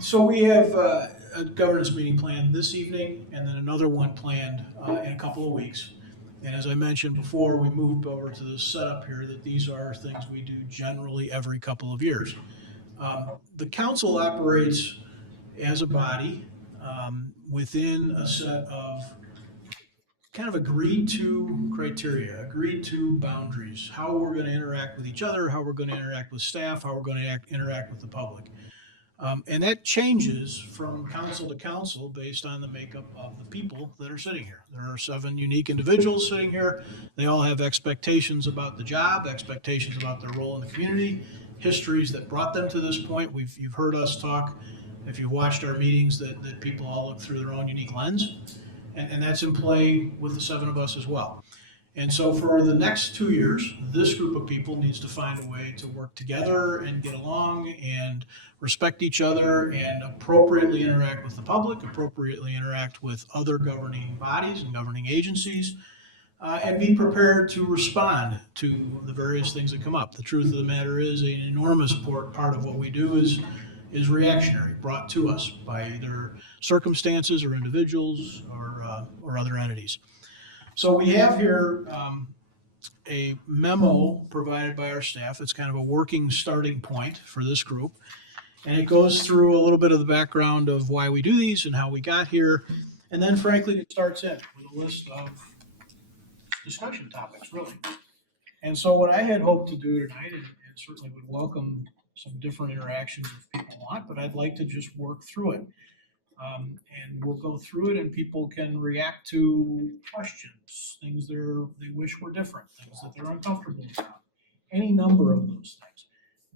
So we have a governance meeting planned this evening and then another one planned in a couple of weeks. And as I mentioned before, we moved over to this setup here that these are things we do generally every couple of years. The council operates as a body within a set of kind of agreed to criteria, agreed to boundaries, how we're going to interact with each other, how we're going to interact with staff, how we're going to interact with the public. And that changes from council to council based on the makeup of the people that are sitting here. There are 7 unique individuals sitting here. They all have expectations about the job, expectations about their role in the community, histories that brought them to this point. You've heard us talk, if you've watched our meetings, that people all look through their own unique lens. And that's in play with the 7 of us as well. And so for the next 2 years, this group of people needs to find a way to work together and get along and respect each other and appropriately interact with the public, appropriately interact with other governing bodies and governing agencies, and be prepared to respond to the various things that come up. The truth of the matter is, an enormous part of what we do is reactionary, brought to us by either circumstances or individuals or other entities. So we have here a memo provided by our staff. It's kind of a working starting point for this group. And it goes through a little bit of the background of why we do these and how we got here. And then, frankly, it starts in with a list of discussion topics, really. And so, what I had hoped to do tonight, and certainly would welcome some different interactions if people want, but I'd like to just work through it. And we'll go through it and people can react to questions, things they wish were different, things that they're uncomfortable about, any number of those things.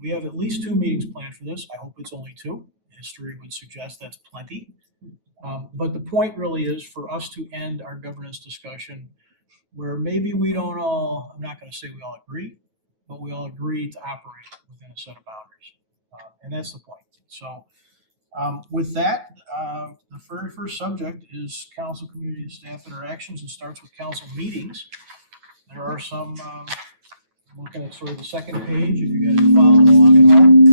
We have at least 2 meetings planned for this. I hope it's only 2. History would suggest that's plenty. But the point really is for us to end our governance discussion where maybe we don't all, I'm not going to say we all agree, but we all agree to operate within a set of boundaries. And that's the point. So with that, the very first subject is council, community, and staff interactions, and starts with council meetings. There are some, looking at sort of the second page, if you guys are following along at home.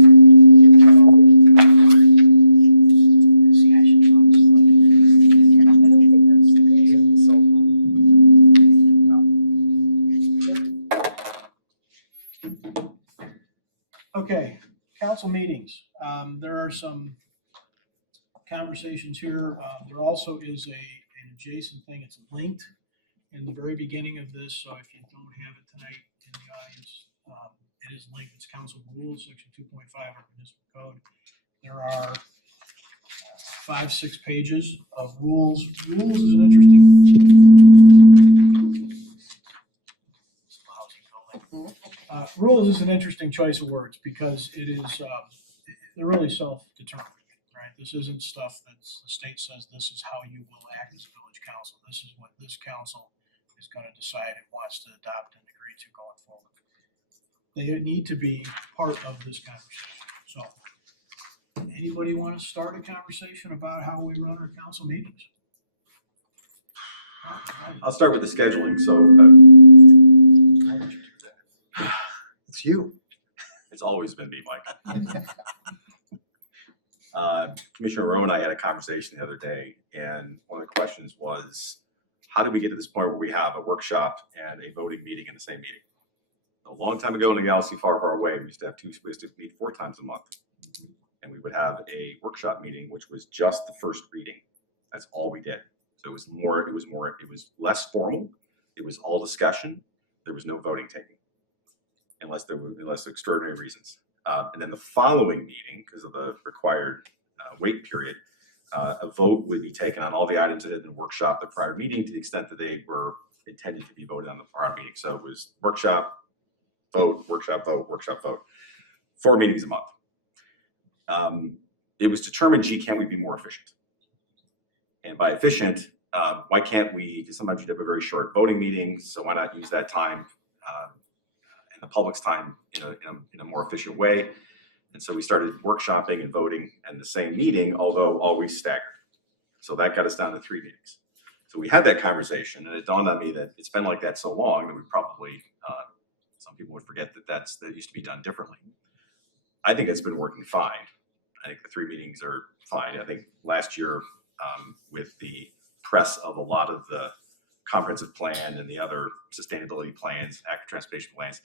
See, I should drop this one. I don't think that's the case with the cell phone. Okay, council meetings. There are some conversations here. There also is an adjacent thing. It's linked in the very beginning of this. So if you don't have it tonight in the audience, it is linked. It's council rules, section 2.5 of the municipal code. There are 5-6 pages of rules. Rules is an interesting. Rules is an interesting choice of words because it is they're really self-determined. Right? This isn't stuff that the state says this is how you will act as a village council. This is what this council is going to decide it wants to adopt and agree to going forward. They need to be part of this conversation. So, anybody want to start a conversation about how we run our council meetings? I'll start with the scheduling. So, It's you. it's always been me, Mike. Commissioner Rowe and I had a conversation the other day, and one of the questions was, how did we get to this point where we have a workshop and a voting meeting in the same meeting? A long time ago in a galaxy far, far away, we used to meet 4 times a month. And we would have a workshop meeting, which was just the first reading. That's all we did. So it was less formal. It was all discussion. There was no voting taking, unless extraordinary reasons. And then the following meeting, because of the required wait period, a vote would be taken on all the items that had been workshopped the prior meeting to the extent that they were intended to be voted on the prior meeting. So it was workshop, vote, workshop, vote, workshop, vote. 4 meetings a month. It was determined, can we be more efficient? And by efficient, why can't we, because sometimes you have a very short voting meeting, so why not use that time and the public's time in a more efficient way? And so we started workshopping and voting in the same meeting, although always staggered. So that got us down to 3 meetings. So we had that conversation, and it dawned on me that it's been like that so long that we probably, some people would forget that that used to be done differently. I think it's been working fine. I think the 3 meetings are fine. I think last year, with the press of a lot of the comprehensive plan and the other sustainability plans, active transportation plans,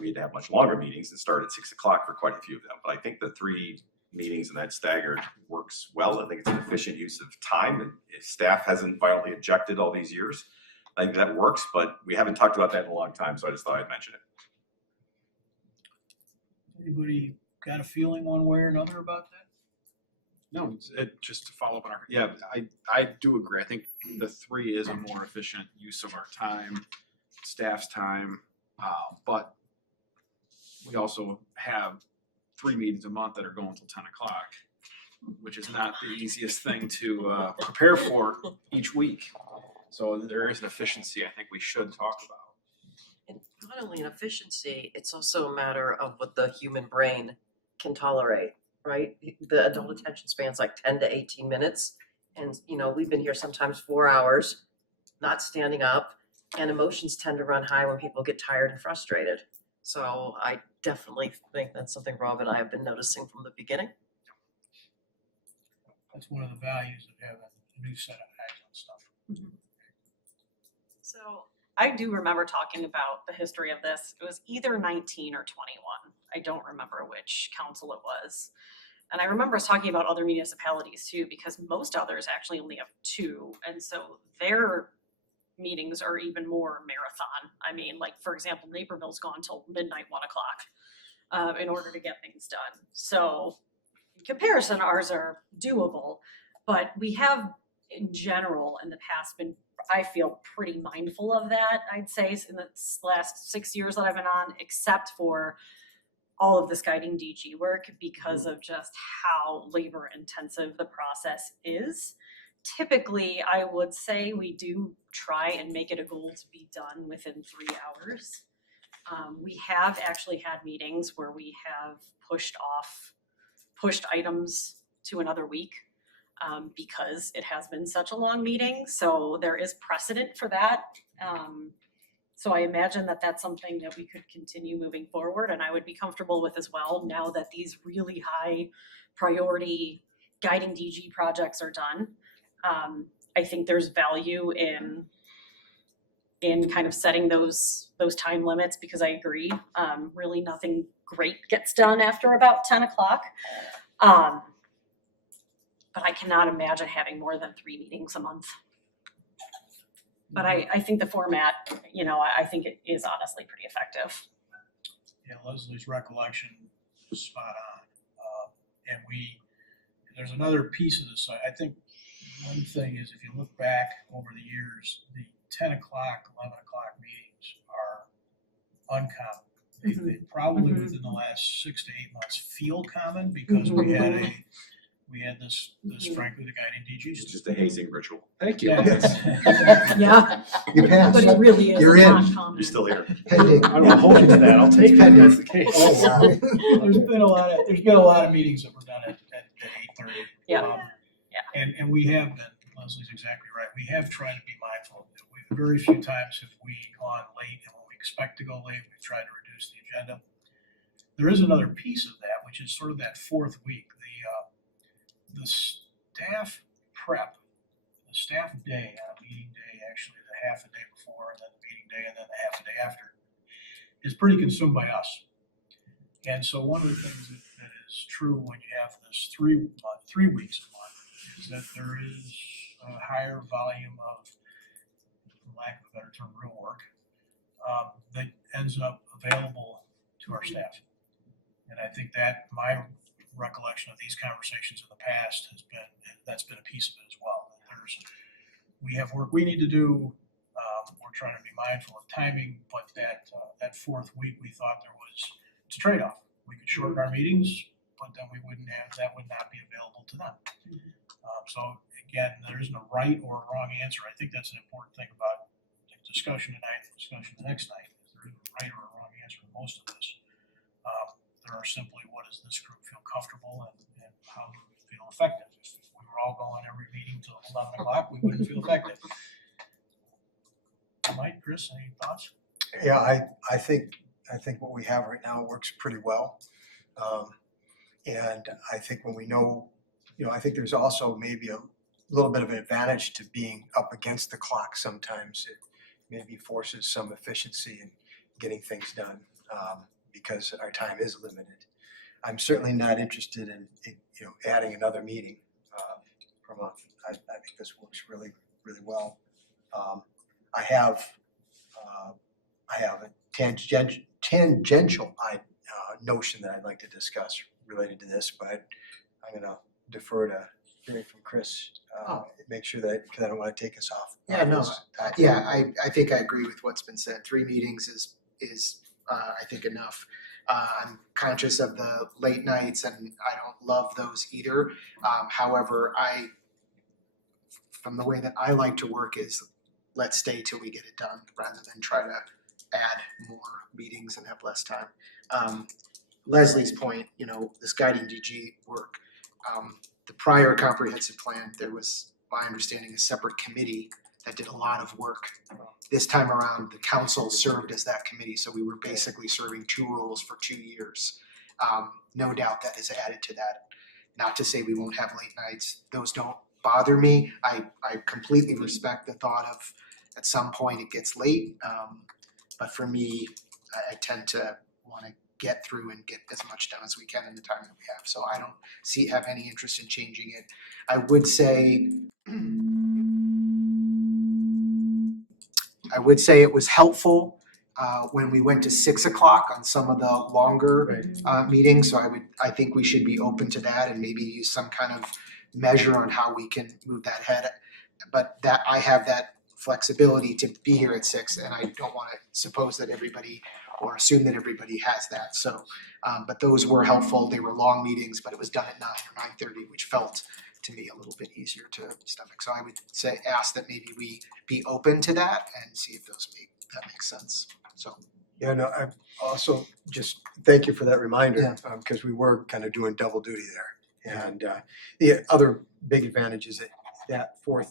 we had to have much longer meetings and start at 6 o'clock for quite a few of them. But I think the 3 meetings and that staggered works well. I think it's an efficient use of time, and if staff hasn't violently objected all these years, I think that works, but we haven't talked about that in a long time, so I just thought I'd mention it. Anybody got a feeling one way or another about that? No, just to follow up on I do agree. I think the 3 is a more efficient use of our time, staff's time, but we also have 3 meetings a month that are going till 10 o'clock, which is not the easiest thing to prepare for each week. So there is an efficiency I think we should talk about. And not only an efficiency, it's also a matter of what the human brain can tolerate, right? The adult attention span's like 10 to 18 minutes. And, we've been here sometimes 4 hours, not standing up, and emotions tend to run high when people get tired and frustrated. So I definitely think that's something Rob and I have been noticing from the beginning. That's one of the values of having a new set of eyes on stuff. So I do remember talking about the history of this. It was either 19 or 21. I don't remember which council it was. And I remember us talking about other municipalities too, because most others actually only have 2. And so their meetings are even more marathon. I mean, like, for example, Naperville's gone till midnight, 1 o'clock in order to get things done. So in comparison, ours are doable, but we have in general in the past been, I feel, pretty mindful of that, I'd say, in the last 6 years that I've been on, except for all of this guiding DG work because of just how labor intensive the process is. Typically, I would say we do try and make it a goal to be done within 3 hours. We have actually had meetings where we have pushed items to another week because it has been such a long meeting. So there is precedent for that. So I imagine that that's something that we could continue moving forward, and I would be comfortable with as well now that these really high priority guiding DG projects are done. I think there's value in kind of setting those time limits because I agree, really nothing great gets done after about 10 o'clock. But I cannot imagine having more than 3 meetings a month. But I think the format, I think it is honestly pretty effective. Yeah, Leslie's recollection was spot on. And there's another piece of this. I think one thing is if you look back over the years, the 10 o'clock, 11 o'clock meetings are uncommon. They probably within the last 6 to 8 months feel common because we had this frankly, the guiding DG. It's just a hazing ritual. Thank you. Yeah, You passed. but it really is You're not in. common. You're still here. Pending. I will hold you to that. I'll take it if that's the case. Oh, wow. There's been a lot of meetings that were done at 8:30. Yeah. And we have been, Leslie's exactly right. We have tried to be mindful of it. Very few times have we gone late, and when we expect to go late, we've tried to reduce the agenda. There is another piece of that, which is sort of that 4th week, the staff prep, the staff day on a meeting day, actually the half a day before, and then the meeting day, and then the half a day after, is pretty consumed by us. And so one of the things that is true when you have this 3 weeks a month is that there is a higher volume of, for lack of a better term, real work that ends up available to our staff. And I think that my recollection of these conversations in the past that's been a piece of it as well. We have work we need to do. We're trying to be mindful of timing, but that 4th week we thought it's a trade-off. We could shorten our meetings, but then that would not be available to them. So again, there isn't a right or a wrong answer. I think that's an important thing about the discussion tonight, the discussion the next night. There isn't a right or a wrong answer to most of this. There are simply what does this group feel comfortable and how do we feel effective. If we were all going every meeting till 11 o'clock, we wouldn't feel effective. Mike, Chris, any thoughts? Yeah, I think what we have right now works pretty well. And I think when we know, I think there's also maybe a little bit of an advantage to being up against the clock sometimes. It maybe forces some efficiency in getting things done because our time is limited. I'm certainly not interested in adding another meeting per month. I think this works really, really well. I have a tangential notion that I'd like to discuss related to this, but I'm going to defer to hearing from Chris. Make sure that, because I don't want to take us off. Yeah, no, I think I agree with what's been said. 3 meetings is I think enough. I'm conscious of the late nights and I don't love those either. However, from the way that I like to work is let's stay till we get it done rather than try to add more meetings and have less time. Leslie's point, this guiding DG work, the prior comprehensive plan, there was, my understanding, a separate committee that did a lot of work. This time around, the council served as that committee, so we were basically serving 2 roles for 2 years. No doubt that is added to that. Not to say we won't have late nights. Those don't bother me. I completely respect the thought of at some point it gets late. But for me, I tend to want to get through and get as much done as we can in the time that we have. So I don't have any interest in changing it. I would say it was helpful when we went to 6 o'clock on some of the longer meetings. So I think we should be open to that and maybe use some kind of measure on how we can move that ahead. But that I have that flexibility to be here at 6, and I don't want to suppose that everybody or assume that everybody has that. So, but those were helpful. They were long meetings, but it was done at 9 or 9:30, which felt to me a little bit easier to stomach. So I would ask that maybe we be open to that and see if that makes sense. So. Yeah, no, I also just thank you for that reminder because we were kind of doing double duty there. And the other big advantage is that 4th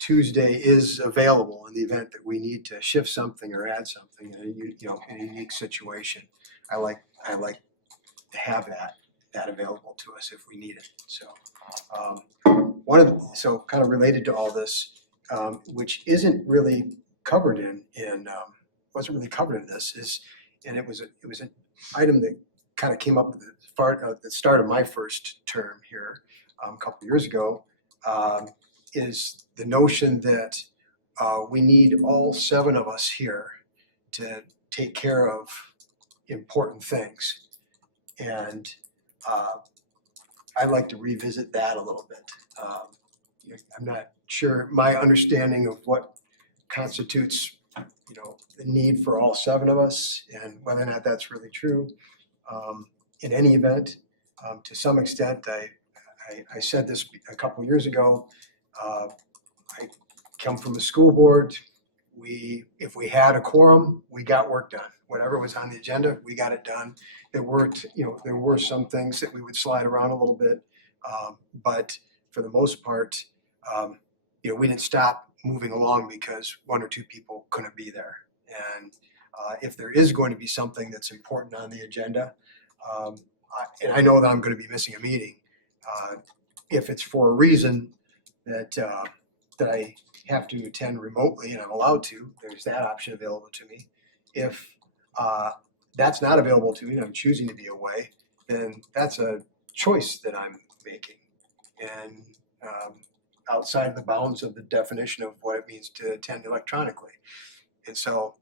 Tuesday is available in the event that we need to shift something or add something in a unique situation. I like to have that available to us if we need it. So so kind of related to all this, which isn't really covered wasn't really covered in this and it was an item that kind of came up at the start of my first term here a couple of years ago. Is the notion that we need all 7 of us here to take care of important things. And I'd like to revisit that a little bit. I'm not sure my understanding of what constitutes, the need for all 7 of us and whether or not that's really true. In any event, to some extent, I said this a couple of years ago. I come from a school board. If we had a quorum, we got work done. Whatever was on the agenda, we got it done. There were some things that we would slide around a little bit, but for the most part, we didn't stop moving along because 1 or 2 people couldn't be there. And if there is going to be something that's important on the agenda, and I know that I'm going to be missing a meeting, if it's for a reason that I have to attend remotely and I'm allowed to, there's that option available to me. If that's not available to me and I'm choosing to be away, then that's a choice that I'm making. And outside the bounds of the definition of what it means to attend electronically. And so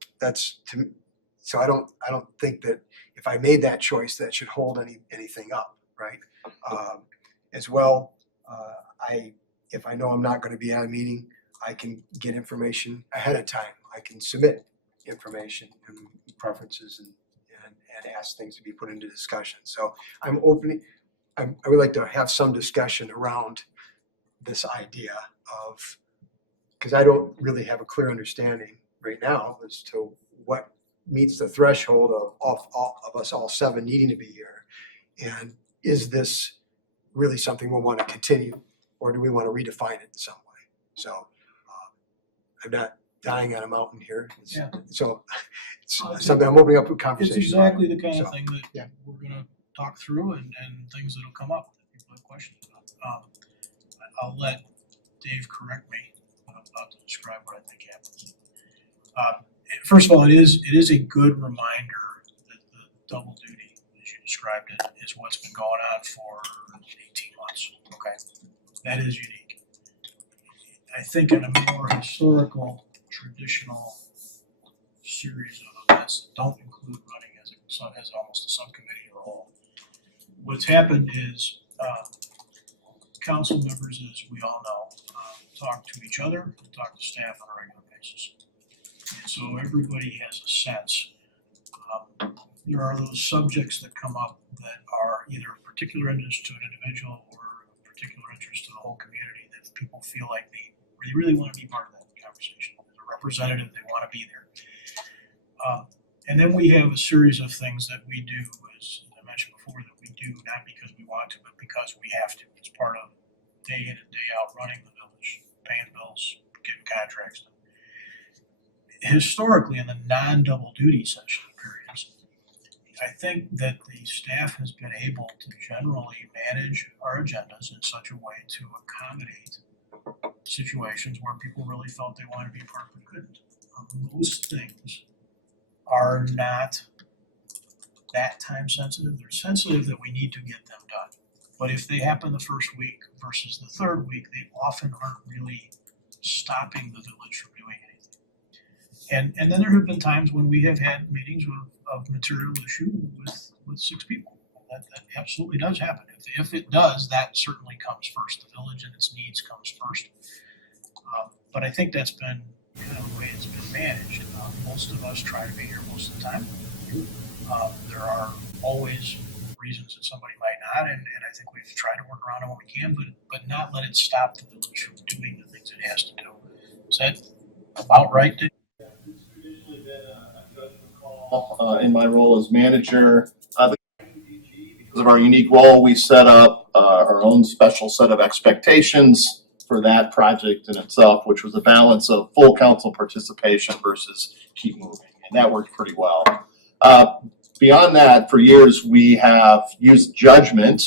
so I don't think that if I made that choice, that should hold anything up, right? As well, if I know I'm not going to be at a meeting, I can get information ahead of time. I can submit information and preferences and ask things to be put into discussion. So I would like to have some discussion around this idea of, because I don't really have a clear understanding right now as to what meets the threshold of us all 7 needing to be here. And is this really something we'll want to continue, or do we want to redefine it in some way? So I'm not dying on a mountain here. So it's something I'm opening up a conversation. It's exactly the kind of So, thing that yeah. we're gonna talk through and things that'll come up that people have questions about. I'll let Dave correct me when I'm about to describe what I think happens. First of all, it is a good reminder that the double duty, as you described it, is what's been going on for 18 months. Okay, that is unique. I think in a more historical, traditional series of events that don't include running as almost a subcommittee or a whole, what's happened is council members, as we all know, talk to each other and talk to staff on a regular basis. And so everybody has a sense. There are those subjects that come up that are either of particular interest to an individual or of particular interest to the whole community that people feel like they really want to be part of that conversation. As a representative, they want to be there. And then we have a series of things that we do, as I mentioned before, that we do not because we want to, but because we have to. It's part of day in and day out running the village, paying bills, getting contracts done. Historically, in the non-double duty session periods, I think that the staff has been able to generally manage our agendas in such a way to accommodate situations where people really felt they wanted to be part but couldn't. Most things are not that time sensitive. They're sensitive that we need to get them done. But if they happen the first week versus the third week, they often aren't really stopping the village from doing anything. And then there have been times when we have had meetings of material issue with 6 people. That absolutely does happen. If it does, that certainly comes first. The village and its needs comes first. But I think that's been kind of the way it's been managed. Most of us try to be here most of the time. There are always reasons that somebody might not, and I think we've tried to work around it when we can, but not let it stop the village from doing the things it has to do. Is that about right, Dave? It's traditionally been a judgment call. In my role as manager, because of our unique role, we set up our own special set of expectations for that project in itself, which was a balance of full council participation versus keep moving, and that worked pretty well. Beyond that, for years, we have used judgment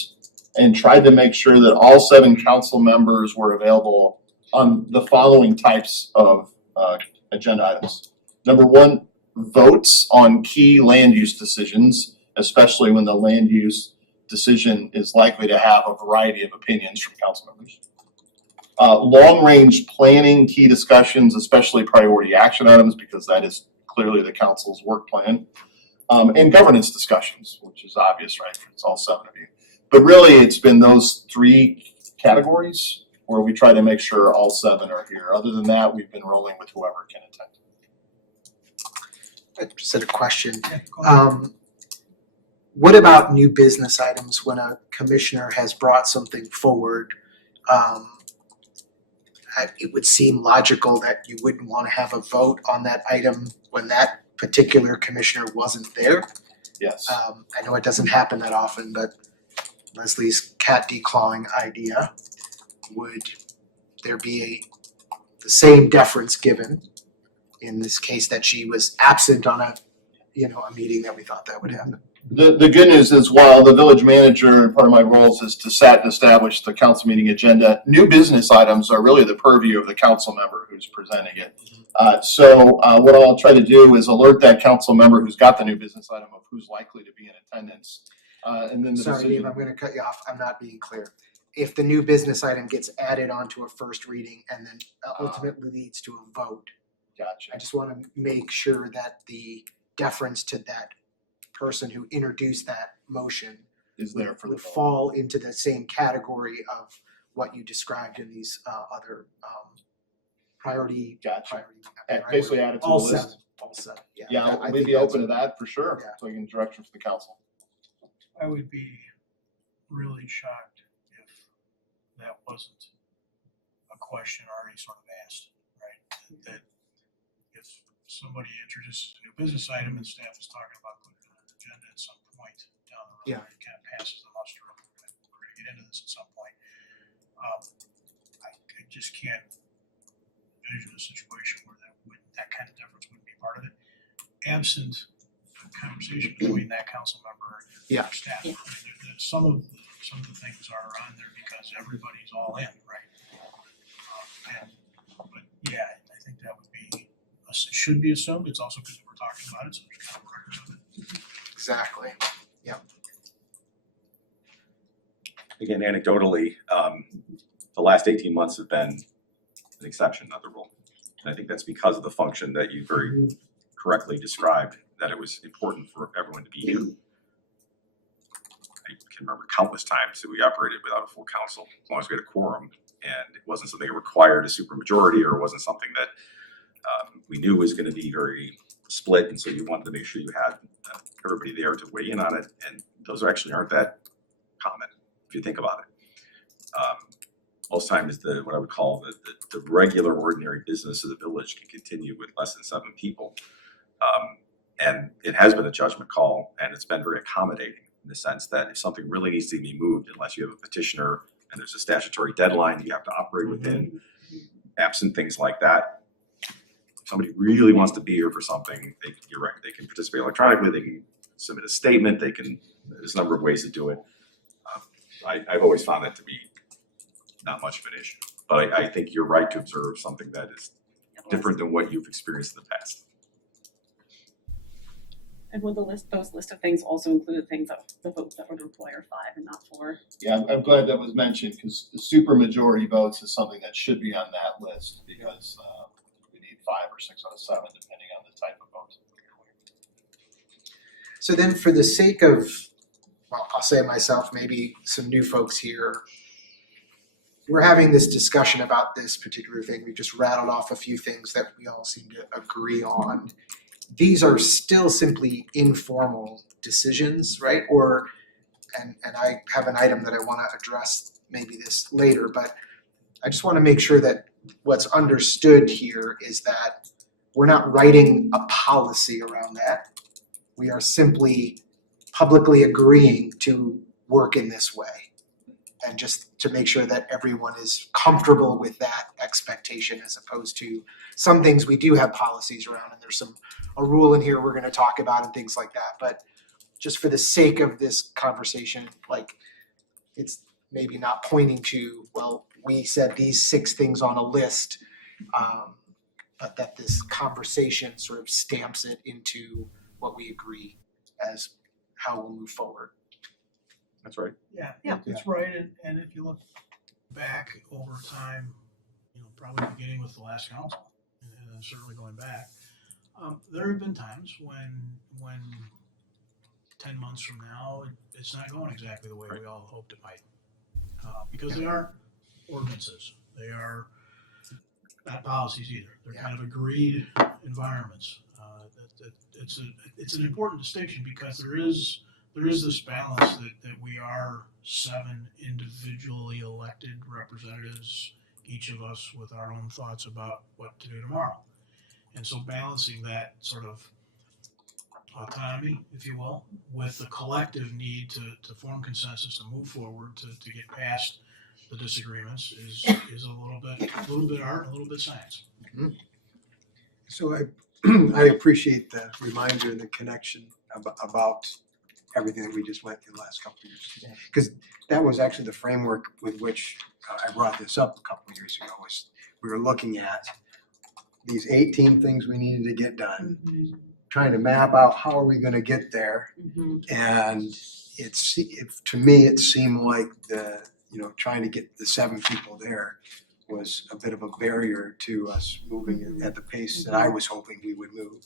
and tried to make sure that all 7 council members were available on the following types of agenda items. Number 1, votes on key land use decisions, especially when the land use decision is likely to have a variety of opinions from council members. Long-range planning, key discussions, especially priority action items, because that is clearly the council's work plan. And governance discussions, which is obvious, right? It's all 7 of you. But really, it's been those 3 categories where we try to make sure all 7 are here. Other than that, we've been rolling with whoever can attend. I just had a question. Yeah, go ahead. What about new business items when a commissioner has brought something forward? It would seem logical that you wouldn't want to have a vote on that item when that particular commissioner wasn't there. Yes. I know it doesn't happen that often, but Leslie's cat declawing idea, would there be the same deference given in this case that she was absent on a meeting that we thought that would happen? The good news is, while the village manager, part of my roles is to set and establish the council meeting agenda, new business items are really the purview of the council member who's presenting it. So what I'll try to do is alert that council member who's got the new business item of who's likely to be in attendance. And then the Sorry, Dave, decision. I'm gonna cut you off. I'm not being clear. If the new business item gets added onto a first reading and then ultimately leads to a vote, Gotcha. I just wanna make sure that the deference to that person who introduced that motion Is there for the would vote. fall into the same category of what you described in these other priority. Gotcha. right? Basically added to the All list. 7, all 7, yeah. Yeah, I we'd think be that's open to what- that for sure, Yeah. so you can direction for the council. I would be really shocked if that wasn't a question already sort of asked, right? That if somebody introduces a new business item and staff is talking about putting it on the agenda at some point down the road, Yeah. it kind of passes the muster of we're gonna get into this at some point. I just can't envision a situation where that kind of difference wouldn't be part of it. Absent conversation between that council member and Yeah. their staff. I Yeah. mean, some of the things are on there because everybody's all in, right? But yeah, I think that would be, should be assumed. It's also because we're talking about it, so there's kind of records of it. Exactly. Again, anecdotally, the last 18 months have been an exception, not the rule. And I think that's because of the function that you very correctly described, that it was important for everyone to be here. I can remember countless times that we operated without a full council, as long as we had a quorum, and it wasn't something that required a supermajority, or it wasn't something that we knew was going to be very split, and so you wanted to make sure you had everybody there to weigh in on it, and those actually aren't that common, if you think about it. Most times what I would call the regular ordinary business of the village can continue with less than 7 people. And it has been a judgment call, and it's been very accommodating in the sense that if something really needs to be moved, unless you have a petitioner and there's a statutory deadline you have to operate within, absent things like that, if somebody really wants to be here for something, you're right, they can participate electronically, they can submit a statement, there's a number of ways to do it. I've always found that to be not much of an issue. But I think you're right to observe something that is different than what you've experienced in the past. And would those list of things also include things that the votes that would require 5 and not 4? Yeah, I'm glad that was mentioned, because the supermajority votes is something that should be on that list, because we need 5 or 6 out of 7, depending on the type of vote. So then for the sake of, well, I'll say it myself, maybe some new folks here, we're having this discussion about this particular thing. We just rattled off a few things that we all seem to agree on. These are still simply informal decisions, right? And I have an item that I want to address maybe this later, but I just want to make sure that what's understood here is that we're not writing a policy around that. We are simply publicly agreeing to work in this way. And just to make sure that everyone is comfortable with that expectation, as opposed to some things we do have policies around, and there's a rule in here we're gonna talk about and things like that. But just for the sake of this conversation, like, it's maybe not pointing to, well, we said these 6 things on a list, but that this conversation sort of stamps it into what we agree as how we'll move forward. That's right. Yeah, Yeah. that's right, and if you look back over time, probably beginning with the last council, and then certainly going back, there have been times when 10 months from now, it's not going exactly the way we all hoped it might. Because they are ordinances, they are not policies either, they're kind of agreed environments. It's an important distinction, because there is this balance that we are 7 individually elected representatives, each of us with our own thoughts about what to do tomorrow. And so balancing that sort of autonomy, if you will, with the collective need to form consensus, to move forward, to get past the disagreements is a little bit art, a little bit science. So I appreciate the reminder and the connection about everything that we just went through the last couple of years. Because that was actually the framework with which I brought this up a couple of years ago, was we were looking at these 18 things we needed to get done, trying to map out how are we gonna get there. And to me, it seemed like trying to get the 7 people there was a bit of a barrier to us moving at the pace that I was hoping we would move.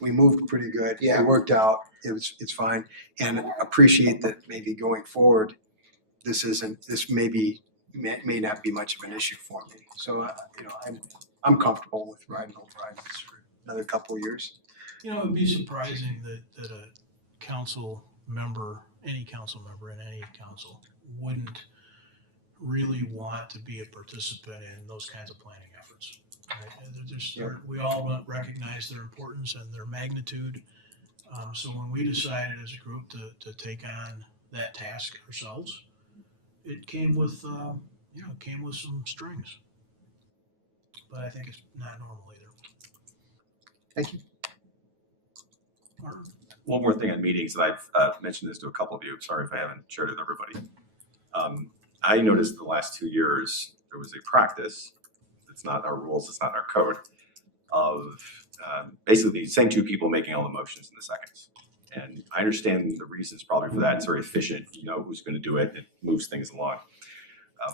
We moved pretty good. Yeah. It worked out. It's fine. And appreciate that maybe going forward, this may not be much of an issue for me. So I'm comfortable with riding this for another couple of years. It would be surprising that a council member, any council member in any council, wouldn't really want to be a participant in those kinds of planning efforts. Right? We all recognize their importance and their magnitude. So when we decided as a group to take on that task ourselves, it came with some strings. But I think it's not normal either. Thank you. Martin? One more thing on meetings, and I've mentioned this to a couple of you, sorry if I haven't shared it with everybody. I noticed the last 2 years, there was a practice, it's not our rules, it's not our code, of basically the same two people making all the motions in the seconds. And I understand the reasons probably for that, it's very efficient, you know who's gonna do it, it moves things along.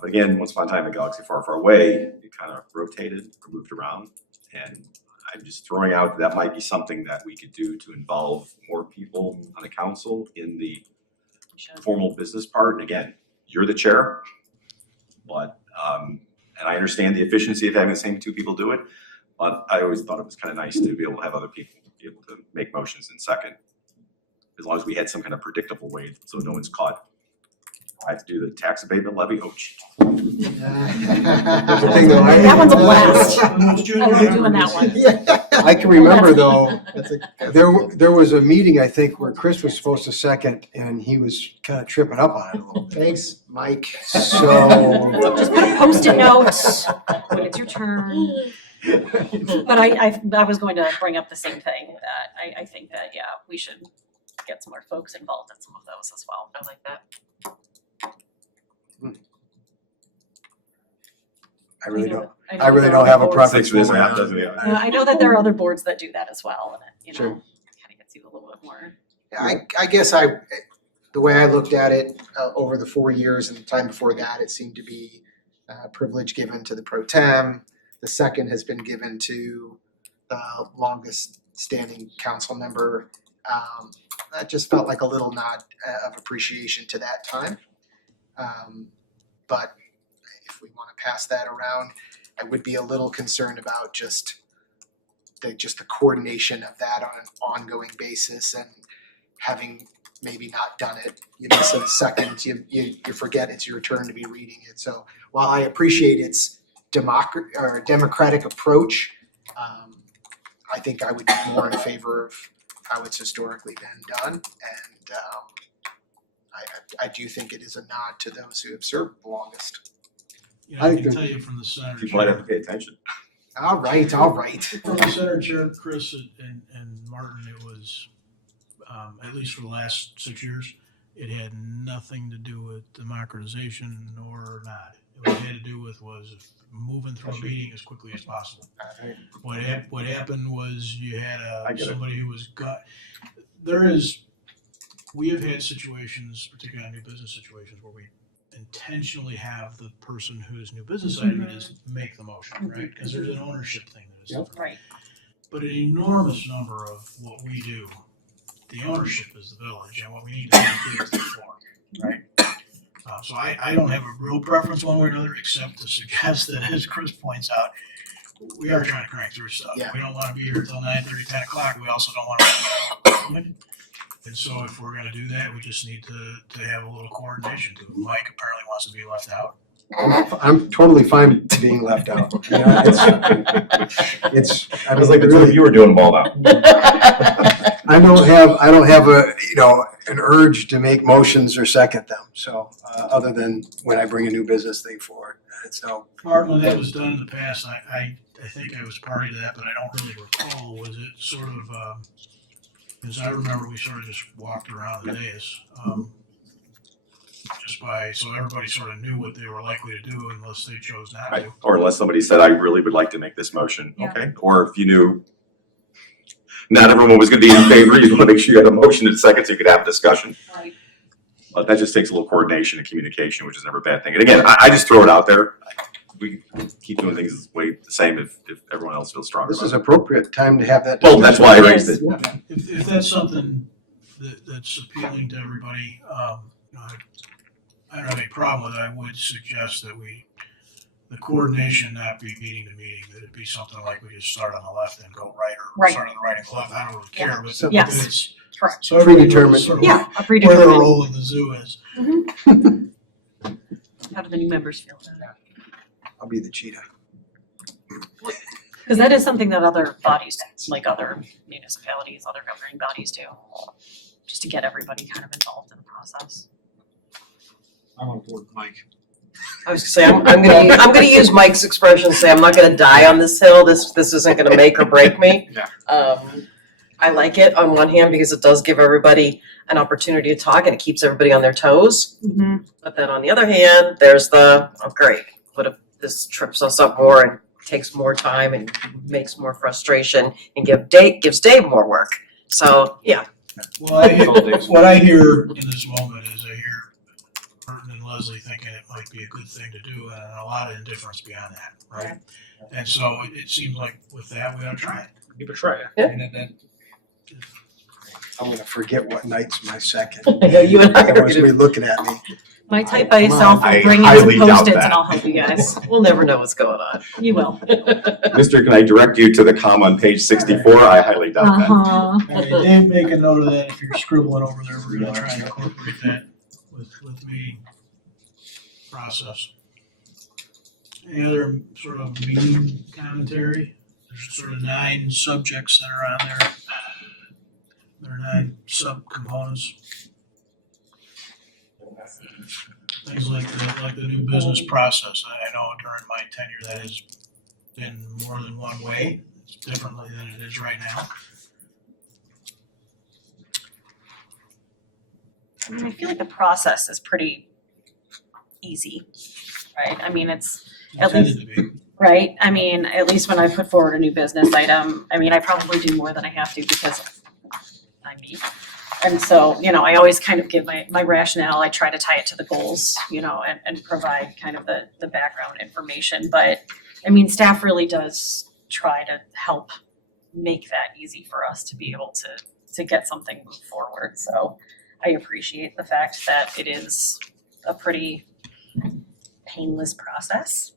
But again, once upon a time in a galaxy far, far away, it kind of rotated or moved around. And I'm just throwing out that might be something that we could do to involve more people on the council in the formal business part. And again, you're the chair, but, and I understand the efficiency of having the same two people do it, but I always thought it was kind of nice to be able to have other people be able to make motions in second. As long as we had some kind of predictable way, so no one's caught. I have to do the tax abatement levy, oh, gee. That's the thing though, That one's a blast. I love Junior doing that one. Yeah. I can remember though, That's a- there was a meeting, I think, where Chris was supposed to second and he was kind of tripping up on it a little bit. Thanks, Mike. So, Just put a post-it note when it's your turn. But I was going to bring up the same thing, that I think that, yeah, we should get some more folks involved in some of those as well. I like that. I really don't, know I really there don't are have a other preference. Thanks for this, one way or app, doesn't it? another. boards- I know that there are other boards that do that as well, and it, Sure. kind of gets you a little bit more. I guess the way I looked at it, over the 4 years and the time before that, it seemed to be privilege given to the pro tem. The second has been given to the longest standing council member. That just felt like a little nod of appreciation to that time. But if we want to pass that around, I would be a little concerned about just the coordination of that on an ongoing basis, and having maybe not done it, you miss a second, you forget it's your turn to be reading it. So while I appreciate its democratic approach, I think I would be more in favor of how it's historically been done. And I do think it is a nod to those who have served the longest. You know, I can tell you from the center People might have to chair, pay attention. All right. from the center chair, Chris and Martin, it was, at least for the last 6 years, it had nothing to do with democratization or not. What it had to do with was moving through a meeting as quickly as possible. What happened was you had I get it. somebody who was we have had situations, particularly on new business situations, where we intentionally have the person whose new business item it is make the motion, right? Because there's an ownership thing that is different. Right. But an enormous number of what we do, the ownership is the village, and what we need to do is the floor, right? So I don't have a real preference one way or another, except to suggest that, as Chris points out, we are trying to crank through stuff. Yeah. We don't want to be here till 9:30, 10 o'clock. We also don't want to. And so if we're gonna do that, we just need to have a little coordination too. Mike apparently wants to be left out. I'm totally fine being left out. You know, it's, I I mean, was like the two really, of you were doing them all now. I don't have a, an urge to make motions or second them. So, other than when I bring a new business thing forward, so. Martin, when that was done in the past, I think I was party to that, but I don't really recall. Was it sort of, because I remember we sort of just walked around the dais, so everybody sort of knew what they were likely to do unless they chose not Right, to. or unless somebody said, I really would like to make this motion, Yeah. okay? Or if you knew not everyone was gonna be in favor, you wanna make sure you had a motion in a second so you could have a discussion. Right. But that just takes a little coordination and communication, which is never a bad thing. And again, I just throw it out there. We can keep doing things the same if everyone else feels stronger This is about it. appropriate time to have that. Well, that's why I raised Yes. it. If that's something that's appealing to everybody, I don't have any problem with it. I would suggest that the coordination not be meeting to meeting, that it be something like we just start on the left and go right, or Right. start on the right and go left. I don't really care, but So- Yes. it's, Correct. so everybody knows Predetermined. sort of Yeah, a where their predetermined. role in the zoo is. How do the new members feel about that? I'll be the cheetah. Because that is something that other bodies, like other municipalities, other governing bodies do, just to get everybody kind of involved in the process. I'm on board with Mike. I was gonna say, I'm gonna use Mike's expression, say I'm not gonna die on this hill, this isn't gonna make or break me. Yeah. I like it on one hand because it does give everybody an opportunity to talk and it keeps everybody on their toes. But then on the other hand, there's the, oh great, what if this trips us up more and takes more time and makes more frustration and gives Dave more work. So, yeah, Well, what I hear in this moment is I hear Burton and Leslie thinking it might be a good thing to do, and a lot of indifference beyond that, right? And so it seems like with that, we ought to try it. Give it a try. And then I'm gonna forget what night's my second. Yeah, you and I are Everyone's gonna- gonna be looking at me. My type by Come on. yourself I will bring in highly some doubt Post-its that. and I'll help you guys. we'll never know what's going on. You will. Mister, can I direct you to the comma on page 64? I highly doubt that. Uh-huh. okay, Dave, make a note of that if you're scribbling over there. We're gonna try and incorporate that with meeting process. Any other sort of meeting commentary? There's sort of 9 subjects that are on there. There are 9 subcomponents. Things like the new business process. I know during my tenure that has been more than one way. It's differently than it is right now. I mean, I feel like the process is pretty easy, right? I mean, it's, At Intended to be. right? I mean, at least when I put forward a new business item, I mean, I probably do more than I have to because I'm me. And so, you know, I always kind of give my rationale, I try to tie it to the goals, you know, and provide kind of the background information. But I mean, staff really does try to help make that easy for us to be able to get something moved forward. So I appreciate the fact that it is a pretty painless process.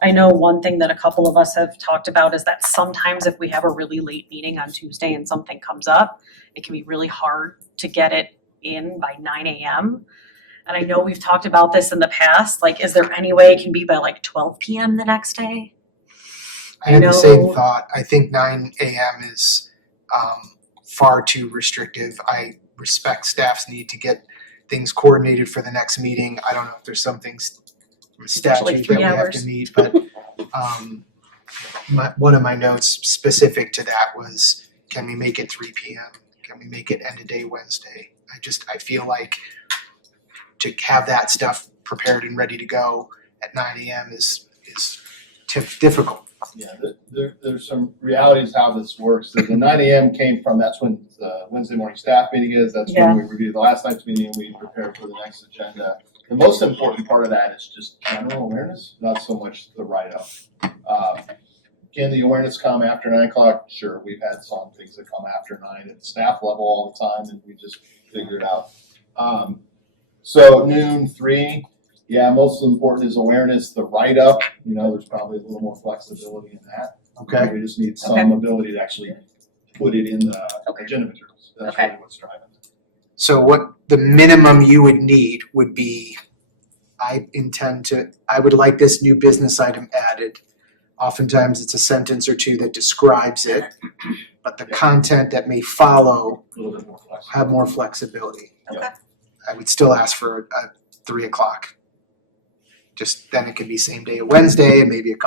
I know one thing that a couple of us have talked about is that sometimes if we have a really late meeting on Tuesday and something comes up, it can be really hard to get it in by 9 a.m. And I know we've talked about this in the past, like, is there any way it can be by like 12 p.m. the next day? I had the same No. thought. I think 9 a.m. is far too restrictive. I respect staff's need to get things coordinated for the next meeting. I don't know if there's some things from Especially statute that 3 we have hours. to meet, but one of my notes specific to that was, can we make it 3 p.m.? Can we make it end of day Wednesday? I feel like to have that stuff prepared and ready to go at 9 a.m. is difficult. Yeah, there's some realities how this works. The 9 a.m. came from, that's when the Wednesday morning staff meeting is, that's Yeah. when we review the last night's meeting, we prepare for the next agenda. The most important part of that is just general awareness, not so much the write-up. Can the awareness come after 9 o'clock? Sure, we've had some things that come after 9 at the staff level all the time, and we just figure it out. So noon, 3, yeah, most important is awareness. The write-up, you know, there's probably a little more flexibility in that. Okay. We just need some ability to actually put it in the Okay. agenda materials. That's Okay. really what's driving it. So what the minimum you would need would be, I would like this new business item added. Oftentimes it's a sentence or two that describes it, but the content that may follow A little bit more flexible. have more flexibility. Okay. I would still ask for a 3 o'clock. Just then it could be same day of Wednesday and maybe an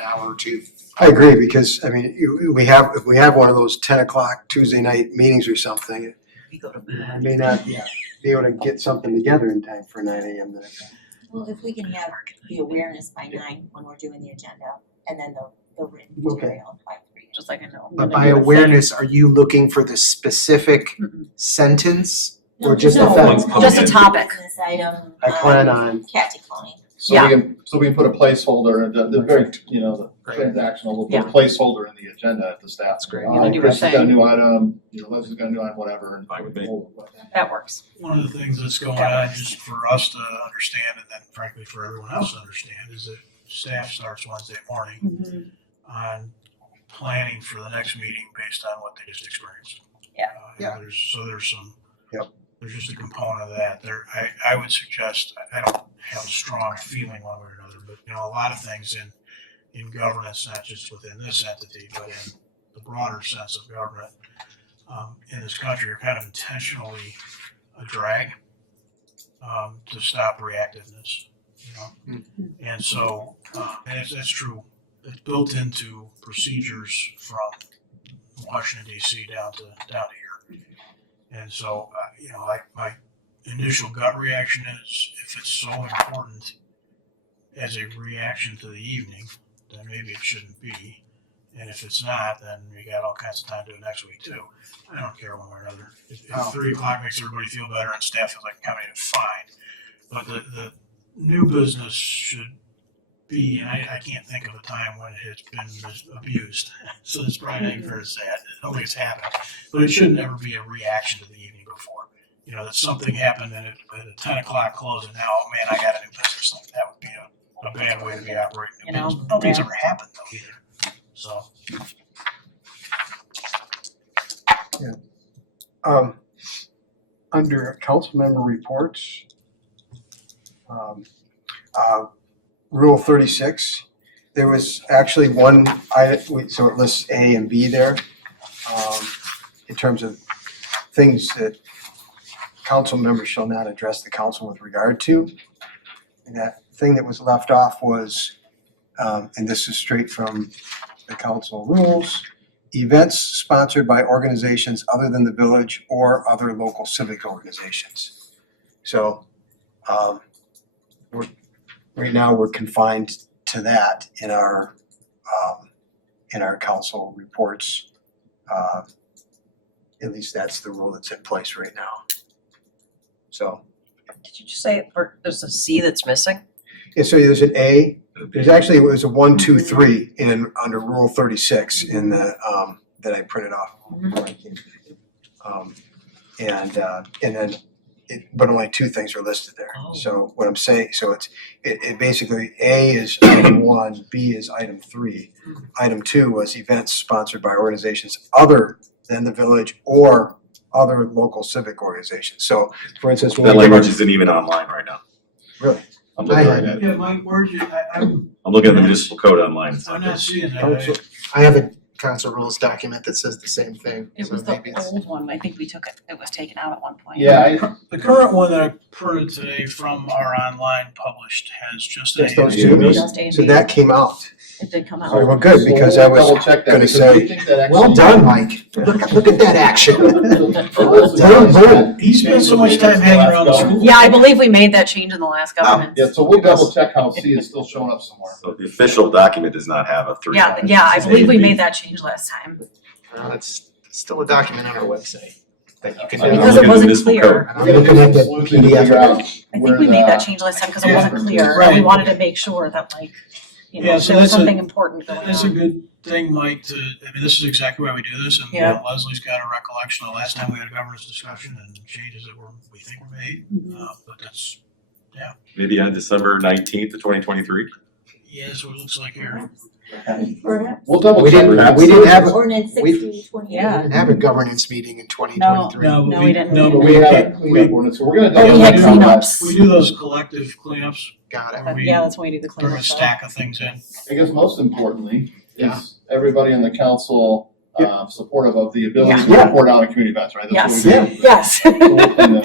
hour or two. I agree, because, I mean, if we have one of those 10 o'clock Tuesday night meetings or something, We go to I bed. may not be able to get something together in time for 9 a.m. the next day. Well, if we can have the awareness by 9 when we're doing the agenda, and then the written Okay. material by 3. Just like I know. I'm But gonna by do the same. awareness, are you looking for the specific Mm-mm. sentence? No, Or just the no, fact- Just a topic. Business item. I plan on, Catty cloning. So we can put a placeholder, the very, you know, the Great. transactional, we'll Yeah. put a placeholder in the agenda at the staff. That's great. You're gonna do Chris a has got a thing. new item, you know, Leslie's got a new item, whatever, and. Fine with me. That works. One of the things that's going on, just for us to understand, and then frankly for everyone else to understand, is that staff starts Wednesday morning on planning for the next meeting based on what they just experienced. Yeah. Yeah. There's some. Yep. There's just a component of that. I would suggest, I don't have a strong feeling one way or another, but you know, a lot of things in governance, not just within this entity, but in the broader sense of government, in this country are kind of intentionally a drag, to stop reactiveness, you know? And so, and that's true it's built into procedures from Washington DC down to here. And so, you know, my initial gut reaction is if it's so important as a reaction to the evening, then maybe it shouldn't be. And if it's not, then we got all kinds of time to do it next week too. I don't care one way or another. If 3 o'clock makes everybody feel better and staff feels like coming, it's fine. But the new business should be, and I can't think of a time when it has been abused. So that's probably not fair to say. I don't think it's happened. But it should never be a reaction to the evening before. You know, that something happened and at a 10 o'clock close and now, oh man, I got a new business. Like, that would be a bad way to be operating a You know, business. I don't think it's yeah. ever happened though either. So. Under council member reports, Rule 36, there was actually one item, so it lists A and B there, in terms of things that council members shall not address the council with regard to. And that thing that was left off was, and this is straight from the council rules, events sponsored by organizations other than the village or other local civic organizations. So, right now, we're confined to that in our council reports. At least that's the rule that's in place right now. So, Did you just say there's a C that's missing? yeah, so there's an A, there's actually, it was a 1, 2, 3 under Rule 36 in the, that I printed off. And then, but only 2 things are listed there. Oh. So what I'm saying, so it basically, A is item 1, B is item 3. Item 2 was events sponsored by organizations other than the village or other local civic organizations. So for instance, when That we give language our- isn't even online right now. Really? I'm looking I- at it. Yeah, Mike, where's your, I'm I'm looking at the municipal code online. It's I'm not not there. seeing Council- that. I have a council rules document that says the same thing, It so was the maybe it's. old one, I think we took it, it was taken out at one point. Yeah, The current one that I printed today from our online published has just Just A. those Yeah. two. Just A and So B. that came out. It did come out. Oh, well, good, because I was double check that gonna because say, we think that Well actually- done, Mike. Look at that action. Boom, boom. He spent so much time hanging around the school. Yeah, I believe we made that change in the last government. Yeah, so we'll double check how C is still showing up somewhere. So the official document does not have a 3. Yeah, I believe we made that change last time. It's still a document on our website that you can. I'm Because looking it at the wasn't municipal clear. code. I'm looking at the PDF. I think we made that change last time because it wasn't clear, and we wanted to make sure that like, you know, Yeah, if so there was that's a- something important going on. That's a good thing, Mike, to, I mean, this is exactly why we do this, and Yeah. Leslie's got a recollection of the last time we had a governance discussion and changes that we think were made, but that's, Maybe on December 19th of 2023. yeah, that's what it looks like here. Perhaps. We'll double We check. didn't, that. we didn't have, Ordinance we- 6028. Yeah. didn't have a governance meeting in 2023. No, No, we didn't. No, But but we had a we cleanup ordinance, so we're gonna Oh, we double had check on that. cleanups. we do those collective cleanups, Got it. where we Yeah, that's when we do the bring a cleanup stuff. stack of things in. I guess most importantly, Yeah. is everybody on the council supportive of the ability to Yeah. report out on community events, right? That's Yes. what we do. Yes. So we'll clean that up.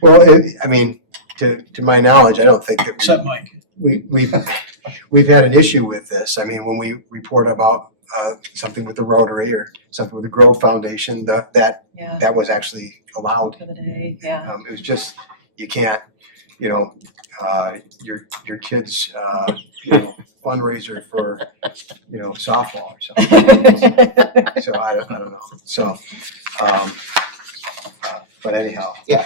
well, I mean, to my knowledge, I don't think that Except Mike. we've had an issue with this. I mean, when we report about something with the Rotary or something with the Grove Foundation, Yeah, that was actually allowed. for the day, yeah. It was just, you can't, your kids, fundraiser for, softball or something. So I don't know. So, but anyhow. Yeah,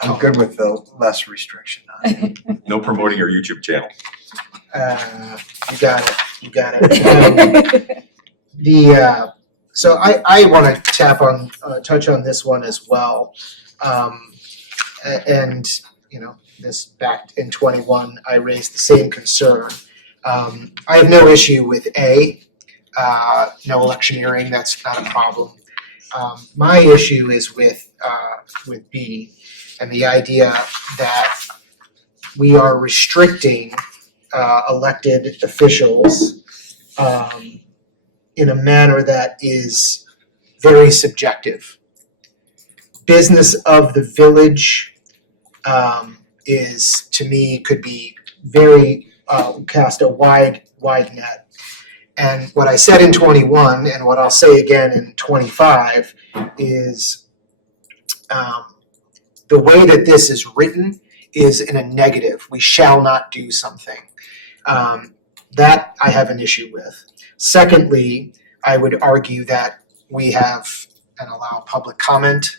I'm good with the less restriction on it. No promoting your YouTube channel. You got it. So I wanna touch on this one as well. And, this back in 21, I raised the same concern. I have no issue with A, no electioneering, that's not a problem. My issue is with B, and the idea that we are restricting elected officials in a manner that is very subjective. Business of the village is, to me, could be very cast a wide net. And what I said in 21 and what I'll say again in 25 is the way that this is written is in a negative. We shall not do something. That I have an issue with. Secondly, I would argue that we have and allow public comment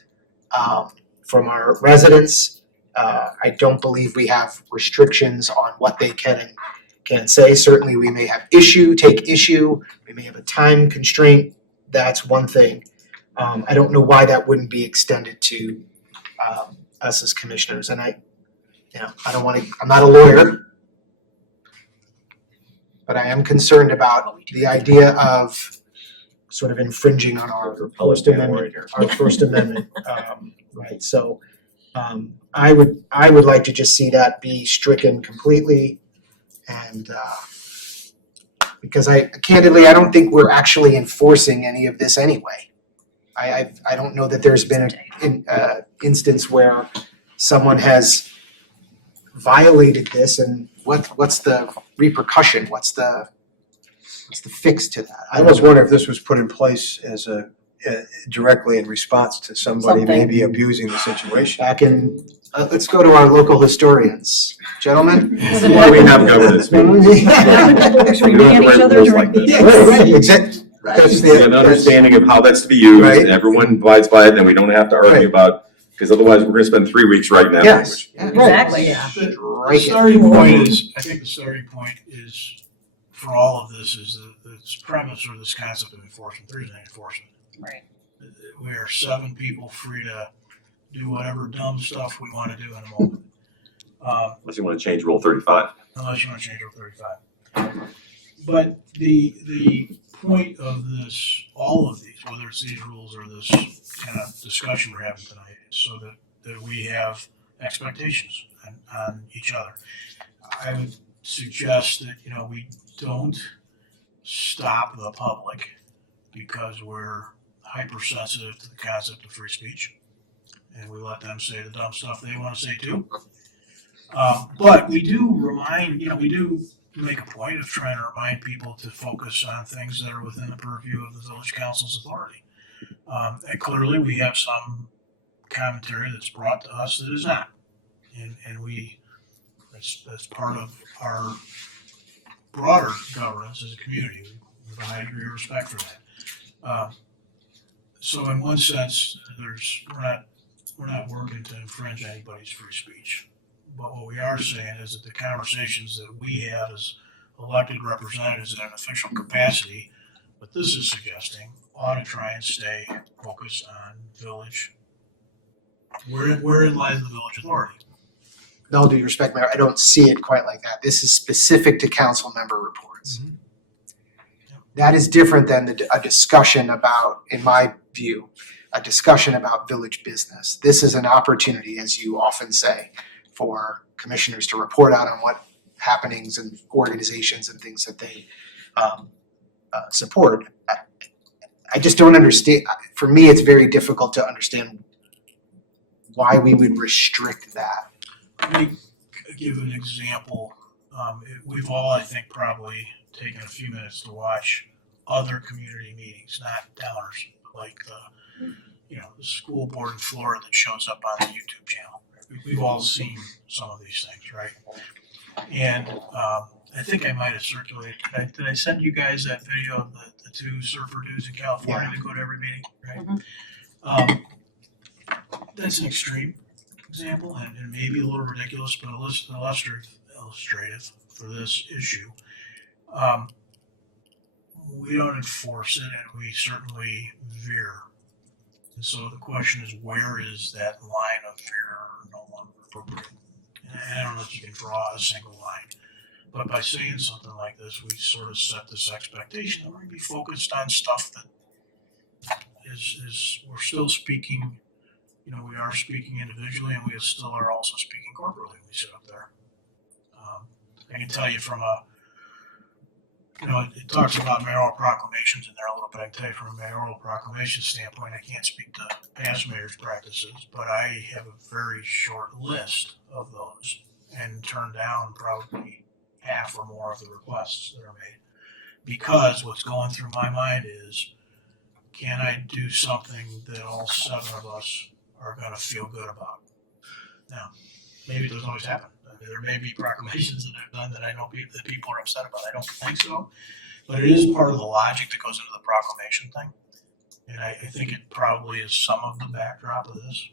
from our residents. I don't believe we have restrictions on what they can and can't say. Certainly, we may have take issue, we may have a time constraint, that's one thing. I don't know why that wouldn't be extended to us as commissioners, and I don't wanna, I'm not a lawyer, but I am concerned about the idea of sort of infringing on our First Amendment, right, so I would like to just see that be stricken completely, and because candidly, I don't think we're actually enforcing any of this anyway. I don't know that there's been an instance where someone has violated this, and what's the repercussion? What's the fix to that? I was wondering if this was put in place as directly in response to somebody Something. maybe abusing the situation. Back in, let's go to our local historians, gentlemen. This is why we have governance meetings. We don't have to write rules like this. Right, exactly. That's We have an understanding of how that's to be used, Right. and everyone abides by it, then we don't have to Right. argue about, because otherwise we're gonna spend 3 weeks writing that Yes. language. Exactly. The Right. starting point is, I think the starting point is, for all of this, is the premise or this concept of enforcement. There isn't any enforcement. Right. We are 7 people free to do whatever dumb stuff we want to do in a moment. Unless you wanna change Rule 35. Unless you want to change Rule 35. But the point of this, all of these, whether it's these rules or this kind of discussion we're having tonight, is so that we have expectations on each other. I would suggest that, we don't stop the public because we're hypersensitive to the concept of free speech, and we let them say the dumb stuff they want to say too. But we do we do make a point of trying to remind people to focus on things that are within the purview of the village council's authority. And clearly, we have some commentary that's brought to us that is not, and that's part of our broader governance as a community. We have a high degree of respect for that. So in one sense, we're not working to infringe anybody's free speech. But what we are saying is that the conversations that we have as elected representatives in an official capacity, what this is suggesting, ought to try and stay focused on village. Wherein lies the village authority. with all due respect, Mayor, I don't see it quite like that. This is specific to council member reports. Mhm. That is different than a discussion about, in my view, a discussion about village business. This is an opportunity, as you often say, for commissioners to report out on what happenings and organizations and things that they support. I just don't understand, for me, it's very difficult to understand why we would restrict that. Let me give an example. We've all, I think, probably taken a few minutes to watch other community meetings, not Downers, like the school board in Florida that shows up on the YouTube channel. We've all seen some of these things, right? And I think I might have circulated. Did I send you guys that video of the 2 surfer dudes in California that go to every meeting, right? That's an extreme example and maybe a little ridiculous, but illustrative for this issue. We don't enforce it, and we certainly veer. And so the question is, where is that line of veer no longer appropriate? And I don't know if you can draw a single line, but by saying something like this, we sort of set this expectation that we're going to be focused on stuff that is we're still speaking. We are speaking individually, and we still are also speaking corporately when we sit up there. I can tell you from it talks about mayoral proclamations in there a little bit. I can tell you from a mayoral proclamation standpoint, I can't speak to past mayor's practices, but I have a very short list of those and turned down probably half or more of the requests that are made. Because what's going through my mind is, can I do something that all 7 of us are gonna feel good about? Now, maybe it doesn't always happen. I mean, there may be proclamations that I've done that I know that people are upset about. I don't think so. But it is part of the logic that goes into the proclamation thing. And I think it probably is some of the backdrop of this.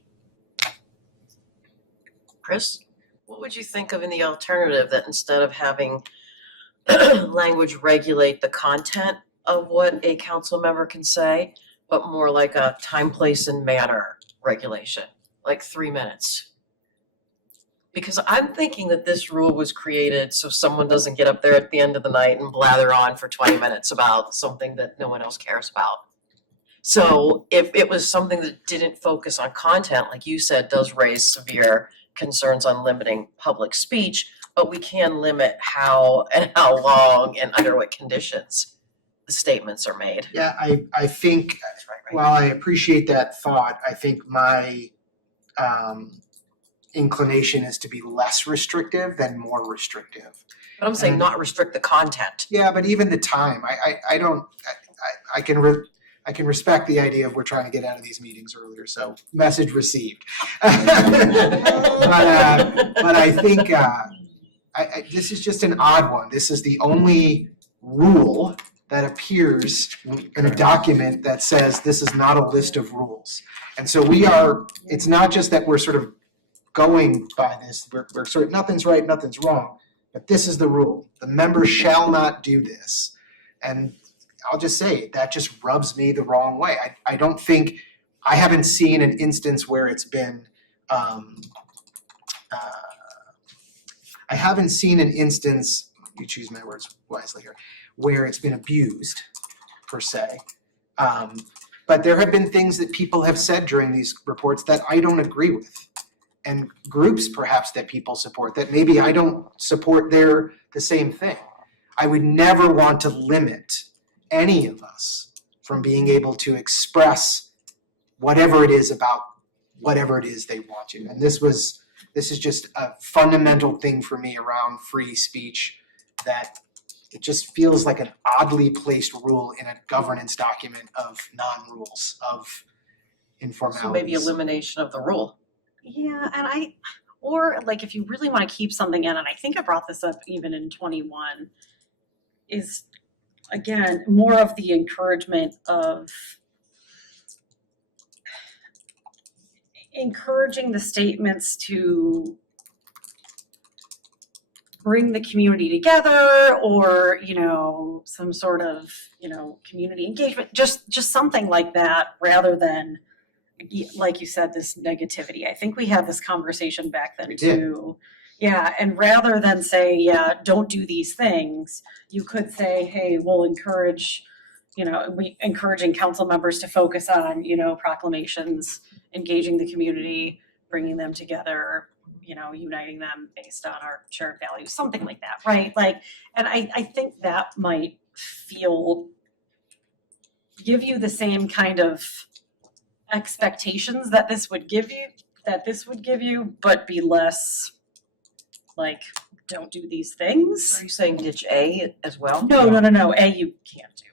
Chris, what would you think of in the alternative that instead of having language regulate the content of what a council member can say, but more like a time, place, and manner regulation, like 3 minutes? Because I'm thinking that this rule was created so someone doesn't get up there at the end of the night and blather on for 20 minutes about something that no one else cares about. So if it was something that didn't focus on content, like you said, does raise severe concerns on limiting public speech, but we can limit how and how long and under what conditions the statements are made. Yeah, I think, That's right. while I appreciate that thought, I think my inclination is to be less restrictive than more restrictive. But I'm saying not restrict the content. Yeah, but even the time, I can respect the idea of we're trying to get out of these meetings earlier, so message received. But I think this is just an odd one. This is the only rule that appears in a document that says this is not a list of rules. And so it's not just that we're sort of going by this, we're sort of, nothing's right, nothing's wrong, but this is the rule. The member shall not do this. And I'll just say, that just rubs me the wrong way. I haven't seen an instance where it's been, I haven't seen an instance, you choose my words wisely here, where it's been abused, per se. But there have been things that people have said during these reports that I don't agree with. And groups perhaps that people support, that maybe I don't support the same thing. I would never want to limit any of us from being able to express whatever it is about whatever it is they want to. And this is just a fundamental thing for me around free speech, that it just feels like an oddly placed rule in a governance document of non-rules, of informalities. So maybe elimination of the rule. Yeah, and or like if you really want to keep something in, and I think I brought this up even in 21, is again, more of the encouragement of encouraging the statements to bring the community together, or, some sort of, community engagement, just something like that, rather than, like you said, this negativity. I think we had this conversation back then We did. too. Yeah, and rather than say, yeah, don't do these things, you could say, hey, we'll encourage, encouraging council members to focus on, proclamations, engaging the community, bringing them together, uniting them based on our shared values, something like that, right? And I think that might give you the same kind of expectations that this would give you, but be less like, don't do these things. Are you saying ditch A as well? No, A you can't do.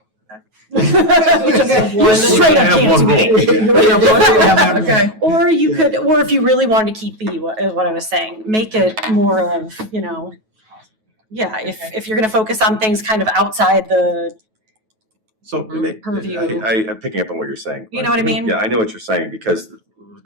Just You one- straight up can't do it. Okay. Or you could, or if you really wanted to keep what I was saying, make it more of, if you're gonna focus on things kind of outside the, So Purview. I'm picking up on what you're saying. You know what I mean? Yeah, I know what you're saying, because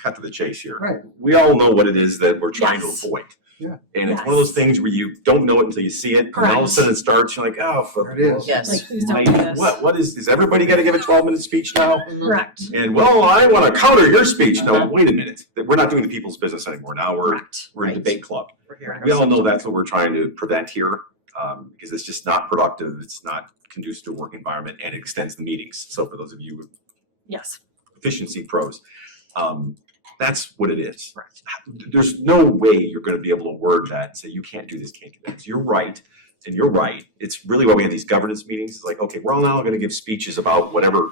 cut to the chase here. Right. We all know what it is that we're trying to Yes. avoid. Yeah. And it's one of those Yes. things where you don't know it until you see it, and all of a Correct. sudden it starts, you're like, oh, for. There it is. Yes. like, please don't do this. What is everybody gonna give a 12-minute speech now? Correct, And, well, I wanna counter your speech. No, wait a minute. We're not doing the people's business anymore. Now we're correct. in Right. debate club. We're hearing We all know ourselves. that's what we're trying to prevent here, because it's just not productive. It's not conducive to a work environment, and it extends the meetings. So for those of you Yes, efficiency pros, that's what it is. There's no way you're gonna be able to word that and say, you can't do this, can't do that. You're right, and you're right. It's really why we have these governance meetings. It's like, okay, we're all now gonna give speeches about whatever.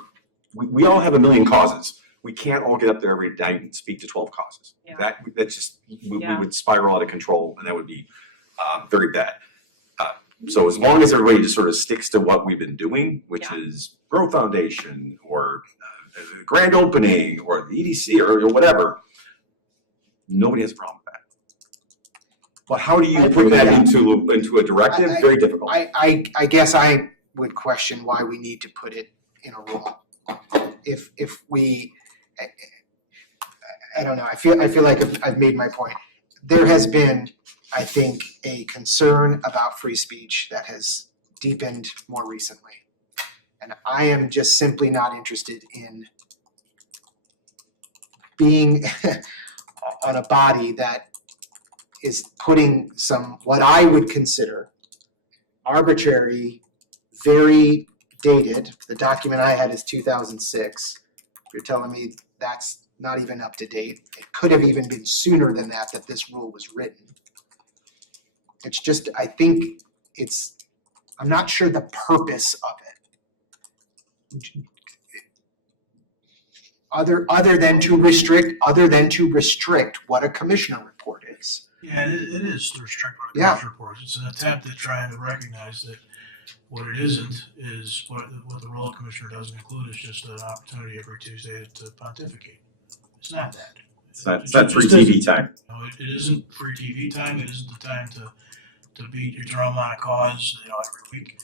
We all have a million causes. We can't all get up there every day and speak to 12 causes. Yeah. That's just, we Yeah. would spiral out of control, and that would be very bad. So as long as everybody just sort of sticks to what we've been doing, which Yeah. is Growth Foundation or grand opening or the EDC or whatever, nobody has a problem with that. But how do you I put agree, that yeah. into a directive? Very difficult. I guess I would question why we need to put it in a rule. If we, I don't know, I feel like I've made my point. There has been, I think, a concern about free speech that has deepened more recently. And I am just simply not interested in being on a body that is putting some, what I would consider arbitrary, very dated, the document I had is 2006. You're telling me that's not even up to date. It could have even been sooner than that this rule was written. It's just, I think I'm not sure the purpose of it. Other than to restrict what a commissioner report is. Yeah, it is to restrict what a Yeah. commissioner reports. It's an attempt at trying to recognize that what it isn't is what the role of commissioner doesn't include is just an opportunity every Tuesday to pontificate. It's not that. It's not free It just TV time. isn't. No, it isn't free TV time. It isn't the time to beat your drum on a cause, every week.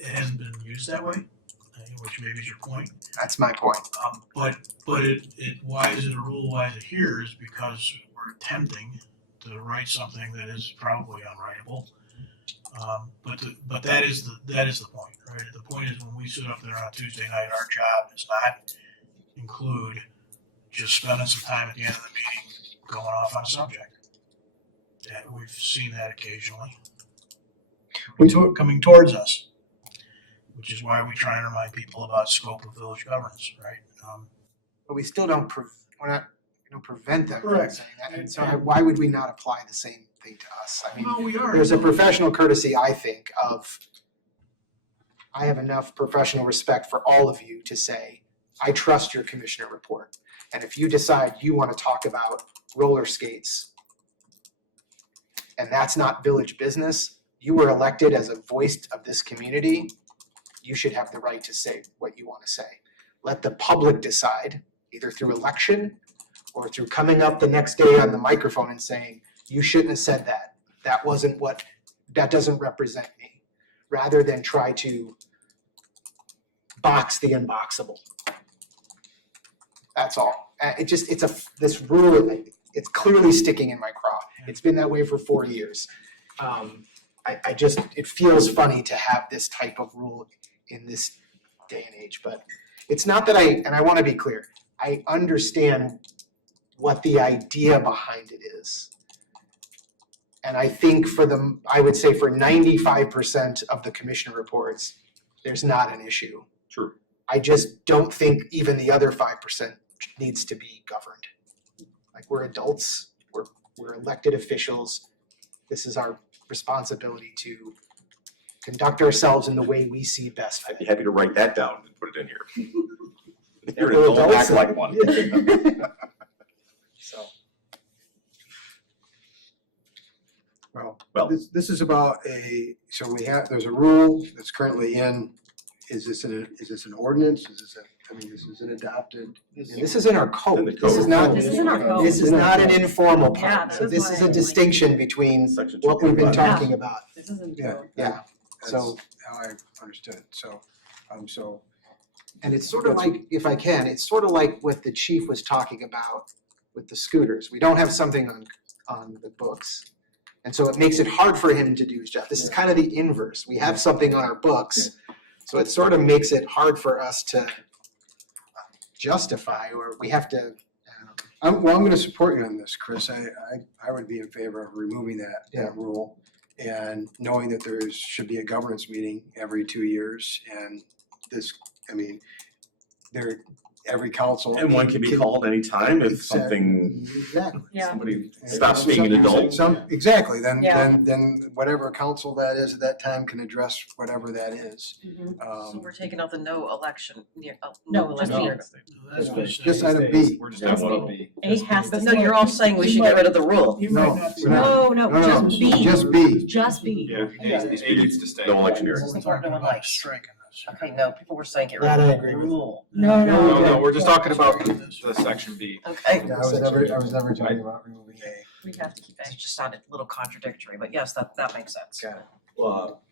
It hasn't been used that way, which maybe is your point. That's my point. But why is it a rule? Why is it here? Is because we're attempting to write something that is probably unwritable. But that is the point, right? The point is when we sit up there on Tuesday night, our job does not include just spending some time at the end of the meeting going off on a subject. Yeah, we've seen that occasionally. Coming towards us, which is why we try and remind people about scope of village governance, right? But we still don't prevent them from Correct. saying that. And so why would we not apply the same thing to us? I mean, No, we are. there's a professional courtesy, I think, I have enough professional respect for all of you to say, I trust your commissioner report. And if you decide you want to talk about roller skates and that's not village business, you were elected as a voice of this community, you should have the right to say what you want to say. Let the public decide, either through election or through coming up the next day on the microphone and saying, you shouldn't have said that. That doesn't represent me, rather than try to box the unboxable. That's all. This rule, it's clearly sticking in my craw. It's been that way for 4 years. It feels funny to have this type of rule in this day and age, but it's not that and I want to be clear, I understand what the idea behind it is. And I think I would say for 95% of the commission reports, there's not an issue. Sure. I just don't think even the other 5% needs to be governed. Like, we're adults, we're elected officials. This is our responsibility to conduct ourselves in the way we see best I'd be fit. happy to write that down and put it in here. You're We're an adult, adults. act like one. So, Well- This is about there's a rule that's currently in, is this an ordinance, this is an adopted? this is in our code. In the This is code. not, This is in our code. this is not an informal Yeah, part. that So is this why is I'm a like- distinction between Section what we've been 2.5. talking about. This isn't Yeah. true. Yeah, That's so, how I understood it, so. and it's sort of like, if I can, it's sort of like what the chief was talking about with the scooters. We don't have something on the books. And so it makes it hard for him to do his job. This is kind of the inverse. We have something on our books, so it sort of makes it hard for us to justify, or we have to, I'm gonna support you on this, Chris. I would be in favor of removing that rule and knowing that should be a governance meeting every 2 years, and every council. And one can be called anytime if something, Exactly. Yeah. somebody stops being an adult. Exactly, Yeah. then whatever council that is at that time can address whatever that is. So we're taking out the no election, No, no just election. That's what it's Just saying. item B. We're just Yeah, at one one of B. A has But to. no, you're all saying we should get rid of the rule. You No, might not be we're right. not. No, No, just B. just B. Just B. Yeah, A needs to stay. No electioneering. We're We're talking doing about like- striking this. Okay, no, people were saying get rid That of I the agree with. rule. No, No, no, we're just talking about the section B. Okay, Yeah, I was never talking about removing A. we have to keep it A. just sounded a little contradictory, but yes, that makes sense. Got it. Well,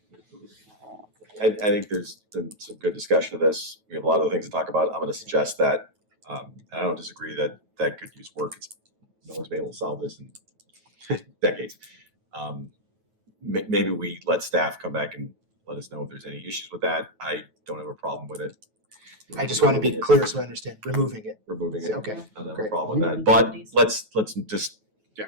I think there's been some good discussion of this. We have a lot of things to talk about. I'm gonna suggest that, I don't disagree that that could use work. No one's been able to solve this in decades. Maybe we let staff come back and let us know if there's any issues with that. I don't have a problem with it. I just want to be clear so I understand, removing it. Removing it. Okay, I don't have a great. problem with that, but let's just Yeah.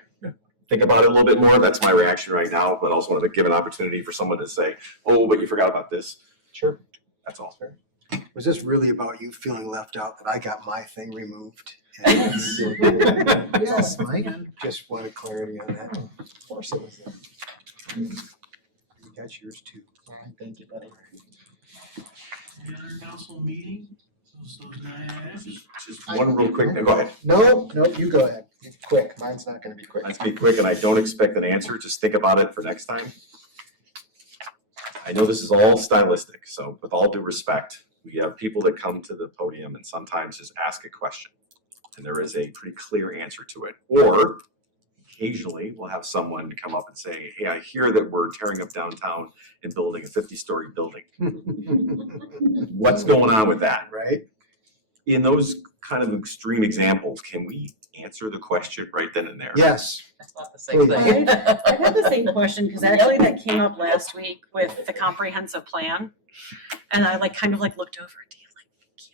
think about it a little bit more. That's my reaction right now, but also wanted to give an opportunity for someone to say, oh, but you forgot about this. Sure. That's all. Was this really about you feeling left out that I got my thing removed? Yes, Mike. Just wanted clarity on that. Of course it was. You got yours too. All right, thank you, buddy. Any other council meeting? Those 9 items? Just one real quick, go ahead. No, you go ahead. Quick, mine's not gonna be quick. Let's be quick, and I don't expect an answer, just think about it for next time. I know this is all stylistic, so with all due respect, we have people that come to the podium and sometimes just ask a question. And there is a pretty clear answer to it, or occasionally we'll have someone come up and say, hey, I hear that we're tearing up downtown and building a 50-story building. What's going on with that? Right? In those kind of extreme examples, can we answer the question right then and there? Yes. I thought the same thing. I had the same question, because actually that came up last week with the comprehensive plan. And I kind of looked over at Dave,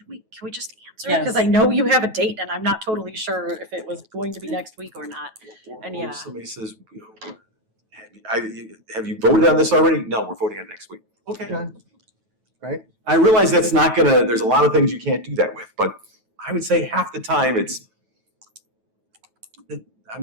can we just answer? Because I know you have a date and I'm not totally sure if it was going to be next week or not. And Or yeah. Somebody says, you know, have you voted on this already? No, we're voting on it next week. Okay. Done. Right? I realize that's not gonna, there's a lot of things you can't do that with, but I would say half the time it's,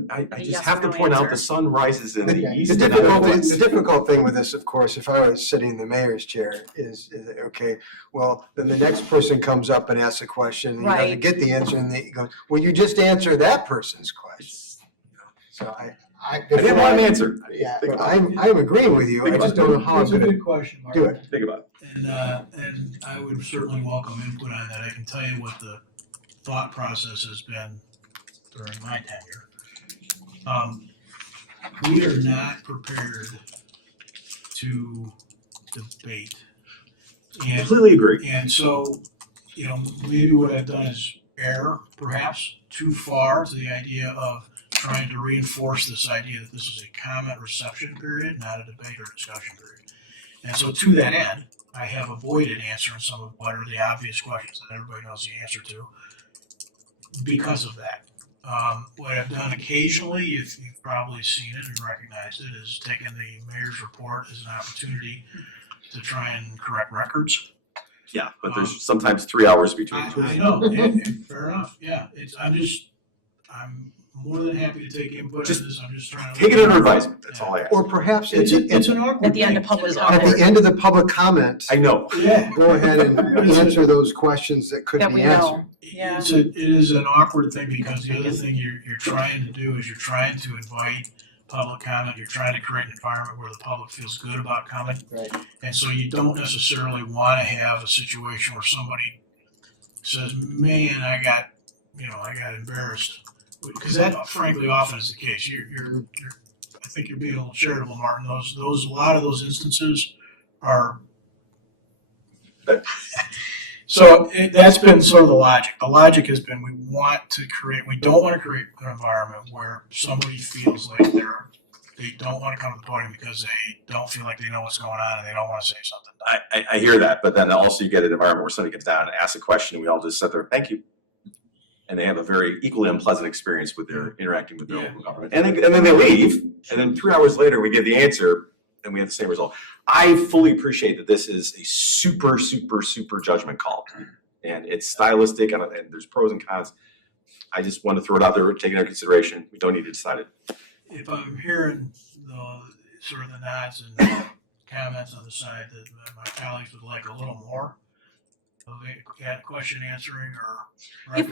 I A just yes have or to no point out answer. the sun rises in the The east and not in the west. difficult thing with this, of course, if I was sitting in the mayor's chair, is okay, well, then the next person comes up and asks a question, and he doesn't Right. Mm. get the answer, and they go, well, you just answer that person's question. So I didn't want an answer. Yeah, Think about it. I'm agreeing with you, I just don't know how I'm It's a gonna good question, Mark. do it. Think about it. And I would certainly welcome input on that. I can tell you what the thought process has been during my tenure. We are not prepared to debate. And, Completely agree. and so, you know, maybe what I've done is err perhaps too far to the idea of trying to reinforce this idea that this is a comment reception period, not a debate or discussion period. And so to that end, I have avoided answering some of what are the obvious questions that everybody knows the answer to because of that. What I've done occasionally, if you've probably seen it and recognized it, is taken the mayor's report as an opportunity to try and correct records. Yeah, but there's sometimes 3 hours between. I know, and fair enough, yeah, I'm more than happy to take input Just on this, I'm just trying to. Take it under advisement, that's all I ask. Or perhaps It's, it's, it's an awkward At the end of thing. public It is at comment. the end of the public comment, I know. Yeah. go ahead and answer those questions that could That be we answered. know. Yeah. It is an awkward thing because the other thing you're trying to do is you're trying to invite public comment, you're trying to create an environment where the public feels good about comment. Right. And so you don't necessarily wanna have a situation where somebody says, man, I got embarrassed. Because that frankly often is the case. I think you're being a little charitable, Martin. A lot of those instances are. So that's been sort of the logic. The logic has been we don't want to create an environment where somebody feels like they don't want to come to the podium because they don't feel like they know what's going on and they don't want to say something. I hear that, but then also you get an environment where somebody gets down and asks a question and we all just sit there, thank you. And they have a very equally unpleasant experience with their interacting with their local government. And then they leave, and then 3 hours later, we get the answer and we have the same result. I fully appreciate that this is a super, super, super judgment call. And it's stylistic and there's pros and cons. I just want to throw it out there, take it into consideration. We don't need to decide it. If I'm hearing the sort of the nods and the comments on the side that my colleagues would like a little more of a question answering or. If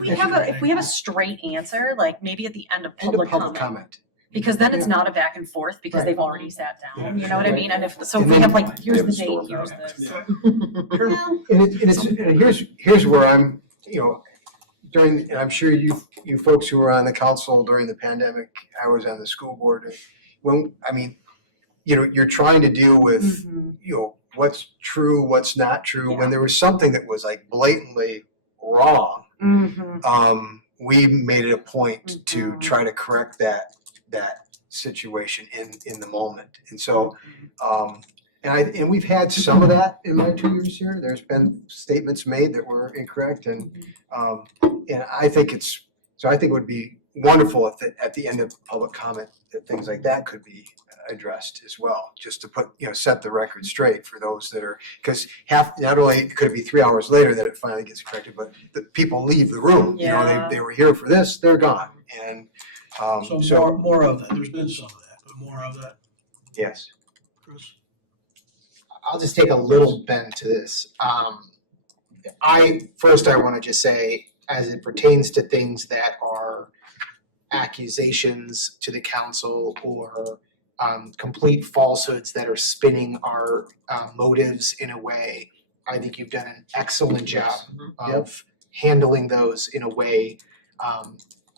we have a straight answer, like maybe at the end of End of public public comment, comment. because then it's Yeah. not a back and forth because Right. they've already sat down, Yeah. you know what I mean? And if And we then- have like, here's Yeah, the storm date, here's down. this. Here's where I'm, and I'm sure you folks who were on the council during the pandemic, I was on the school board. You're trying to deal with, Mhm. what's true, what's not true. When there was something that was like blatantly wrong, Mhm. we made it a point to Mhm. try to correct that situation in the moment. And so, and we've had some of that in my 2 years here. There's been statements made that were incorrect, and I think it would be wonderful if at the end of public comment that things like that could be addressed as well, just to set the record straight for those that are, because not only could it be 3 hours later that it finally gets corrected, but the people leave the room. Yeah. They were here for this, they're gone, and So more of that. There's been some of that, but more of that, yes. Chris? I'll just take a little bend to this. I want to just say, as it pertains to things that are accusations to the council or complete falsehoods that are spinning our motives in a way, I think you've done an excellent job of handling those in a way.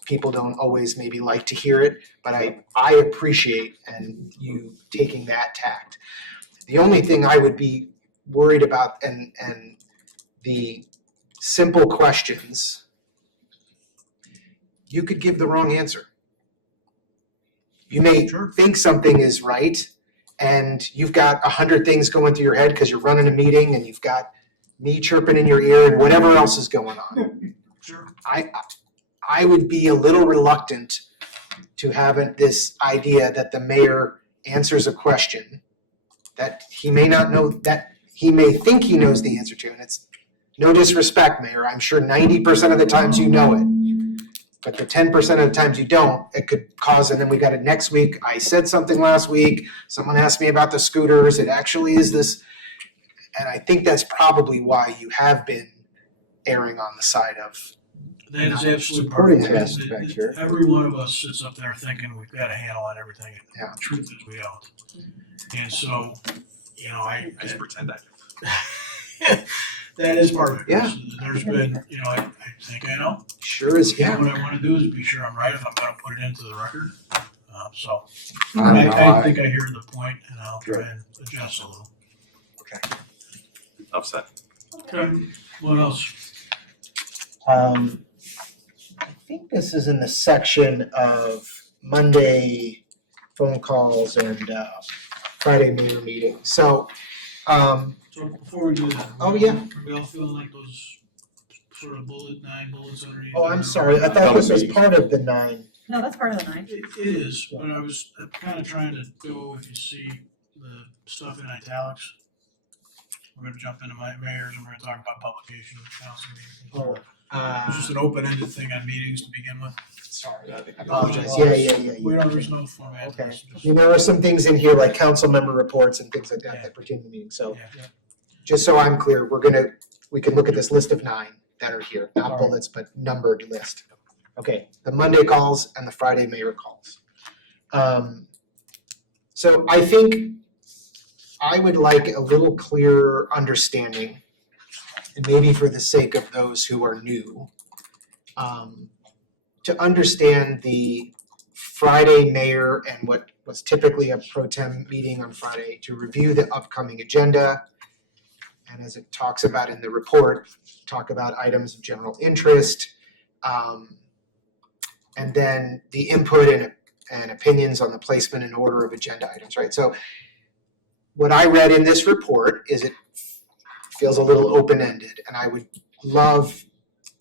People don't always maybe like to hear it, but I appreciate and you taking that tact. The only thing I would be worried about and the simple questions, you could give the wrong answer. You may Sure. think something is right and you've got 100 things going through your head because you're running a meeting and you've got me chirping in your ear and whatever else is going on. Sure. I would be a little reluctant to have this idea that the mayor answers a question that he may not know, that he may think he knows the answer to, and it's no disrespect, Mayor, I'm sure 90% of the times you know it. But the 10% of the times you don't, it could cause, and then we got it next week, I said something last week, someone asked me about the scooters, it actually is this. And I think that's probably why you have been erring on the side of, That is absolutely part of Supporting it. cast back here. Every one of us sits up there thinking we've got a handle on everything. and Yeah. the truth is we don't. And so, I I just pretend I do. that is part of it. Yeah. There's been, I think I know. sure as, What I want to do is be sure I'm right if I'm going to put it into the record. So I know, I think I hear the point and I'll try and adjust a little. Upset. Okay. What else? I think this is in the section of Monday phone calls and Friday mayor meeting. So, So before we do that. Oh, yeah. Are we all feeling like those sort of 9 bullets underneath? oh, I'm there? sorry, I thought this was part of the 9. No, that's part of the night. It is, but I was kind of trying to go, if you see the stuff in italics. We're gonna jump into my mayors and we're gonna talk about publication of council meetings. It's just an open-ended thing on meetings to begin with. Sorry, I apologize. Yeah. There's no format. Okay. It's just- There are some things in here like council member reports and things like that that pertain to the meeting. So Yeah. just so I'm clear, we can look at this list of 9 that are here, not bullets, but numbered list. Okay, the Monday calls and the Friday mayor calls. So I think I would like a little clearer understanding, and maybe for the sake of those who are new, to understand the Friday mayor and what was typically a pro tem meeting on Friday to review the upcoming agenda. And as it talks about in the report, talk about items of general interest. And then the input and opinions on the placement and order of agenda items, right? So what I read in this report is it feels a little open-ended, and I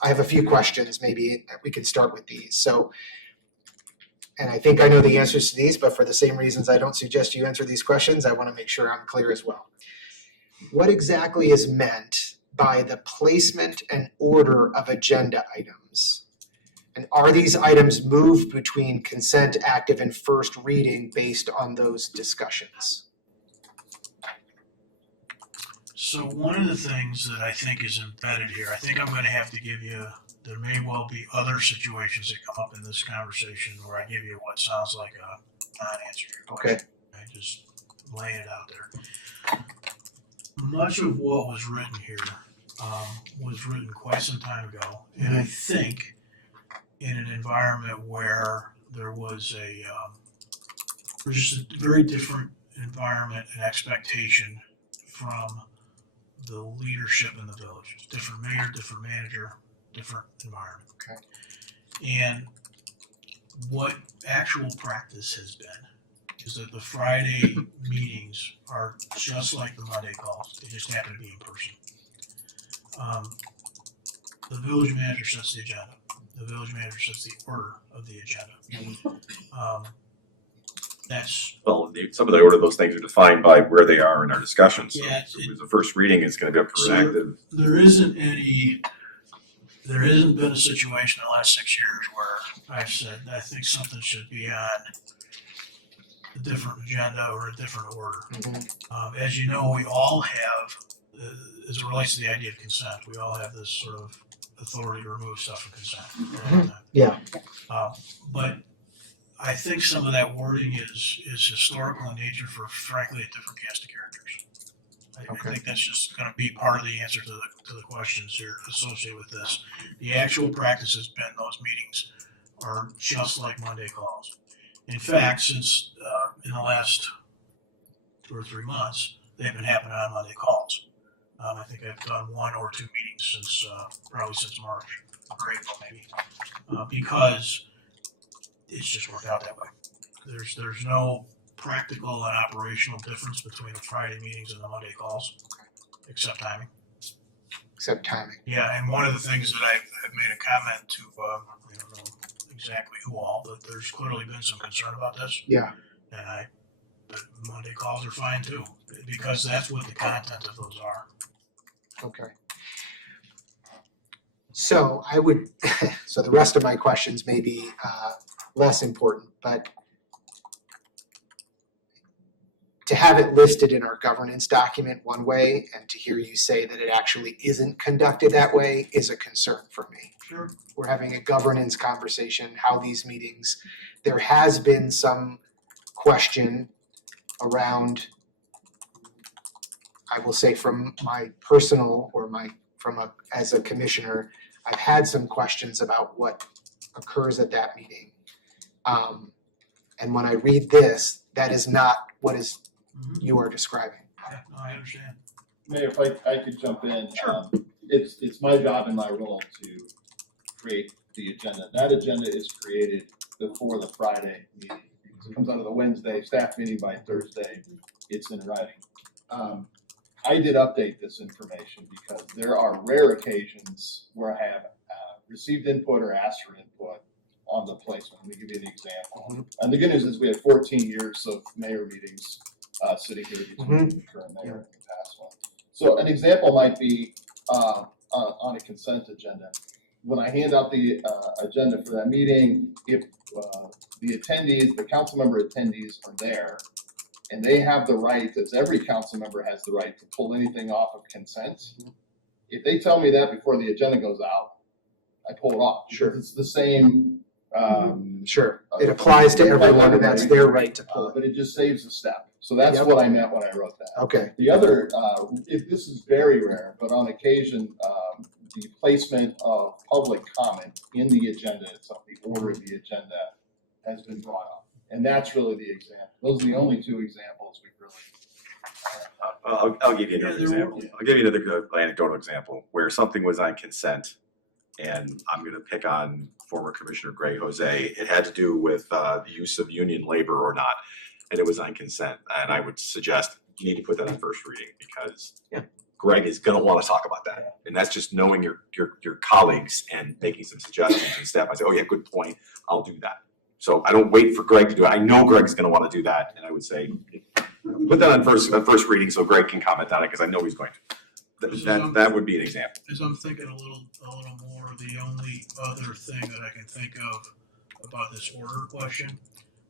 have a few questions, maybe we can start with these. So, and I think I know the answers to these, but for the same reasons I don't suggest you answer these questions, I want to make sure I'm clear as well. What exactly is meant by the placement and order of agenda items. And are these items moved between consent, active, and first reading based on those discussions? So one of the things that I think is embedded here, I think I'm gonna have to give you, there may well be other situations that come up in this conversation where I give you what sounds like a non-answer to your question. I just lay it out there. Much of what was written here was written quite some time ago, and I think in an environment where there was there's just a very different environment and expectation from the leadership in the village. Different mayor, different manager, different environment. Okay. And what actual practice has been is that the Friday meetings are just like the Monday calls. They just happen to be in person. The village manager sets the agenda. The village manager sets the order of the agenda. That's Well, some of the order of those things are defined by where they are in our discussions. So Yeah, so the first reading is gonna be a proactive. there hasn't been a situation in the last 6 years where I've said, I think something should be on a different agenda or a different order. As you know, we all have, as it relates to the idea of consent, we all have this sort of authority to remove stuff from consent. Yeah. But I think some of that wording is historical in nature for frankly a different cast of characters. I think that's just gonna be part of the answer to the questions here associated with this. The actual practice has been those meetings are just like Monday calls. In fact, since in the last 2 or 3 months, they've been happening on Monday calls. I think I've done 1 or 2 meetings since probably since March or April maybe, because it's just worked out that way. There's no practical and operational difference between the Friday meetings and the Monday calls, except timing. Except timing. Yeah, and one of the things that I've made a comment to, I don't know exactly who all, but there's clearly been some concern about this. Yeah. And but Monday calls are fine too, because that's what the content of those are. Okay. So I would, so the rest of my questions may be less important, but to have it listed in our governance document one way and to hear you say that it actually isn't conducted that way is a concern for me. Sure. We're having a governance conversation, how these meetings, there has been some question around, I will say from my personal or as a commissioner, I've had some questions about what occurs at that meeting. And when I read this, that is not what is you are describing. Yeah, no, I understand. Mayor, if I could jump in. Sure. It's my job and my role to create the agenda. That agenda is created before the Friday meeting. It comes out of the Wednesday staff meeting by Thursday. It's in writing. I did update this information because there are rare occasions where I have received input or asked for input on the placement. Let me give you an example. And the good news is we had 14 years of mayor meetings sitting here between the current mayor and the past one. So an example might be on a consent agenda. When I hand out the agenda for that meeting, if the attendees, the council member attendees are there, and they have the right, as every council member has the right to pull anything off of consent. If they tell me that before the agenda goes out, I pull it off. Sure. Because it's the same. Sure, it applies to everyone and that's their right to pull it. But it just saves a step. So that's Yep. what I meant when I wrote that. Okay, The other, this is very rare, but on occasion, the placement of public comment in the agenda itself, the order of the agenda has been brought up. And that's really the example. Those are the only 2 examples we've really. I'll give you another Yeah, there example. I'll give you another good anecdotal example where something was on consent. And I'm gonna pick on former Commissioner Greg Jose. It had to do with the use of union labor or not, and it was on consent. And I would suggest you need to put that on first reading because Greg is gonna wanna talk about that. And that's just knowing your colleagues and making some suggestions and staff. I say, oh yeah, good point, I'll do that. So I don't wait for Greg to do it. I know Greg's gonna wanna do that, and I would say, put that on first reading so Greg can comment on it, because I know he's going to. That would be an example. As I'm thinking a little more, the only other thing that I can think of about this order question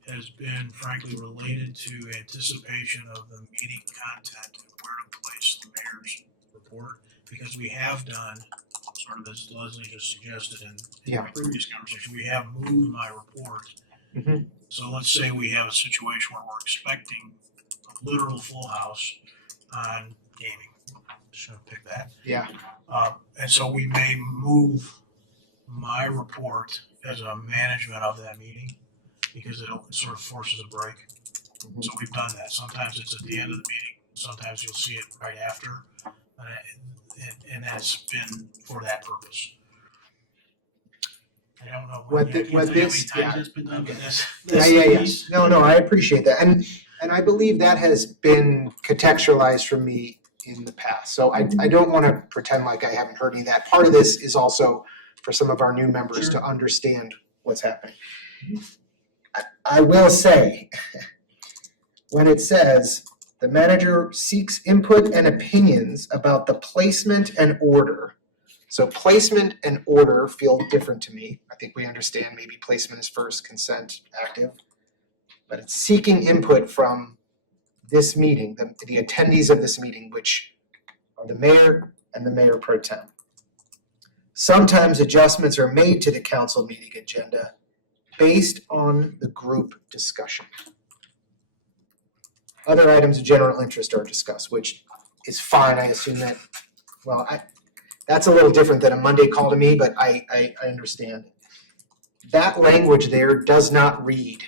has been frankly related to anticipation of the meeting content and where to place the mayor's report. Because we have done, sort of as Leslie just suggested in Yeah. the previous conversation, we have moved my report. Mhm. So let's say we have a situation where we're expecting a literal full house on gaming. Just gonna pick that. Yeah. And so we may move my report as a management of that meeting because it sort of forces a break. Mhm. So we've done that. Sometimes it's at the end of the meeting. Sometimes you'll see it right after. And that's been for that purpose. I don't know. What I the- can't what tell you how this- many times yeah. it's been done, but Yeah, that's yeah, the yeah. piece. No, I appreciate that. And I believe that has been contextualized for me in the past. So I don't want to pretend like I haven't heard any of that. Part of this is also for some of our new members to understand what's happening. I will say, when it says the manager seeks input and opinions about the placement and order. So placement and order feel different to me. I think we understand maybe placement is first, consent active. But it's seeking input from this meeting, the attendees of this meeting, which are the mayor and the mayor pro tem. Sometimes adjustments are made to the council meeting agenda based on the group discussion. Other items of general interest are discussed, which is fine. I assume that, well, that's a little different than a Monday call to me, but I understand. That language there does not read.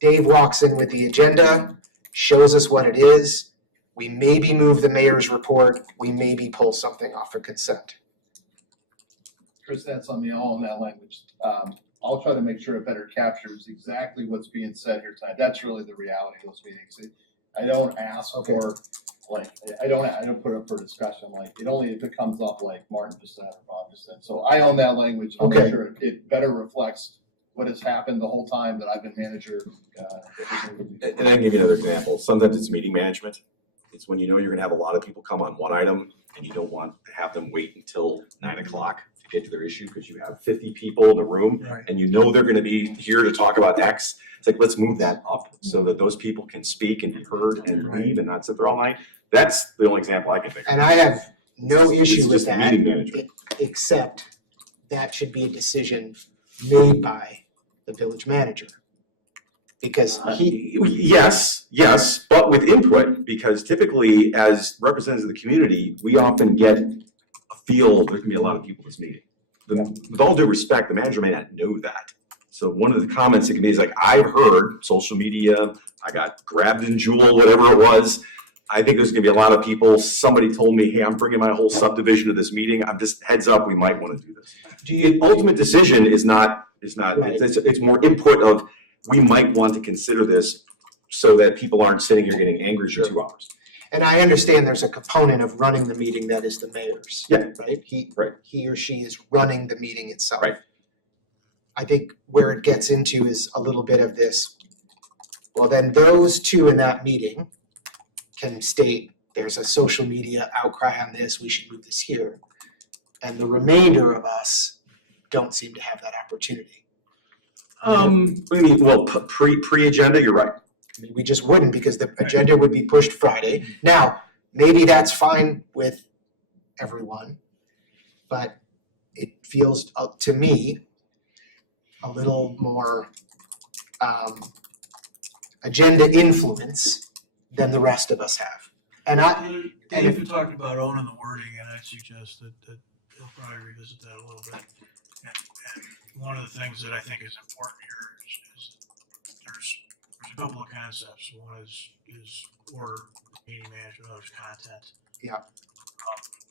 Dave walks in with the agenda, shows us what it is. We maybe move the mayor's report, we maybe pull something off for consent. Chris, that's on me all in that language. I'll try to make sure it better captures exactly what's being said here tonight. That's really the reality of those meetings. I don't ask Okay. for, like, I don't put it for discussion, like, it only if it comes up like Martin just said or Bob just said. So I own that language. I'll Okay. make sure it better reflects what has happened the whole time that I've been manager. And I can give you another example. Sometimes it's meeting management. It's when you know you're gonna have a lot of people come on one item and you don't want to have them wait until 9 o'clock to get to their issue because you have 50 people in the room Right. and you know they're gonna be here to talk about X. It's like, let's move that up so that those people can speak and be heard and leave and not sit there all night. That's the only example I can think of. And I have no issue It's with just that, meeting management. except that should be a decision made by the village manager. Because he, Yes, but with input, because typically as representatives of the community, we often get a feel, there can be a lot of people in this meeting. With all due respect, the manager may not know that. So one of the comments that can be is like, I've heard social media, I got grabbed in Jewel, whatever it was. I think there's gonna be a lot of people, somebody told me, hey, I'm bringing my whole subdivision to this meeting, I'm just, heads up, we might wanna do this. do you, The ultimate decision is not, Right. it's more input of, we might want to consider this so that people aren't sitting here getting angry for 2 hours. and I understand there's a component of running the meeting that is the mayor's. Yeah. Right? Right. He or she is running the meeting itself. Right. I think where it gets into is a little bit of this, well, then those two in that meeting can state, there's a social media outcry on this, we should move this here. And the remainder of us don't seem to have that opportunity. What do you mean, well, pre-agenda, you're right. I mean, we just wouldn't because the agenda would be pushed Friday. Now, maybe that's fine with everyone, but it feels to me a little more agenda influence than the rest of us have. And Dave had talked about owning the wording, and I'd suggest that he'll probably revisit that a little bit. And one of the things that I think is important here is there's a couple of concepts. One is order, meeting management, others content. Yeah.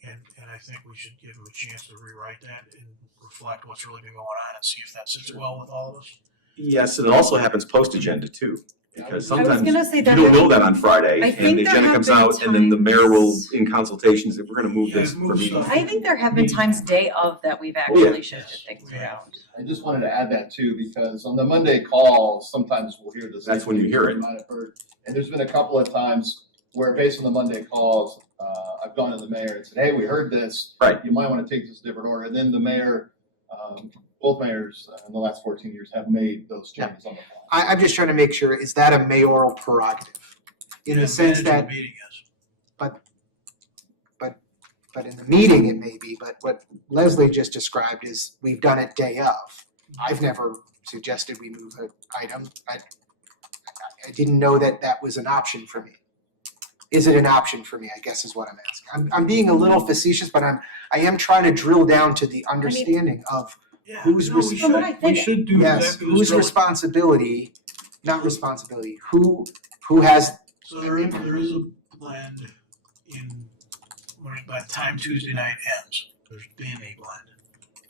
And I think we should give him a chance to rewrite that and reflect what's really been going on and see if that sits well with all of us. Yes, and it also happens post-agenda too, because I was sometimes gonna say you that. don't know that on Friday, I and think the there agenda have comes been out, and then the mayor will, times- in consultations, if we're gonna move Yeah, this move for meeting. stuff. I think there have been times day of that we've yeah. actually shifted Yes. things Yeah. around. I just wanted to add that too, because on the Monday calls, sometimes we'll hear this. That's when you hear it. You might have heard, and there's been a couple of times where based on the Monday calls, I've gone to the mayor and said, hey, we heard this. Right. You might want to take this a different order. And then the mayor, both mayors in the last 14 years have made those changes on the fly. I'm just trying to make sure, is that a mayoral prerogative? In the sense Advantage of that, the meeting is. but in the meeting it may be, but what Leslie just described is we've done it day of. I've never suggested we move an item. I didn't know that that was an option for me. Is it an option for me, I guess is what I'm asking. I'm being a little facetious, but I am trying to drill down to the understanding of, Yeah, Who's no, we res- should, From what I we think- should do yes, exactly this. whose drill. responsibility, not responsibility, who has, So there is a blend by the time Tuesday night ends, there's been a blend.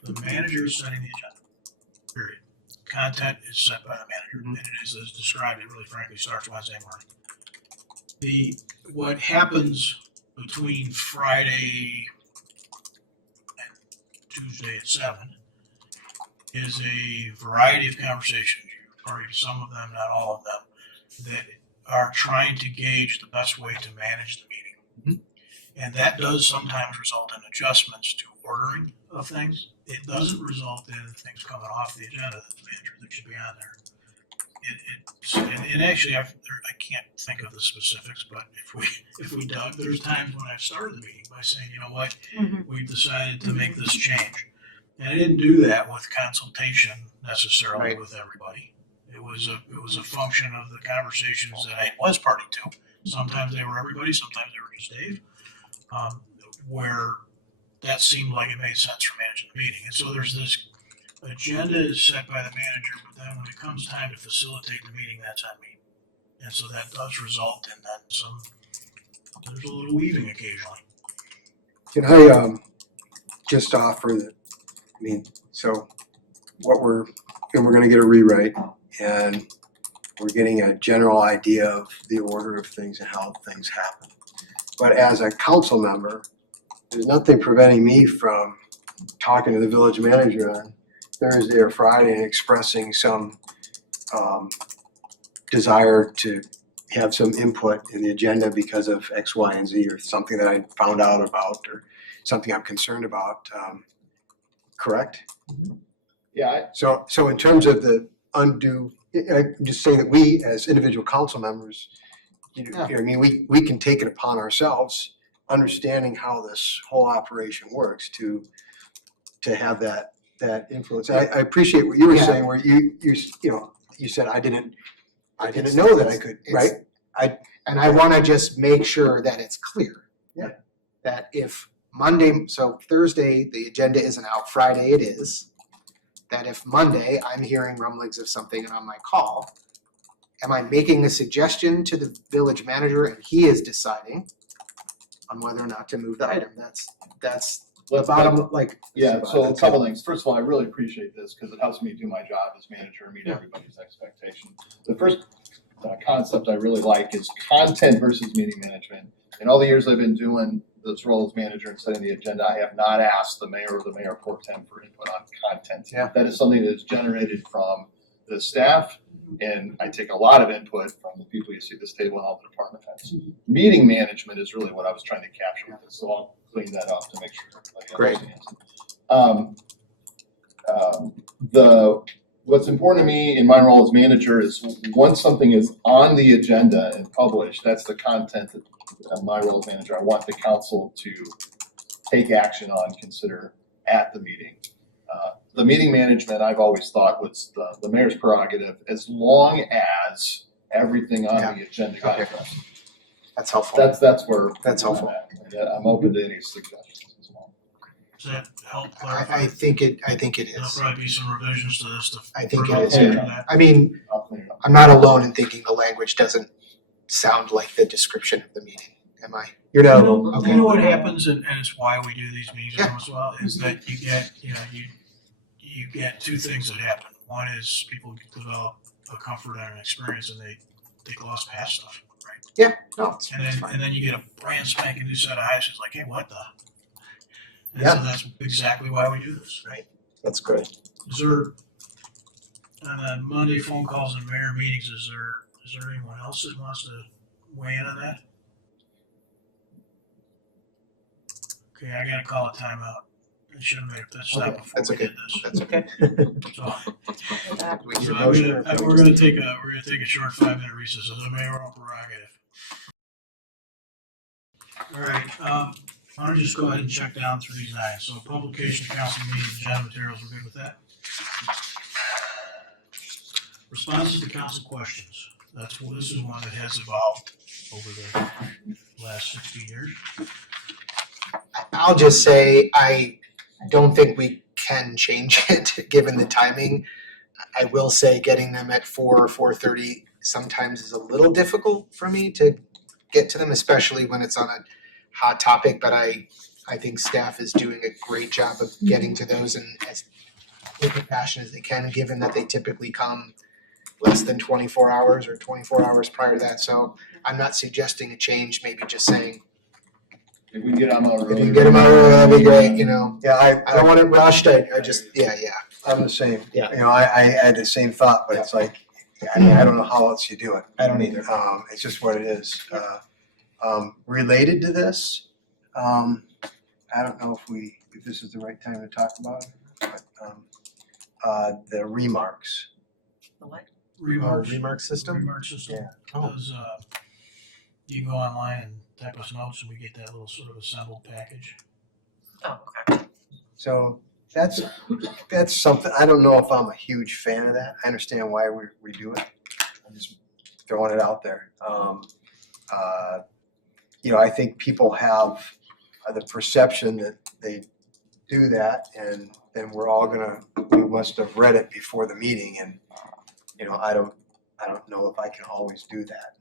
The manager is setting the agenda, period. Content is set by the manager, and it is as described, it really frankly starts Wednesday morning. What happens between Friday and Tuesday at 7 is a variety of conversations, or some of them, not all of them, that are trying to gauge the best way to manage the meeting. And that does sometimes result in adjustments to ordering of things. It doesn't result in things coming off the agenda that the manager thinks should be on there. And actually, I can't think of the specifics, but if we dug, there's times when I've started the meeting by saying, you know what, we've decided to make this change. And I didn't do that with consultation necessarily Right. with everybody. It was a function of the conversations that I was party to. Sometimes they were everybody, sometimes they were just Dave. Where that seemed like it made sense for managing the meeting. And so there's this agenda is set by the manager, but then when it comes time to facilitate the meeting, that's on me. And so that does result in then there's a little weaving occasionally. Can I just offer that, so we're gonna get a rewrite and we're getting a general idea of the order of things and how things happen. But as a council member, there's nothing preventing me from talking to the village manager on Thursday or Friday and expressing some desire to have some input in the agenda because of X, Y, and Z, or something that I found out about, or something I'm concerned about. Correct? Yeah, So in terms of the undue, I'm just saying that we as individual council members, we can take it upon ourselves, understanding how this whole operation works to have that influence. I appreciate what you were Yeah. saying, where you said I didn't know that I could, It's- right? and I wanna just make sure that it's clear. Yeah. That if Monday, so Thursday, the agenda isn't out, Friday it is. That if Monday, I'm hearing rumblings of something and on my call, am I making a suggestion to the village manager and he is deciding on whether or not to move the item? That's the bottom, like. Yeah, so a couple things. First of all, I really appreciate this because it helps me do my job as manager and meet everybody's expectations. The first concept I really like is content versus meeting management. In all the years I've been doing this role as manager and setting the agenda, I have not asked the mayor or the mayor pro tem for input on content. Yeah. That is something that is generated from the staff, and I take a lot of input from the people you see at this table and all the department heads. Meeting management is really what I was trying to capture with this, so I'll clean that up to make sure everybody Great. understands. What's important to me in my role as manager is once something is on the agenda and published, that's the content that my role as manager, I want the council to take action on, consider at the meeting. The meeting management, I've always thought was the mayor's prerogative, as long as everything on the agenda got Okay. addressed. That's helpful. That's where. That's helpful. I'm at. And I'm open to any suggestions as well. Does that help clarify? I think it There'll is. probably be some revisions to this to. I think it further is, clear yeah. that. I mean, I'll clean it up. I'm not alone in thinking the language doesn't sound like the description of the meeting, am I? You're not alone, okay. You know what happens, and it's why we do these meetings Yeah. as well, is that you get, you get two things that happen. One is people develop a comfort and an experience and they gloss past stuff, right? No, And then you get a brand spanking new set of eyes, it's like, hey, what the? And Yeah. so that's exactly why we do this, right? That's great. Is there, on the Monday phone calls and mayor meetings, is there anyone else that wants to weigh in on that? Okay, I gotta call a timeout. I should have made that stop Okay, before that's we okay. did this. That's okay. So, We need so a motion or we're gonna take a short 5-minute recess as a mayoral prerogative. All right, why don't you just go ahead and check down through these items. So publication, council meeting, agenda materials, we're good with that? Responses to council questions. This is one that has evolved over the last 60 years. I'll just say, I don't think we can change it, given the timing. I will say getting them at 4 or 4:30 sometimes is a little difficult for me to get to them, especially when it's on a hot topic, but I think staff is doing a great job of getting to those and as quick a fashion as they can, given that they typically come less than 24 hours or 24 hours prior to that. So I'm not suggesting a change, maybe just saying, If we can get them out if early. you can get them out early, that'd be great, you know. Yeah, I don't want it rushed, I just, yeah. I'm the same. Yeah. You know, I had the same thought, but it's like, I mean, I don't know how else you do it. I don't either. It's just what it is. Related to this, I don't know if this is the right time to talk about it, but, the remarks. The what? Remarks. Remark system? Remark system. Yeah. Oh. Does, you can go online and type us notes and we get that little sort of assembled package. Oh, okay. So that's something, I don't know if I'm a huge fan of that. I understand why we do it. I'm just throwing it out there. You know, I think people have the perception that they do that and then we must have read it before the meeting and, you know, I don't know if I can always do that.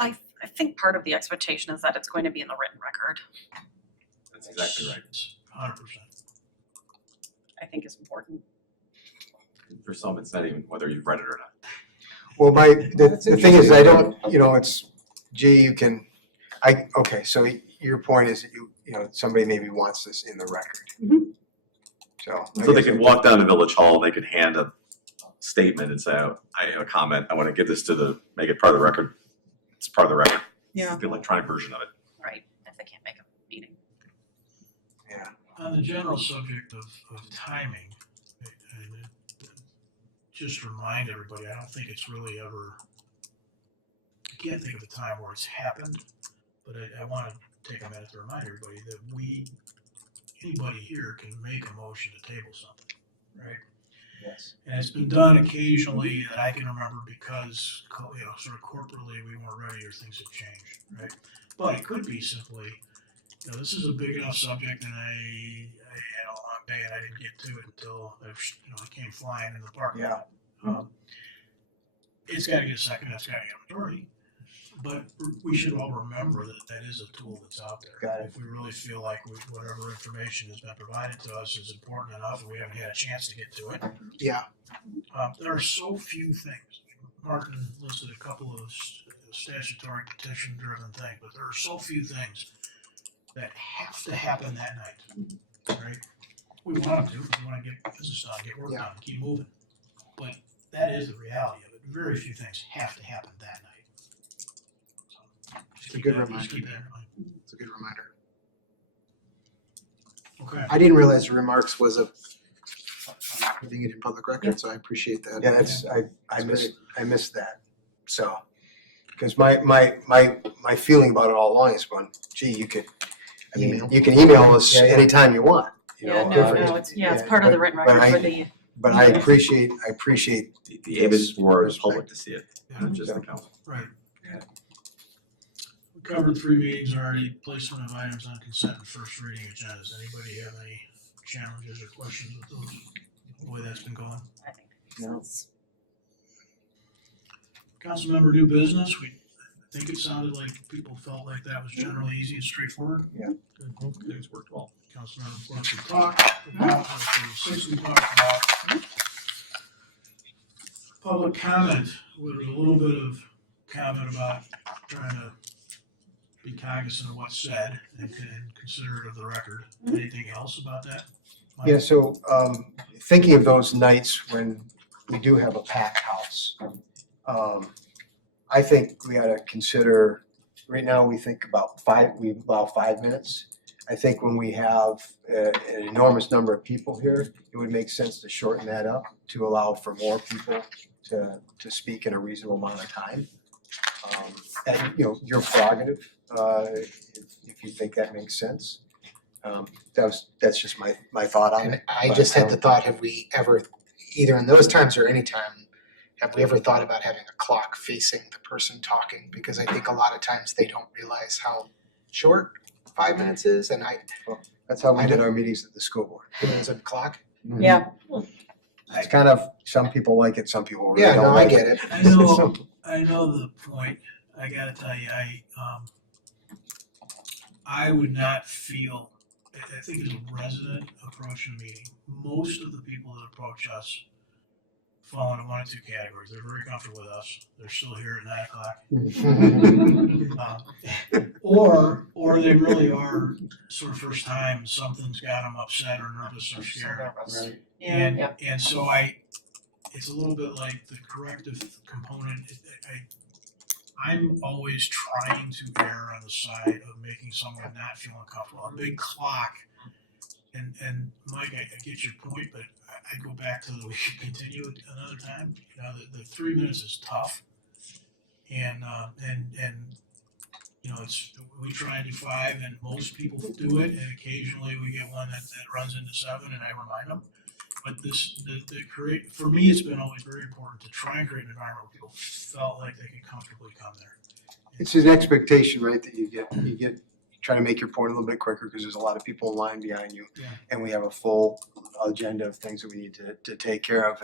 I think part of the expectation is that it's going to be in the written record, That's exactly right. 100%. I think is important. For some, it's not even whether you've read it or not. Well, the thing is, I don't, you know, it's, gee, you can, okay, so your point is that you know, somebody maybe wants this in the record. Mhm. So. So they can walk down to Village Hall, they could hand a statement and say, oh, I have a comment, I want to give this make it part of the record. It's part of the record. Yeah. It's the electronic version of it. Right, if they can't make a meeting. Yeah, On the general subject of timing, and just remind everybody, I don't think it's really ever, I can't think of a time where it's happened, but I want to take a minute to remind everybody that anybody here can make a motion to table something, right? yes. And it's been done occasionally that I can remember because, you know, sort of corporately we weren't ready or things have changed, right? But it could be simply, you know, this is a big enough subject and I had a long day and I didn't get to it until, I came flying in the park. Yeah. It's got to get a second, it's got to get a majority. But we should all remember that is a tool that's out there. Got it. If we really feel like whatever information has been provided to us is important enough and we haven't had a chance to get to it, Yeah, there are so few things. Martin listed a couple of statutory petition-driven things, but there are so few things that have to happen that night, right? We want them to, we want to get business done, get work Yeah. done, keep moving. But that is the reality of it. Very few things have to happen that night. So, just It's a keep good that- just reminder. keep that in mind. it's a good reminder. Okay. I didn't realize remarks was putting it in public record, so I appreciate that. Yeah, I That's missed that, so. Because my feeling about it all along is going, gee, you can email us Yeah, yeah. anytime you want, you Yeah, know. no, it's part of the written but record for the, But I appreciate The aim is for the public to see it, not just the council. Right. We covered 3 meetings already, placement of items on consent and first reading agendas. Anybody have any challenges or questions with those, the way that's been going? I think. No. Councilmember new business, I think it sounded like people felt like that was generally easy and straightforward. Yeah. Good. Things worked well. Councilmember Flores, we talked about, Councilmember 6 we talked about. Public comment, there was a little bit of comment about trying to be cognizant of what's said and considerate of the record. Anything else about that? Mike? Yeah, so thinking of those nights when we do have a packed house, I think we ought to consider, right now we think we allow 5 minutes. I think when we have an enormous number of people here, it would make sense to shorten that up to allow for more people to speak in a reasonable amount of time. And, you know, your prerogative, if you think that makes sense. That's just my thought on And it. I just had the thought, have we ever, either in those times or any time, have we ever thought about having a clock facing the person talking? Because I think a lot of times they don't realize how short 5 minutes is, and That's how we did our meetings at the school board. there's a clock. Yeah. It's kind of, some people like it, some people really Yeah, don't no, I like get it. it. I know the point. I gotta tell you, I would not feel, I think as a resident approaching a meeting, most of the people that approach us fall into one of two categories. They're very comfortable with us. They're still here at 9 o'clock. Or they really are sort of first time, something's got them upset or nervous or scared. Right. And so it's a little bit like the corrective component. I'm always trying to err on the side of making someone not feel uncomfortable. A big clock, and Mike, I get your point, but I go back to we should continue it another time. You know, the 3 minutes is tough, and you know, we try and do 5, and most people do it, and occasionally we get one that runs into 7, and I remind them. But for me, it's been always very important to try and create an environment where people felt like they could comfortably come there. It's an expectation, right, that you try to make your point a little bit quicker because there's a lot of people in line behind you. Yeah. And we have a full agenda of things that we need to take care of.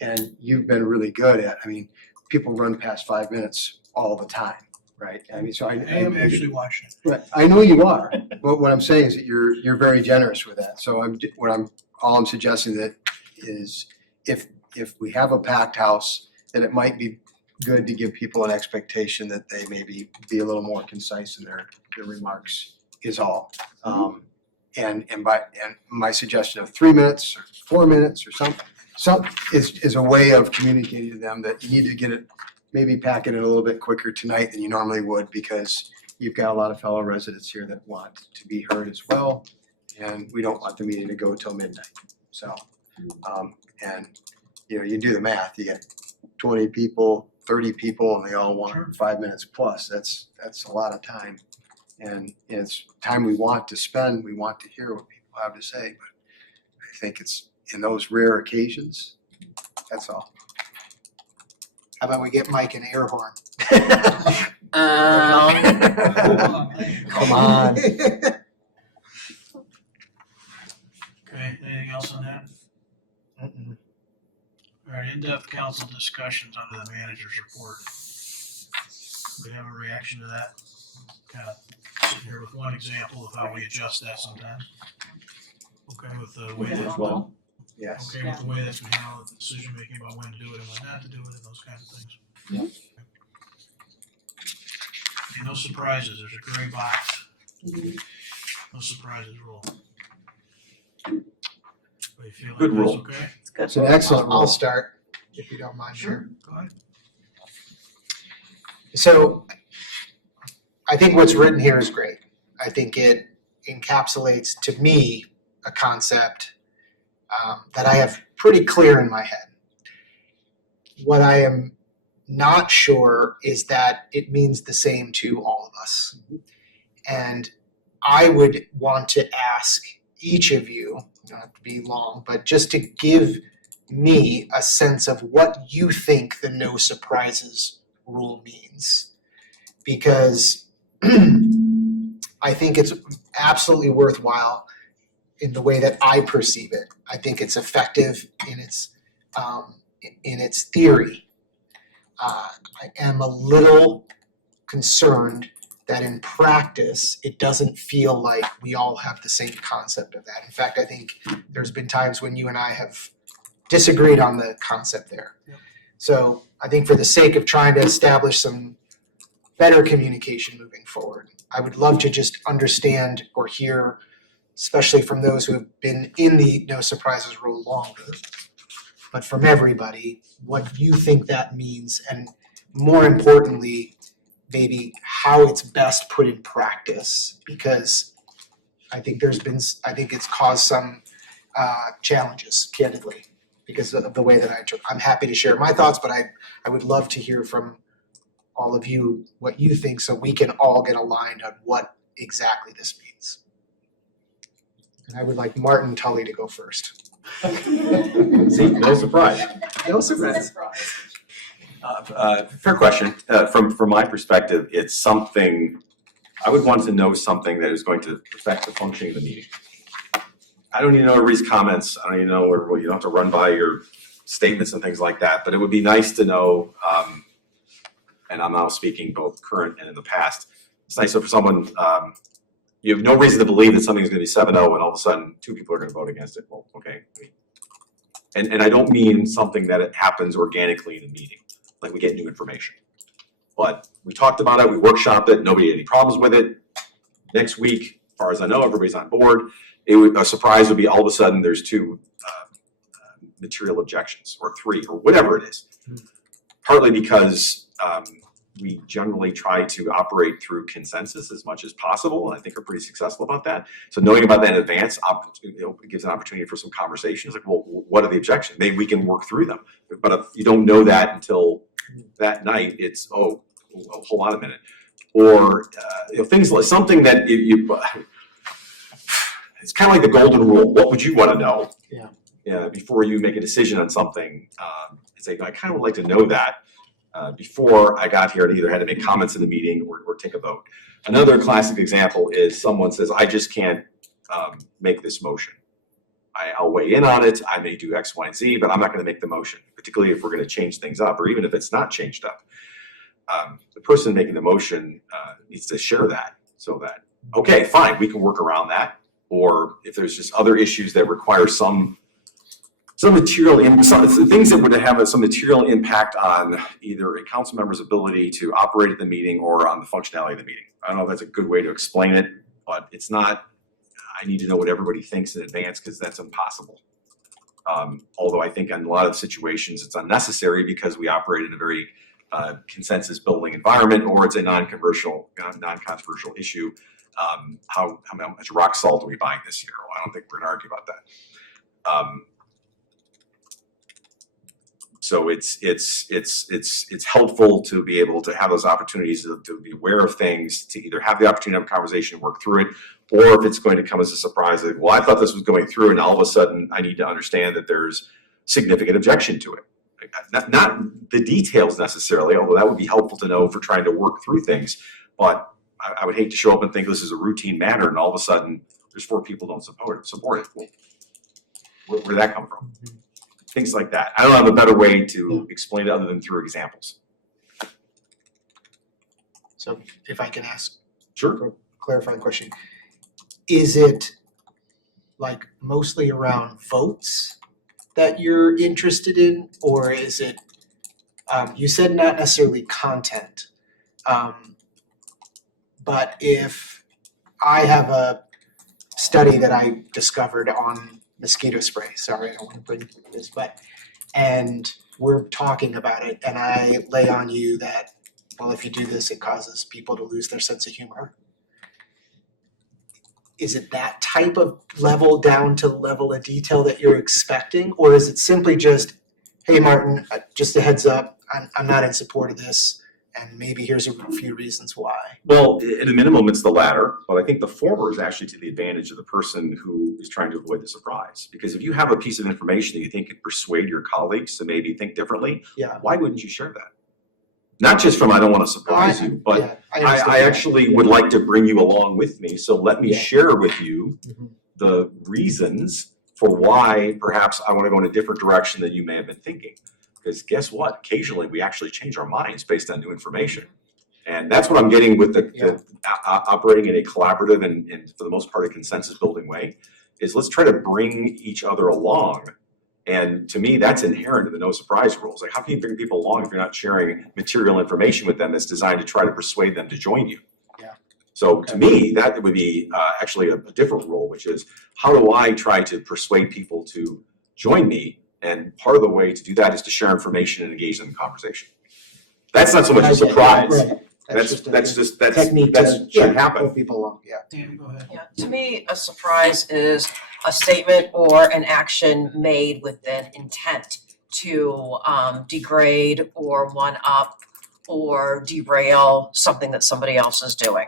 And you've been really good at, I mean, people run past 5 minutes all the time, right? I mean, so I am actually watching it. Right, I know you are, but what I'm saying is that you're very generous with that. So all I'm suggesting that is if we have a packed house, that it might be good to give people an expectation that they maybe be a little more concise in their remarks is all. And my suggestion of 3 minutes or 4 minutes or some is a way of communicating to them that you need to get it, maybe pack it in a little bit quicker tonight than you normally would, because you've got a lot of fellow residents here that want to be heard as well. And we don't want the meeting to go till midnight. So, and you know, you do the math, you get 20 people, 30 people, and they all want 5 minutes plus. That's a lot of time. And it's time we want to spend, we want to hear what people have to say, but I think it's in those rare occasions, that's all. How about we get Mike an air horn? Come on. Okay, anything else on that? Mm-mm. All right, in-depth council discussions under the manager's report. We have a reaction to that? Kind of sitting here with one example of how we adjust that sometimes. Okay with the way that, Yes. okay with the way that's been handled, the decision making about when to do it and when not to do it and those kinds of things. Yeah. And no surprises, there's a gray box. No surprises rule. But you feel like Good that's rule. okay? It's good. It's an excellent I'll rule. start, if you don't mind. Sure, go ahead. So I think what's written here is great. I think it encapsulates, to me, a concept that I have pretty clear in my head. What I am not sure is that it means the same to all of us. And I would want to ask each of you, not to be long, but just to give me a sense of what you think the no surprises rule means. Because I think it's absolutely worthwhile in the way that I perceive it. I think it's effective in its theory. I am a little concerned that in practice, it doesn't feel like we all have the same concept of that. In fact, I think there's been times when you and I have disagreed on the concept there. Yep. So I think for the sake of trying to establish some better communication moving forward, I would love to just understand or hear, especially from those who have been in the no surprises rule longer, but from everybody, what you think that means, and more importantly, maybe how it's best put in practice. Because I think I think it's caused some challenges, candidly, because of the way that I'm happy to share my thoughts, but I would love to hear from all of you what you think, so we can all get aligned on what exactly this means. And I would like Martin Tully to go first. See, no surprise. No surprise. Fair question. From my perspective, it's something, I would want to know something that is going to affect the functioning of the meeting. I don't even know everybody's comments. I don't even know where, you don't have to run by your statements and things like that, but it would be nice to know, and I'm now speaking both current and in the past. It's nice for someone, you have no reason to believe that something's gonna be 7-0 and all of a sudden 2 people are gonna vote against it. Well, okay. And I don't mean something that it happens organically in a meeting, like we get new information. But we talked about it, we workshopped it, nobody had any problems with it. Next week, as far as I know, everybody's on board. A surprise would be all of a sudden there's 2 material objections, or 3, or whatever it is. Partly because we generally try to operate through consensus as much as possible, and I think we're pretty successful about that. So knowing about that in advance, it gives an opportunity for some conversations. Like, well, what are the objections? Maybe we can work through them. But if you don't know that until that night, it's hold on a minute, or things like something that it's kind of like the golden rule. What would you want to know? Yeah. Before you make a decision on something, it's like, I kind of would like to know that before I got here and either had to make comments in the meeting or take a vote. Another classic example is someone says, I just can't make this motion. I'll weigh in on it. I may do X, Y, and Z, but I'm not going to make the motion, particularly if we're going to change things up, or even if it's not changed up. The person making the motion needs to share that, so that, okay, fine, we can work around that. Or if there's just other issues that require some material, things that would have some material impact on either a council member's ability to operate at the meeting or on the functionality of the meeting. I don't know if that's a good way to explain it, but it's not, I need to know what everybody thinks in advance, because that's impossible. Although I think in a lot of situations it's unnecessary because we operate in a very consensus building environment, or it's a non-controversial issue. How much rock salt are we buying this year? Well, I don't think we're gonna argue about that. So it's helpful to be able to have those opportunities to be aware of things, to either have the opportunity to have a conversation and work through it, or if it's going to come as a surprise, like, well, I thought this was going through, and all of a sudden I need to understand that there's significant objection to it. Not the details necessarily, although that would be helpful to know for trying to work through things, but I would hate to show up and think this is a routine matter, and all of a sudden there's 4 people don't support it. Well, where did that come from? Things like that. I don't have a better way to explain it other than through examples. So if I can ask Sure. a clarifying question, is it like mostly around votes that you're interested in, or is it, you said not necessarily content, but if I have a study that I discovered on mosquito spray, sorry, I don't want to bring this, and we're talking about it, and I lay on you that, well, if you do this, it causes people to lose their sense of humor. Is it that type of level down to level of detail that you're expecting? Or is it simply just, hey, Martin, just a heads up, I'm not in support of this, and maybe here's a few reasons why? Well, at a minimum, it's the latter, but I think the former is actually to the advantage of the person who is trying to avoid the surprise. Because if you have a piece of information that you think could persuade your colleagues to maybe think differently, Yeah. why wouldn't you share that? Not just from, I don't want to surprise you, but Yeah, understand I that. actually would like to bring you along with me, so let me Yeah. share with you Mhm. the reasons for why perhaps I want to go in a different direction than you may have been thinking. Because guess what? Occasionally we actually change our minds based on new information. And that's what I'm getting with the operating in a collaborative and for the most part a consensus building way, is let's try to bring each other along. And to me, that's inherent in the no surprise rules. Like, how can you bring people along if you're not sharing material information with them that's designed to try to persuade them to join you? Yeah. So to me, that would be actually a different role, which is how do I try to persuade people to join me? And part of the way to do that is to share information and engage them in conversation. That's not so much a surprise. Right. That's that's technique that's to, should yeah, happen. pull people along, yeah. Tammy, go ahead. Yeah, to me, a surprise is a statement or an action made with an intent to degrade or one up or derail something that somebody else is doing.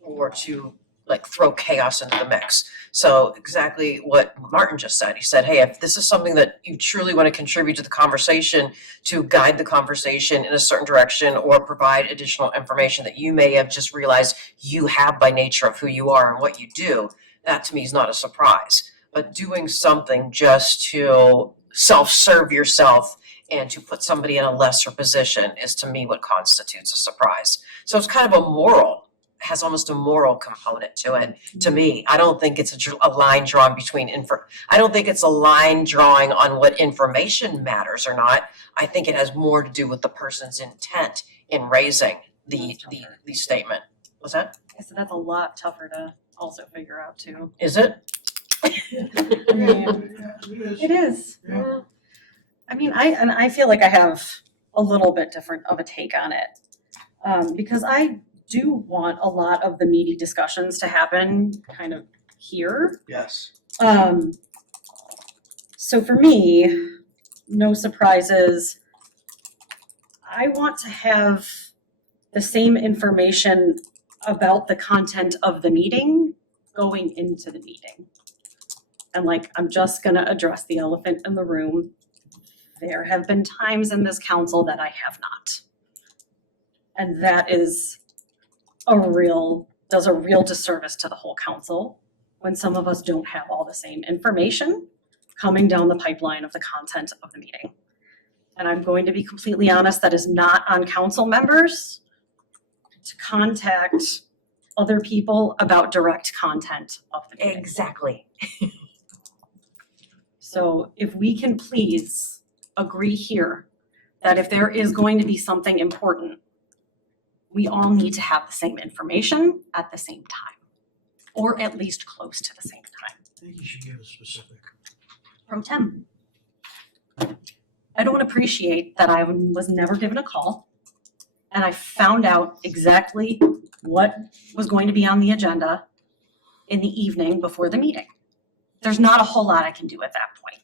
Or to like throw chaos into the mix. So exactly what Martin just said. He said, hey, if this is something that you truly want to contribute to the conversation, to guide the conversation in a certain direction or provide additional information that you may have just realized you have by nature of who you are and what you do, that to me is not a surprise. But doing something just to self-serve yourself and to put somebody in a lesser position is to me what constitutes a surprise. So it's kind of a moral, has almost a moral component to it. To me, I don't think it's a line drawn between I don't think it's a line drawing on what information matters or not. I think it has more to do with the person's intent in raising the statement. Was that? I said that's a lot tougher to also figure out too. Is it? It is. Yeah. I mean, I feel like I have a little bit different of a take on it. Because I do want a lot of the meaty discussions to happen kind of here. Yes. So for me, no surprises. I want to have the same information about the content of the meeting going into the meeting. And like, I'm just gonna address the elephant in the room. There have been times in this council that I have not. And that does a real disservice to the whole council when some of us don't have all the same information coming down the pipeline of the content of the meeting. And I'm going to be completely honest, that is not on council members to contact other people about direct content of the meeting. Exactly. So if we can please agree here that if there is going to be something important, we all need to have the same information at the same time, or at least close to the same time. I think you should give a specific. Pro tem. I don't appreciate that I was never given a call and I found out exactly what was going to be on the agenda in the evening before the meeting. There's not a whole lot I can do at that point.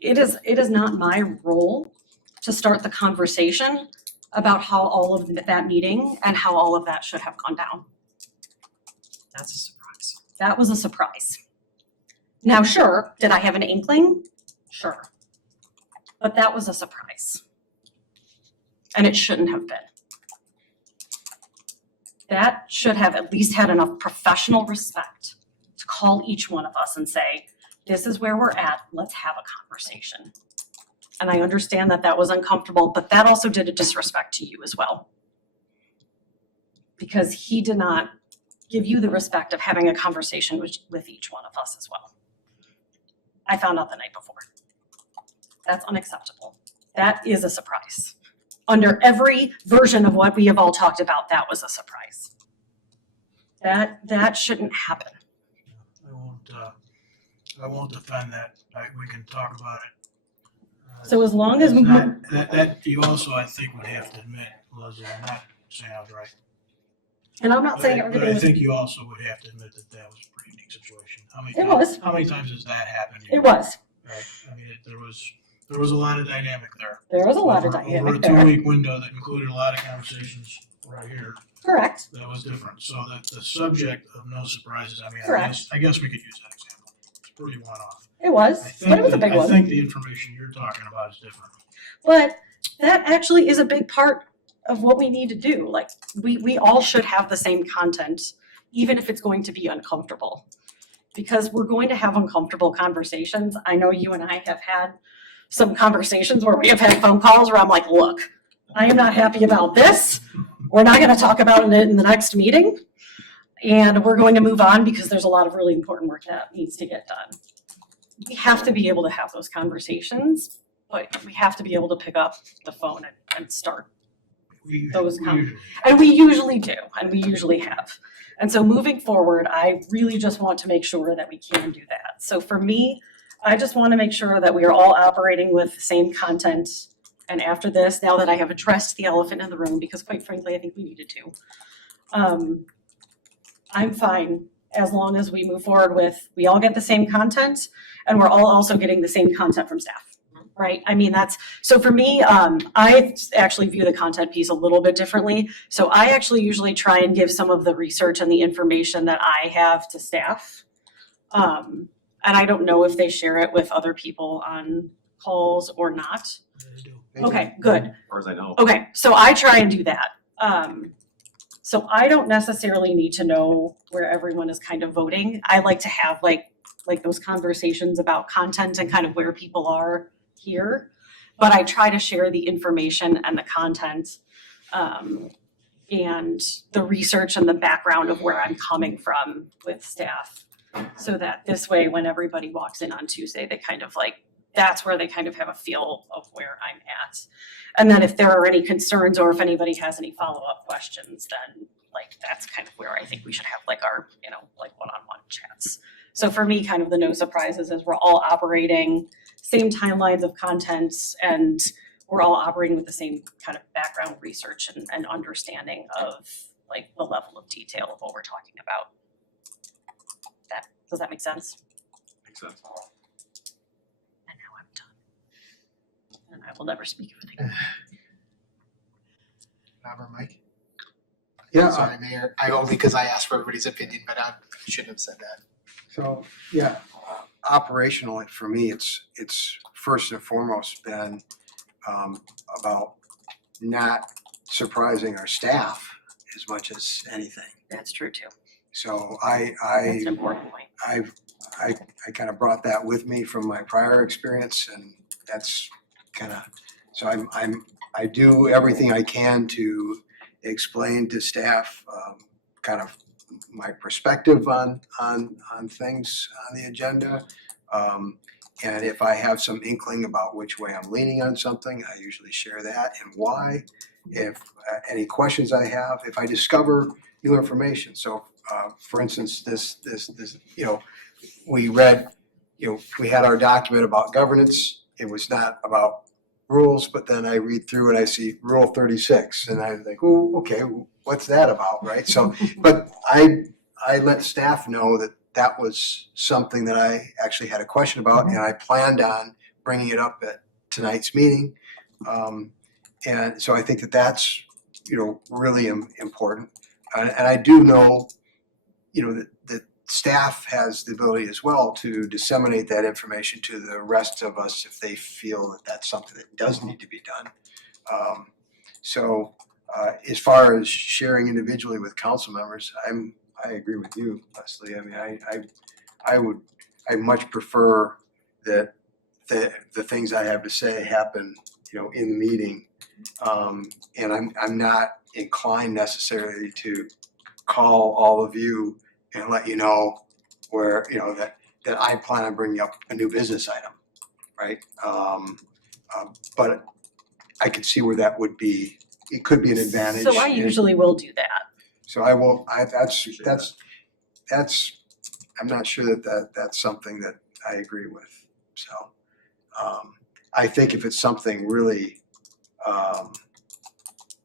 It is not my role to start the conversation about how all of that meeting and how all of that should have gone down. That's a surprise. That was a surprise. Now, sure, did I have an inkling? Sure. But that was a surprise. And it shouldn't have been. That should have at least had enough professional respect to call each one of us and say, this is where we're at, let's have a conversation. And I understand that that was uncomfortable, but that also did a disrespect to you as well. Because he did not give you the respect of having a conversation with each one of us as well. I found out the night before. That's unacceptable. That is a surprise. Under every version of what we have all talked about, that was a surprise. That shouldn't happen. I won't defend that. We can talk about it. So as long as That you also, I think, would have to admit, Leslie, I'm not saying I was right. and I'm not saying But everything I was, think you also would have to admit that that was a pretty unique situation. It was. How many times has that happened? it was. Right? I mean, there was a lot of dynamic there. There was a lot of Over dynamic a there. 2-week window that included a lot of conversations right here. Correct. That was different. So that the subject of no surprises, I mean, Correct. I guess we could use that example. It's pretty one-off. It was, but it was a big I one. think the information you're talking about is different. But that actually is a big part of what we need to do. Like, we all should have the same content, even if it's going to be uncomfortable. Because we're going to have uncomfortable conversations. I know you and I have had some conversations where we have had phone calls where I'm like, look, I am not happy about this. We're not gonna talk about it in the next meeting. And we're going to move on because there's a lot of really important work that needs to get done. We have to be able to have those conversations, but we have to be able to pick up the phone and start. Those And we usually do, and we usually have. And so moving forward, I really just want to make sure that we can do that. So for me, I just want to make sure that we are all operating with the same content. And after this, now that I have addressed the elephant in the room, because quite frankly, I think we needed to, I'm fine as long as we move forward with, we all get the same content and we're all also getting the same content from staff, right? I mean, so for me, I actually view the content piece a little bit differently. So I actually usually try and give some of the research and the information that I have to staff. And I don't know if they share it with other people on calls or not. They do. Okay, good. As far as I know. Okay, so I try and do that. So I don't necessarily need to know where everyone is kind of voting. I like to have like those conversations about content and kind of where people are here. But I try to share the information and the content, and the research and the background of where I'm coming from with staff. So that this way, when everybody walks in on Tuesday, they kind of like, that's where they kind of have a feel of where I'm at. And then if there are any concerns or if anybody has any follow-up questions, then like that's kind of where I think we should have like our, like one-on-one chats. So for me, kind of the no surprises is we're all operating same timelines of content and we're all operating with the same kind of background research and understanding of like the level of detail of what we're talking about. Does that make sense? Makes sense. And now I'm done. And I will never speak of it again. Robert, Mike? Yeah, Sorry, Mayor, only because I asked for everybody's opinion, but I shouldn't have said that. so, yeah, operationally, for me, it's first and foremost been about not surprising our staff as much as anything. That's true too. So That's an important point. I kind of brought that with me from my prior experience, and that's kind of, so I do everything I can to explain to staff kind of my perspective on things on the agenda. And if I have some inkling about which way I'm leaning on something, I usually share that and why. If any questions I have, if I discover new information. So for instance, this, we read, we had our document about governance. It was not about rules, but then I read through and I see Rule 36 and I think, oh, okay, what's that about, right? So, but I let staff know that that was something that I actually had a question about and I planned on bringing it up at tonight's meeting. And so I think that that's, really important. And I do know, that staff has the ability as well to disseminate that information to the rest of us if they feel that that's something that does need to be done. So as far as sharing individually with council members, I agree with you, Leslie. I mean, I much prefer that the things I have to say happen, in the meeting. And I'm not inclined necessarily to call all of you and let you know where, that I plan on bringing up a new business item, right? But I could see where that would be, it could be an advantage. So I usually will do that. So that's, I'm not sure that's something that I agree with, so. I think if it's something really,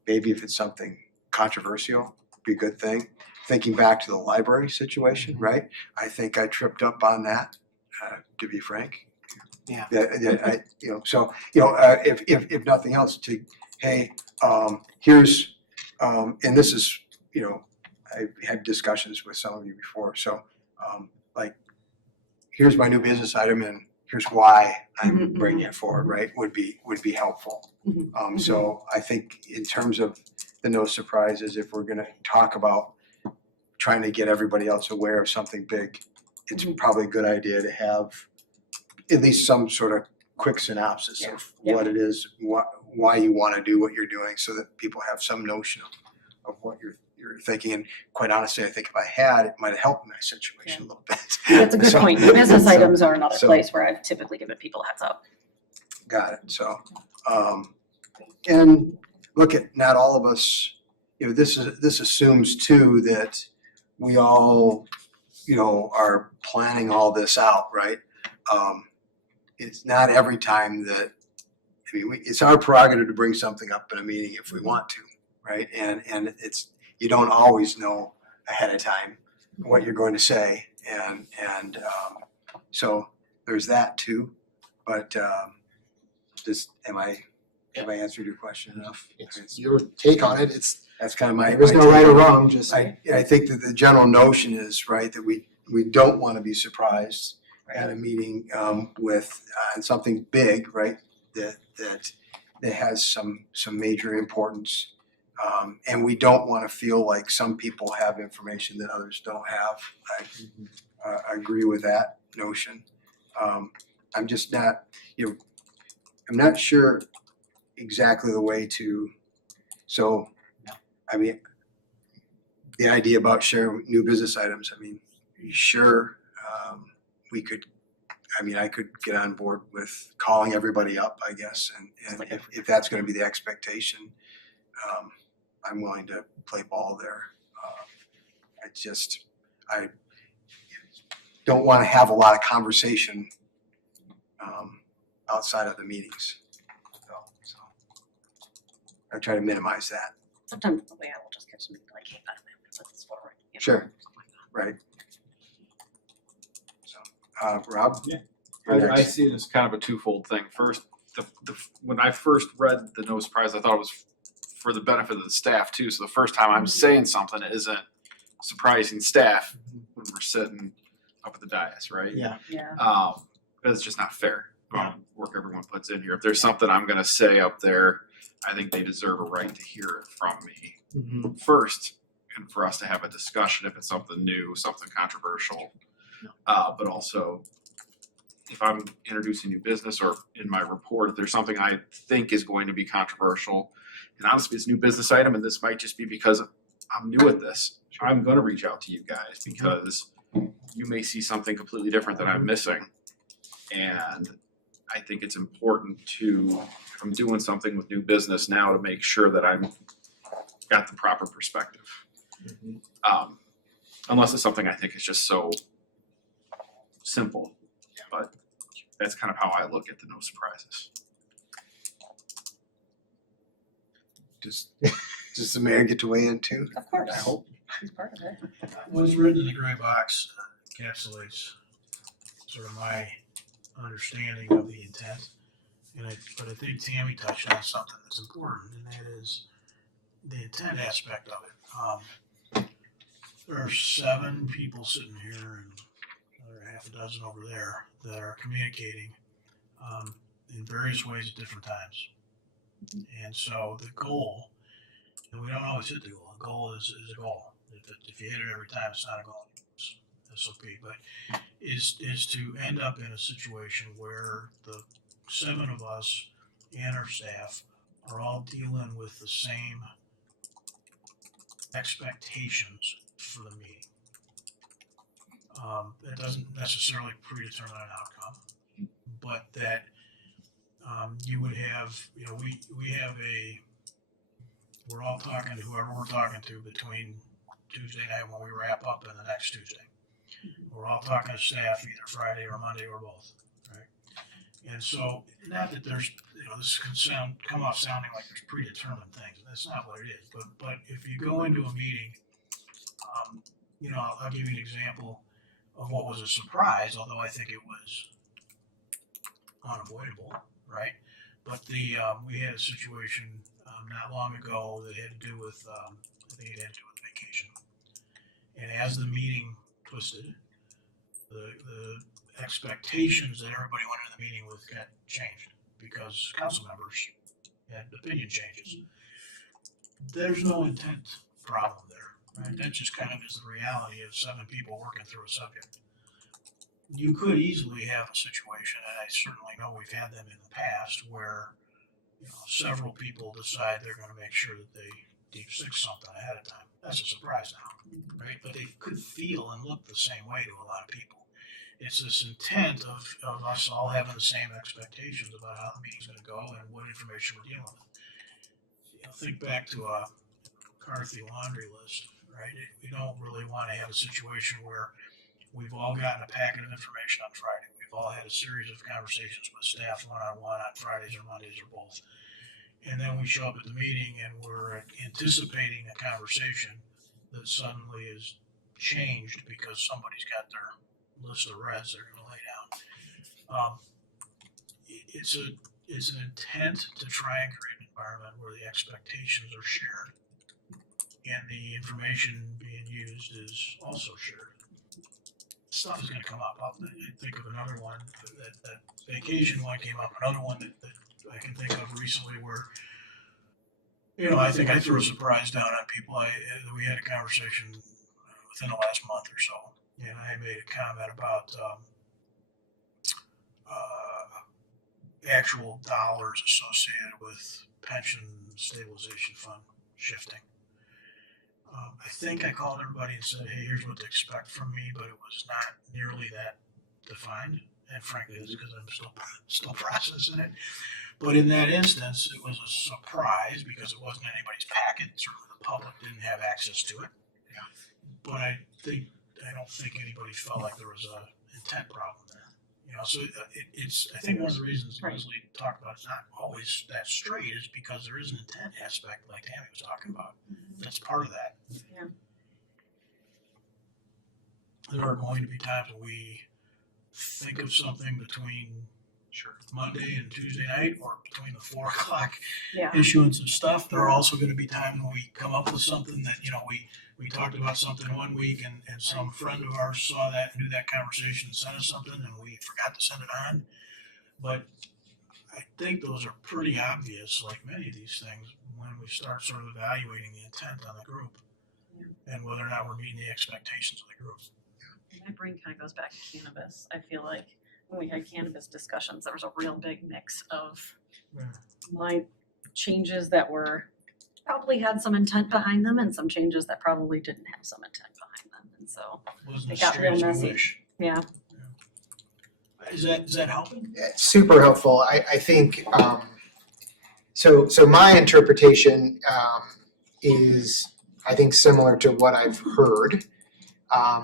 maybe if it's something controversial, be a good thing. Thinking back to the library situation, right? I think I tripped up on that, to be frank. Yeah. If nothing else, hey, here's, and this is, I've had discussions with some of you before, so, here's my new business item and here's why I'm bringing it forward, right? Would be helpful. So I think in terms of the no surprises, if we're gonna talk about trying to get everybody else aware of something big, it's probably a good idea to have at least some sort of quick synopsis of what it is, why you want to do what you're doing, so that people have some notion of what you're thinking. And quite honestly, I think if I had, it might have helped my situation a little bit. That's a good point. Business items are another so- place where I've typically given people a heads up. Got it. So, and look at, not all of us, this assumes too that we all, are planning all this out, right? it's not every time that, I mean, it's our prerogative to bring something up in a meeting if we want to, right? And it's, you don't always know ahead of time what you're going to say, and so there's that too. But just, have I answered your question enough? It's your take on it, it's, That's kind of my. there is no right or wrong, just. I think that the general notion is, right, that we don't want to be surprised at a meeting with something big, right, that has some major importance. And we don't want to feel like some people have information that others don't have. I agree with that notion. I'm just not, I'm not sure exactly the way to, so, I mean, the idea about sharing new business items, I mean, sure, we could, I could get on board with calling everybody up, I guess, and if that's gonna be the expectation, I'm willing to play ball there. I don't wanna have a lot of conversation outside of the meetings. So I try to minimize that. Sometimes the way I will just catch somebody like, hey, put this forward. you know, Sure. something like that. Right. So, Rob? Yeah. You're I next. see it as kind of a twofold thing. First, when I first read the no surprise, I thought it was for the benefit of the staff too. So the first time I'm saying something isn't surprising staff when we're sitting up at the dais, right? Yeah. Yeah. Because it's just not fair. Work everyone puts in here. If there's something I'm going to say up there, I think they deserve a right to hear it from me first, and for us to have a discussion if it's something new, something controversial. But also, if I'm introducing new business or in my report, if there's something I think is going to be controversial, and honestly, it's a new business item, and this might just be because I'm new at this. I'm going to reach out to you guys because you may see something completely different that I'm missing. And I think it's important to, if I'm doing something with new business now, to make sure that I'm got the proper perspective. Unless it's something I think is just so simple, but that's kind of how I look at the no surprises. Does the mayor get to weigh in too? Of course. I hope. He's part of it. What's written in the gray box encapsulates sort of my understanding of the intent. But I think Tammy touched on something that's important, and that is the intent aspect of it. There are 7 people sitting here and another half a dozen over there that are communicating in various ways at different times. And so the goal, and we don't always hit the goal. The goal is a goal. If you hit it every time, it's not a goal. It's SOP, but is to end up in a situation where the 7 of us and our staff are all dealing with the same expectations for the meeting. That doesn't necessarily predetermine an outcome, but that you would have, we're all talking to whoever we're talking to between Tuesday night when we wrap up and the next Tuesday. We're all talking to staff either Friday or Monday or both, right? And so, not that there's, this can come off sounding like there's predetermined things, and that's not what it is. But if you go into a meeting, I'll give you an example of what was a surprise, although I think it was unavoidable, right? But we had a situation not long ago that had to do with, I think it had to do with vacation. And as the meeting twisted, the expectations that everybody went into the meeting with got changed because council members had opinion changes. There's no intent problem there, right? That just kind of is the reality of 7 people working through a subject. You could easily have a situation, and I certainly know we've had them in the past, where several people decide they're going to make sure that they deep six something ahead of time. That's a surprise now, right? But they could feel and look the same way to a lot of people. It's this intent of us all having the same expectations about how the meeting's going to go and what information we're dealing with. Think back to a McCarthy laundry list, right? We don't really want to have a situation where we've all gotten a packet of information on Friday. We've all had a series of conversations with staff one-on-one on Fridays or Mondays or both. And then we show up at the meeting and we're anticipating a conversation that suddenly is changed because somebody's got their list of reds they're gonna lay down. It's an intent to try and create an environment where the expectations are shared and the information being used is also shared. Stuff is gonna come up. I think of another one, that vacation one came up, another one that I can think of recently where, you know, I think I threw a surprise down on people. We had a conversation within the last month or so, and I made a comment about actual dollars associated with pension stabilization fund shifting. I think I called everybody and said, hey, here's what to expect from me, but it was not nearly that defined. And frankly, it's because I'm still processing it. But in that instance, it was a surprise because it wasn't anybody's packet. Certainly the public didn't have access to it. Yeah. But I don't think anybody felt like there was a intent problem there. You know, so it's, I think one of the reasons Leslie talked about it's not always that straight is because there is an intent aspect like Tammy was talking about. That's part of that. Yeah. There are going to be times when we think of something between Monday and Tuesday night or between the 4 o'clock Yeah. issuance of stuff. There are also going to be times when we come up with something that, you know, we talked about something one week and some friend of ours saw that and knew that conversation and sent us something and we forgot to send it on. But I think those are pretty obvious, like many of these things, when we start sort of evaluating the intent on the group and whether or not we're meeting the expectations of the group. My brain kind of goes back to cannabis. I feel like when we had cannabis discussions, there was a real big mix of my changes that were probably had some intent behind them and some changes that probably didn't have some intent behind them. And so, Wasn't It as got straight real as we messy. wish. yeah. Is that helping? It's super helpful. I think, so my interpretation, is, I think, similar to what I've heard.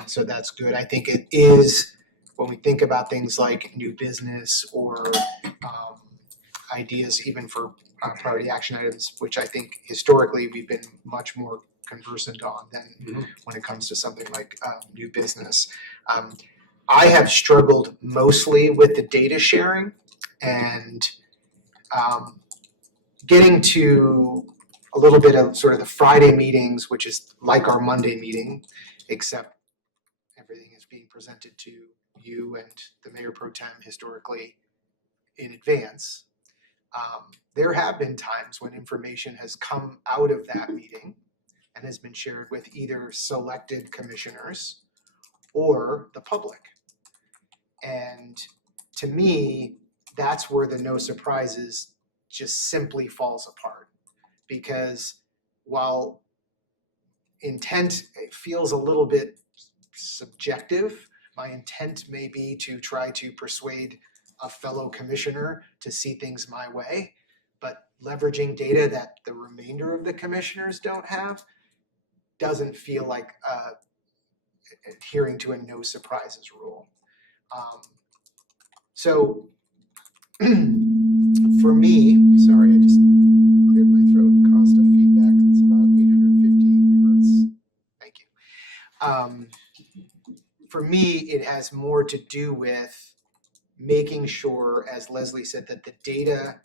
So that's good. I think it is, when we think about things like new business or, ideas even for priority action items, which I think historically we've been much more conversant on than when it comes to something like new business. I have struggled mostly with the data sharing and getting to a little bit of sort of the Friday meetings, which is like our Monday meeting, except everything is being presented to you and the mayor pro tem historically in advance. There have been times when information has come out of that meeting and has been shared with either selected commissioners or the public. And to me, that's where the no surprises just simply falls apart. Because while intent feels a little bit subjective, my intent may be to try to persuade a fellow commissioner to see things my way, but leveraging data that the remainder of the commissioners don't have doesn't feel like adhering to a no surprises rule. So for me, sorry, I just cleared my throat and caused a feedback that's about 850 hertz. Thank you. For me, it has more to do with making sure, as Leslie said, that the data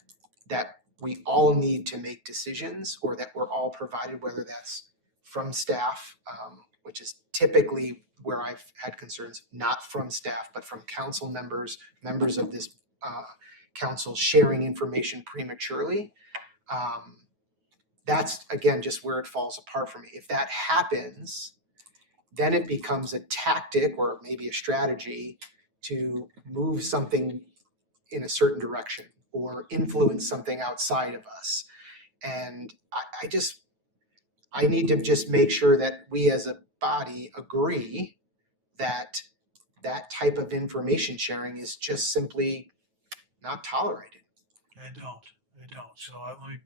that we all need to make decisions or that we're all provided, whether that's from staff, which is typically where I've had concerns, not from staff, but from council members, members of this council sharing information prematurely. That's, again, just where it falls apart for me. If that happens, then it becomes a tactic or maybe a strategy to move something in a certain direction or influence something outside of us. And I need to just make sure that we as a body agree that that type of information sharing is just simply not tolerated. I don't. So let me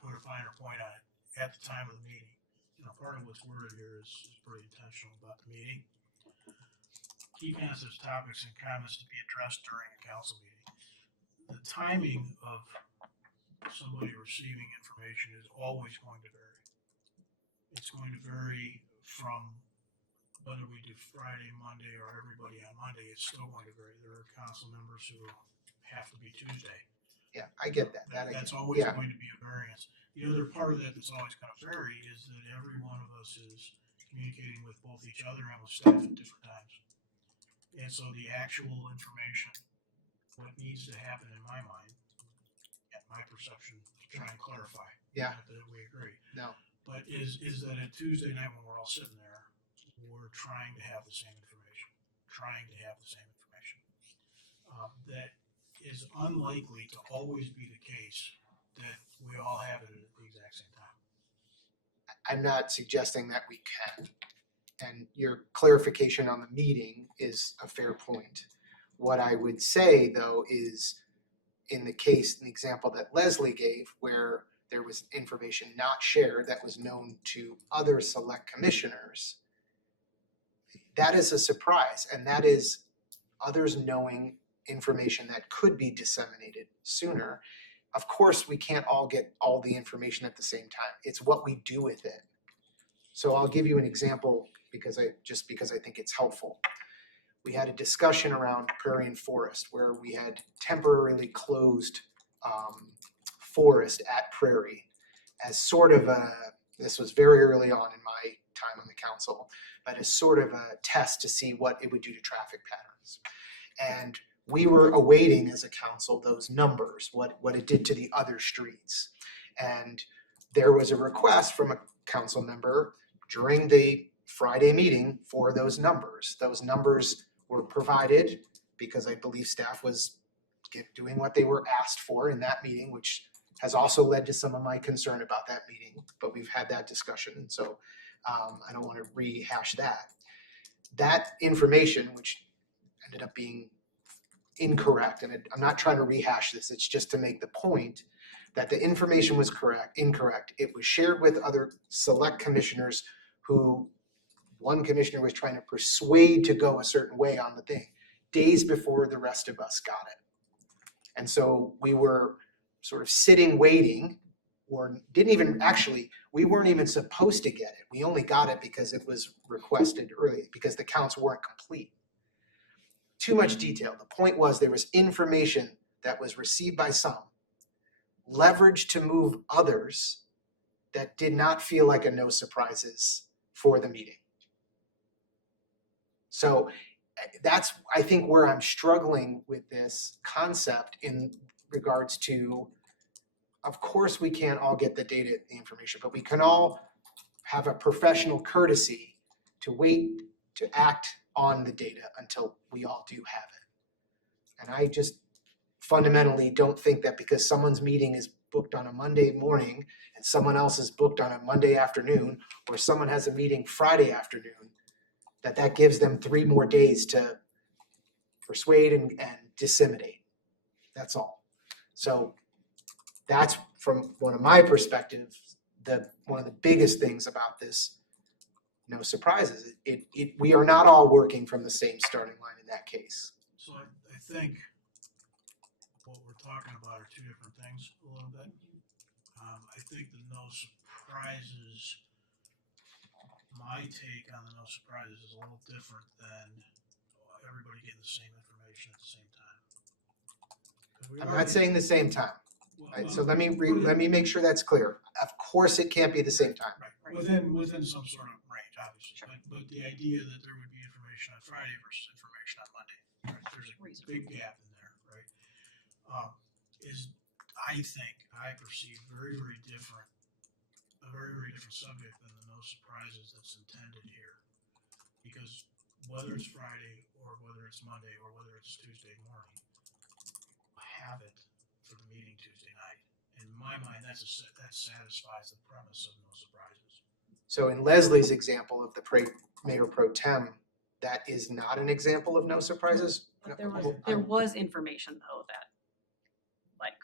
put a finer point on it. At the time of the meeting, you know, part of what's worded here is pretty intentional about the meeting. key concepts, topics, and comments to be addressed during a council meeting. The timing of somebody receiving information is always going to vary. It's going to vary from whether we do Friday, Monday, or everybody on Monday. It's still going to vary. There are council members who have to be Tuesday. Yeah, I get that. That I That's get. always Yeah. going to be a variance. The other part of that that's always going to vary is that every one of us is communicating with both each other and with staff at different times. And so the actual information, what needs to happen in my mind, and my perception, to try and clarify. Yeah. Not that we agree. No. But is that a Tuesday night when we're all sitting there, we're trying to have the same information, that is unlikely to always be the case that we all have it at the exact same time. I'm not suggesting that we can. And your clarification on the meeting is a fair point. What I would say though is in the example that Leslie gave, where there was information not shared that was known to other select commissioners, that is a surprise, and that is others knowing information that could be disseminated sooner. Of course, we can't all get all the information at the same time. It's what we do with it. So I'll give you an example because I think it's helpful. We had a discussion around Prairie and Forest where we had temporarily closed forest at Prairie as sort of this was very early on in my time on the council, but as sort of a test to see what it would do to traffic patterns. And we were awaiting as a council those numbers, what it did to the other streets. And there was a request from a council member during the Friday meeting for those numbers. Those numbers were provided because I believe staff was doing what they were asked for in that meeting, which has also led to some of my concern about that meeting, but we've had that discussion, and so I don't want to rehash that. That information, which ended up being incorrect, and I'm not trying to rehash this, it's just to make the point that the information was incorrect. It was shared with other select commissioners who one commissioner was trying to persuade to go a certain way on the thing, days before the rest of us got it. And so we were sort of sitting, waiting, or we weren't even supposed to get it. We only got it because it was requested early, because the counts weren't complete. Too much detail. The point was there was information that was received by some, leveraged to move others that did not feel like a no surprises for the meeting. So that's, I think, where I'm struggling with this concept in regards to, of course, we can't all get the data, the information, but we can all have a professional courtesy to wait to act on the data until we all do have it. And I just fundamentally don't think that because someone's meeting is booked on a Monday morning and someone else is booked on a Monday afternoon, or someone has a meeting Friday afternoon, that gives them 3 more days to persuade and disseminate. That's all. So that's, from one of my perspectives, one of the biggest things about this no surprises. We are not all working from the same starting line in that case. So I think what we're talking about are two different things a little bit. I think the no surprises, my take on the no surprises is a little different than everybody getting the same information at the same time. 'Cause we I'm already- not saying the same time. well, Right? well, So let me make sure that's clear. Of course, it can't be the same time. Right, within some sort of range, obviously, but the idea that there would be information on Friday versus information on Monday, right, there's a big gap in there, right? Is, I perceive very, very different, a very, very different subject than the no surprises that's intended here. Because whether it's Friday, or whether it's Monday, or whether it's Tuesday morning, have it for the meeting Tuesday night. In my mind, that satisfies the premise of no surprises. So in Leslie's example of the Mayor Pro Tem, that is not an example of no surprises? But there was information though that, like,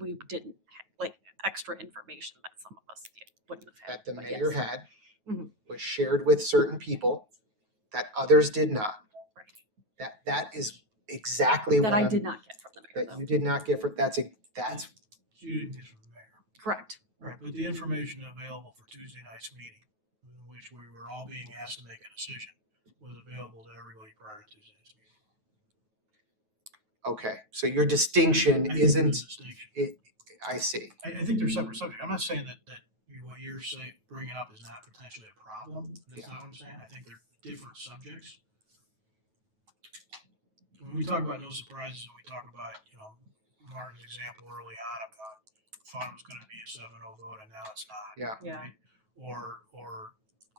we didn't, like, extra information that some of us wouldn't have had. That the but mayor yes. had, Mhm. was shared with certain people that others did not. That is exactly what That I I'm, did not get from the mayor that though. you did not get for, that's You didn't get from the mayor. Correct. Right, but the information available for Tuesday night's meeting, in which we were all being asked to make a decision, was available to everybody prior to Tuesday night's meeting. okay. So your distinction I think there's a isn't, distinction. I see. I think they're separate subjects. I'm not saying that what you're saying, bringing up is not potentially a problem. That's not what I'm saying. I think they're different subjects. When we talk about no surprises, and we talk about, Martin's example early on about thought it was gonna be a 7-0 vote and now it's not. Yeah. Yeah. right? Or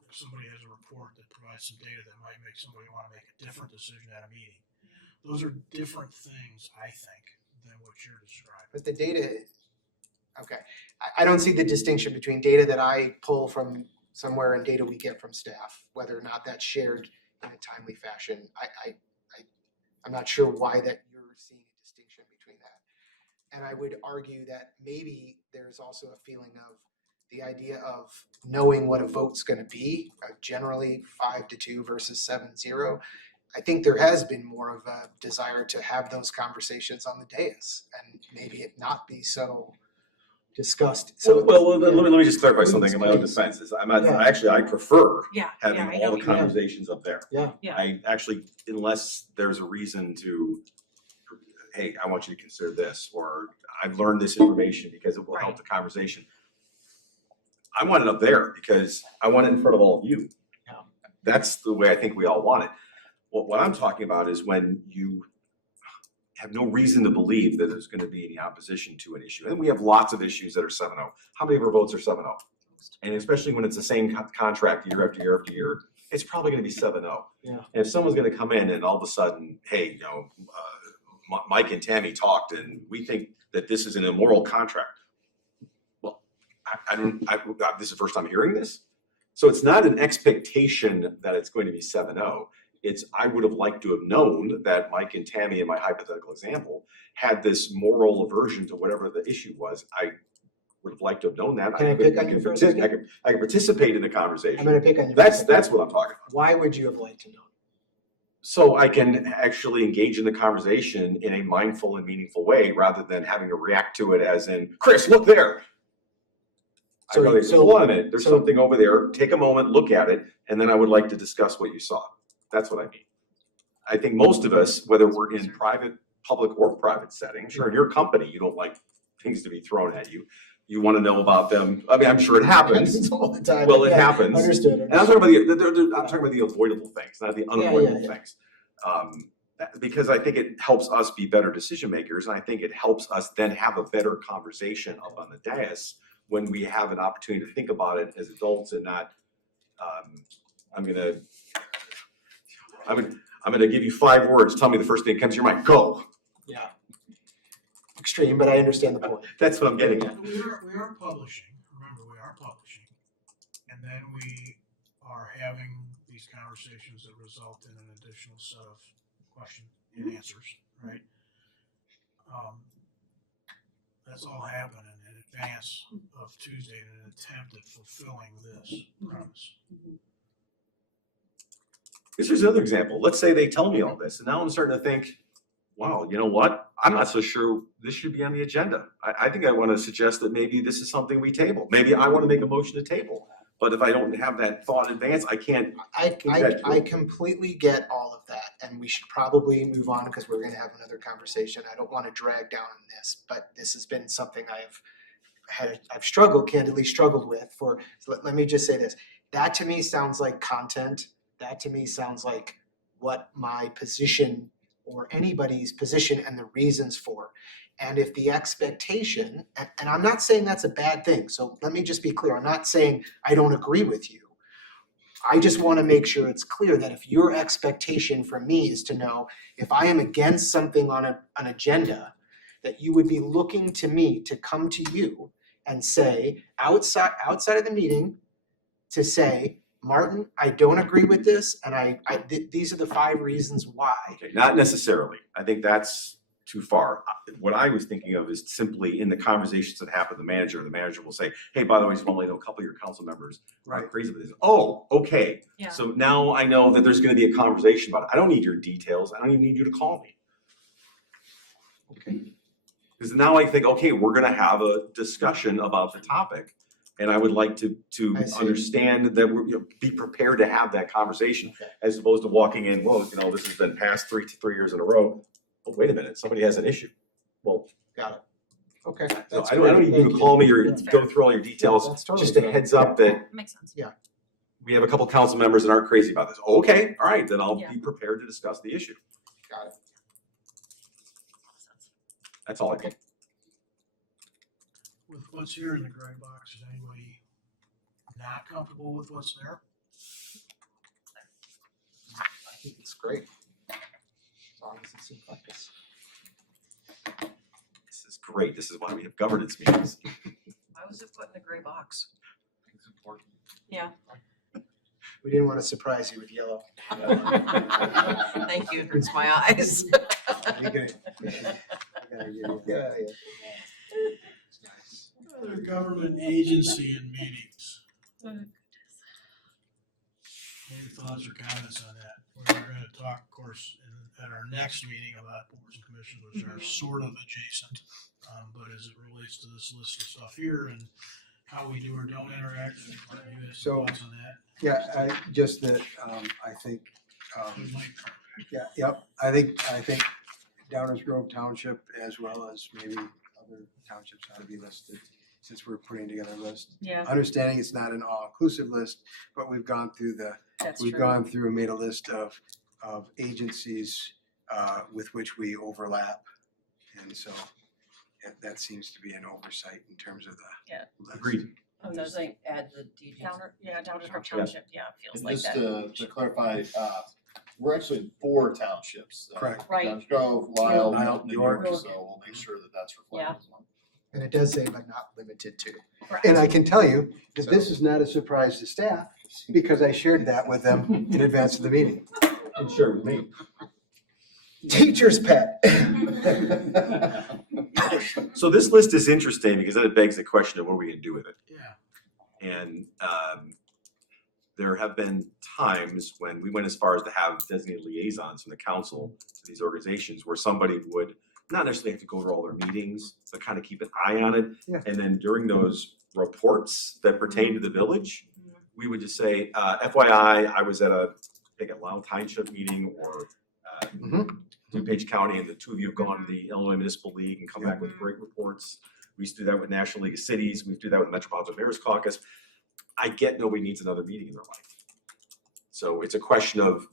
if somebody has a report that provides some data that might make somebody wanna make a different decision at a meeting. Those are different things, I think, than what you're describing. But the data, okay, I don't see the distinction between data that I pull from somewhere and data we get from staff, whether or not that's shared in a timely fashion. I'm not sure why that you're seeing a distinction between that. And I would argue that maybe there's also a feeling of the idea of knowing what a vote's gonna be, generally 5-2 versus 7-0. I think there has been more of a desire to have those conversations on the dais and maybe it not be so discussed. So Well, let me just clarify something in my own defense. Is I'm not, Yeah. actually, I prefer Yeah. having yeah, I all know the you do. conversations up there. Yeah. Yeah. I actually, unless there's a reason to, hey, I want you to consider this, or I've learned this information because it will help Right. the conversation. I want it up there because I want it in front of all of you. Yeah. That's the way I think we all want it. What I'm talking about is when you have no reason to believe that there's gonna be any opposition to an issue. And we have lots of issues that are 7-0. How many of our votes are 7-0? And especially when it's the same contract year after year after year, it's probably gonna be 7-0. Yeah. And if someone's gonna come in and all of a sudden, hey, Mike and Tammy talked and we think that this is an immoral contract. Well, this is the first time hearing this. So it's not an expectation that it's going to be 7-0. It's, I would have liked to have known that Mike and Tammy, in my hypothetical example, had this moral aversion to whatever the issue was. I would have liked to have known that. Can I pick on you for a second? I could participate in the I'm conversation. gonna pick on you. for a second. That's what I'm talking about. Why would you have liked to know? So I can actually engage in the conversation in a mindful and meaningful way rather than having to react to it as in, Chris, look there. I'd rather say, hold on a minute, there's something over there, take a moment, look at it, and then I would like to discuss what you saw. That's what I mean. I think most of us, whether we're in private, public or private setting, sure, in your company, you don't like things to be thrown at you. You want to know about them. I mean, I'm sure it happens. All the time. Well, it Yeah, happens. Understood. And I'm talking about I'm talking about the avoidable things, not the unavoidable yeah. things. Because I think it helps us be better decision makers, and I think it helps us then have a better conversation up on the dais when we have an opportunity to think about it as adults and not, I'm gonna give you 5 words, tell me the first thing that comes to your mind, go. Yeah. Extreme, but I understand the point. That's what I'm getting at. We are publishing, remember, we are publishing, and then we are having these conversations that result in an additional set of question and answers, right? That's all happening in advance of Tuesday in an attempt at fulfilling this promise. This is another example. Let's say they tell me all this, and now I'm starting to think, wow, you know what? I'm not so sure this should be on the agenda. I think I want to suggest that maybe this is something we table. Maybe I want to make a motion to table. But if I don't have that thought in advance, I can't. I completely get all of that, and we should probably move on because we're gonna have another conversation. I don't wanna drag down on this, but this has been something I've candidly struggled with so let me just say this. That to me sounds like content. That to me sounds like what my position or anybody's position and the reasons for. And if the expectation, and I'm not saying that's a bad thing, so let me just be clear, I'm not saying I don't agree with you. I just want to make sure it's clear that if your expectation from me is to know if I am against something on an agenda, that you would be looking to me to come to you and say, outside of the meeting, to say, Martin, I don't agree with this, and these are the 5 reasons why. Okay, not necessarily. I think that's too far. What I was thinking of is simply in the conversations that happen, the manager will say, hey, by the way, just want to let you know, a couple of your council members are Right. crazy about this. Oh, okay. Yeah. So now I know that there's gonna be a conversation about it. I don't need your details. I don't even need you to call me. Okay. Because now I think, okay, we're gonna have a discussion about the topic. And I would like to I see. understand that we're, be prepared to have that conversation Okay. as opposed to walking in, well, this has been passed three years in a row. Oh, wait a minute, somebody has an issue. Well, Got it. Okay. so that's I don't great. need you Thank to call me or That's go fair. through all your details. That's totally Just a fair. heads up that Makes sense. we have a couple council members that aren't crazy about this. Okay, all right, then I'll Yeah. be prepared to discuss the issue. Got it. That's all I think. With what's here in the gray box, is anybody not comfortable with what's there? I think it's great. As long as it's in focus. This is great. This is why we have governance meetings. Why was it put in the gray box? It's important. We didn't want to surprise you with yellow. Thank you, it hurts my eyes. We gotta- we gotta give you- Yeah, yeah. It's nice. Other government agency and meetings. Any thoughts or comments on that? We're gonna talk, of course, at our next meeting about boards and commissions, which are sort of adjacent. But as it relates to this list of stuff here and how we do or don't interact, you have So- some thoughts on that? Yeah, just that, I think, Good Mike. yeah, yep, I think Downers Grove Township as well as maybe other townships ought to be listed, since we're putting together a list. Yeah, Understanding it's not an all-inclusive list, but we've gone through that's we've true. gone through and made a list of agencies with which we overlap. And so that seems to be an oversight in terms of the list. Agreed. Oh, Does there's like it add the DG? Downers Grove Yeah. Township, yeah, it feels And like just that. to clarify, we're actually 4 townships. Correct. Right. Downers Grove, Lyle, Lyle, Milton, and York. York, so we'll make sure that that's reflected as well. And it does say, but not limited to. And I can tell you that this is not a surprise to staff, because I shared that with them in advance of the meeting. And share with me. Teacher's pet. So this list is interesting because then it begs the question of what are we gonna do with it? Yeah. And there have been times when we went as far as to have designated liaisons from the council to these organizations where somebody would not necessarily have to go to all their meetings, but kind of keep an eye on it. Yeah. And then during those reports that pertain to the village, we would just say, FYI, I was at I think a Lyle Township meeting or Mhm. DuPage County, and the two of you have gone to the Illinois Municipal League and come back with great reports. We used to do that with National League of Cities. We used to do that with Metropolitan Mayor's Caucus. I get nobody needs another meeting in their life. So it's a question of,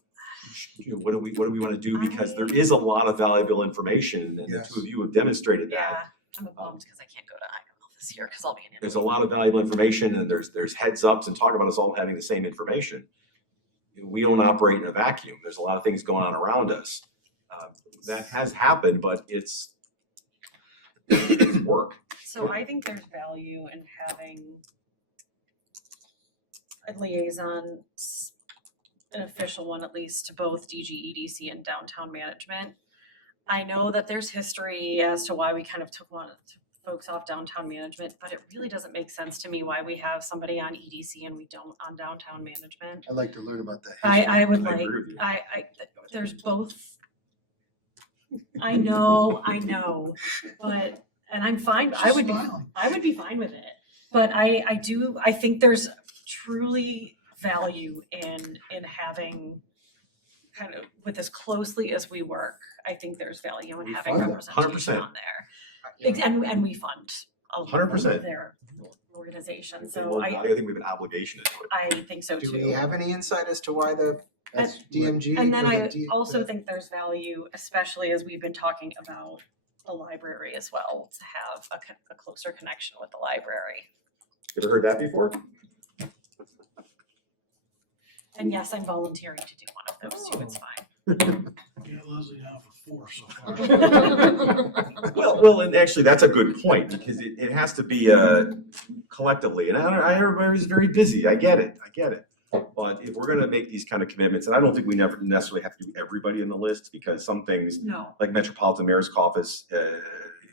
what do we want to do? Because there is a lot of valuable information, and the Yes. two of you have demonstrated that. Yeah, I'm bummed because I can't go to Iowa this year because I'll be in There's Italy. a lot of valuable information, and there's heads ups and talk about us all having the same information. We don't operate in a vacuum. There's a lot of things going on around us. That has happened, but it's work. So I think there's value in having a liaison, an official one at least, to both DG, EDC and downtown management. I know that there's history as to why we kind of took folks off downtown management, but it really doesn't make sense to me why we have somebody on EDC and we don't on downtown management. I'd like to learn about that. I would I like, agree with you. there's both. I know, but, and I'm fine, I would be fine with it. But I think there's truly value in having kind of, with as closely as we work, I think there's value in We having fund that, representation 100%. on there. And we fund a lot of 100%. their organization, Well, so I think we have an obligation to do it. I think so too. Do we have any insight as to why the That's DMG? And then or the I D- also the- think there's value, especially as we've been talking about the library as well, to have a closer connection with the library. Ever heard that before? And yes, I'm volunteering to do one of those too, it's fine. Get Leslie down for 4 so far. Well, and actually, that's a good point, because it has to be collectively, and everybody's very busy, I get it. But if we're gonna make these kind of commitments, and I don't think we never necessarily have to do everybody in the list, because some things, No. like Metropolitan Mayor's Office,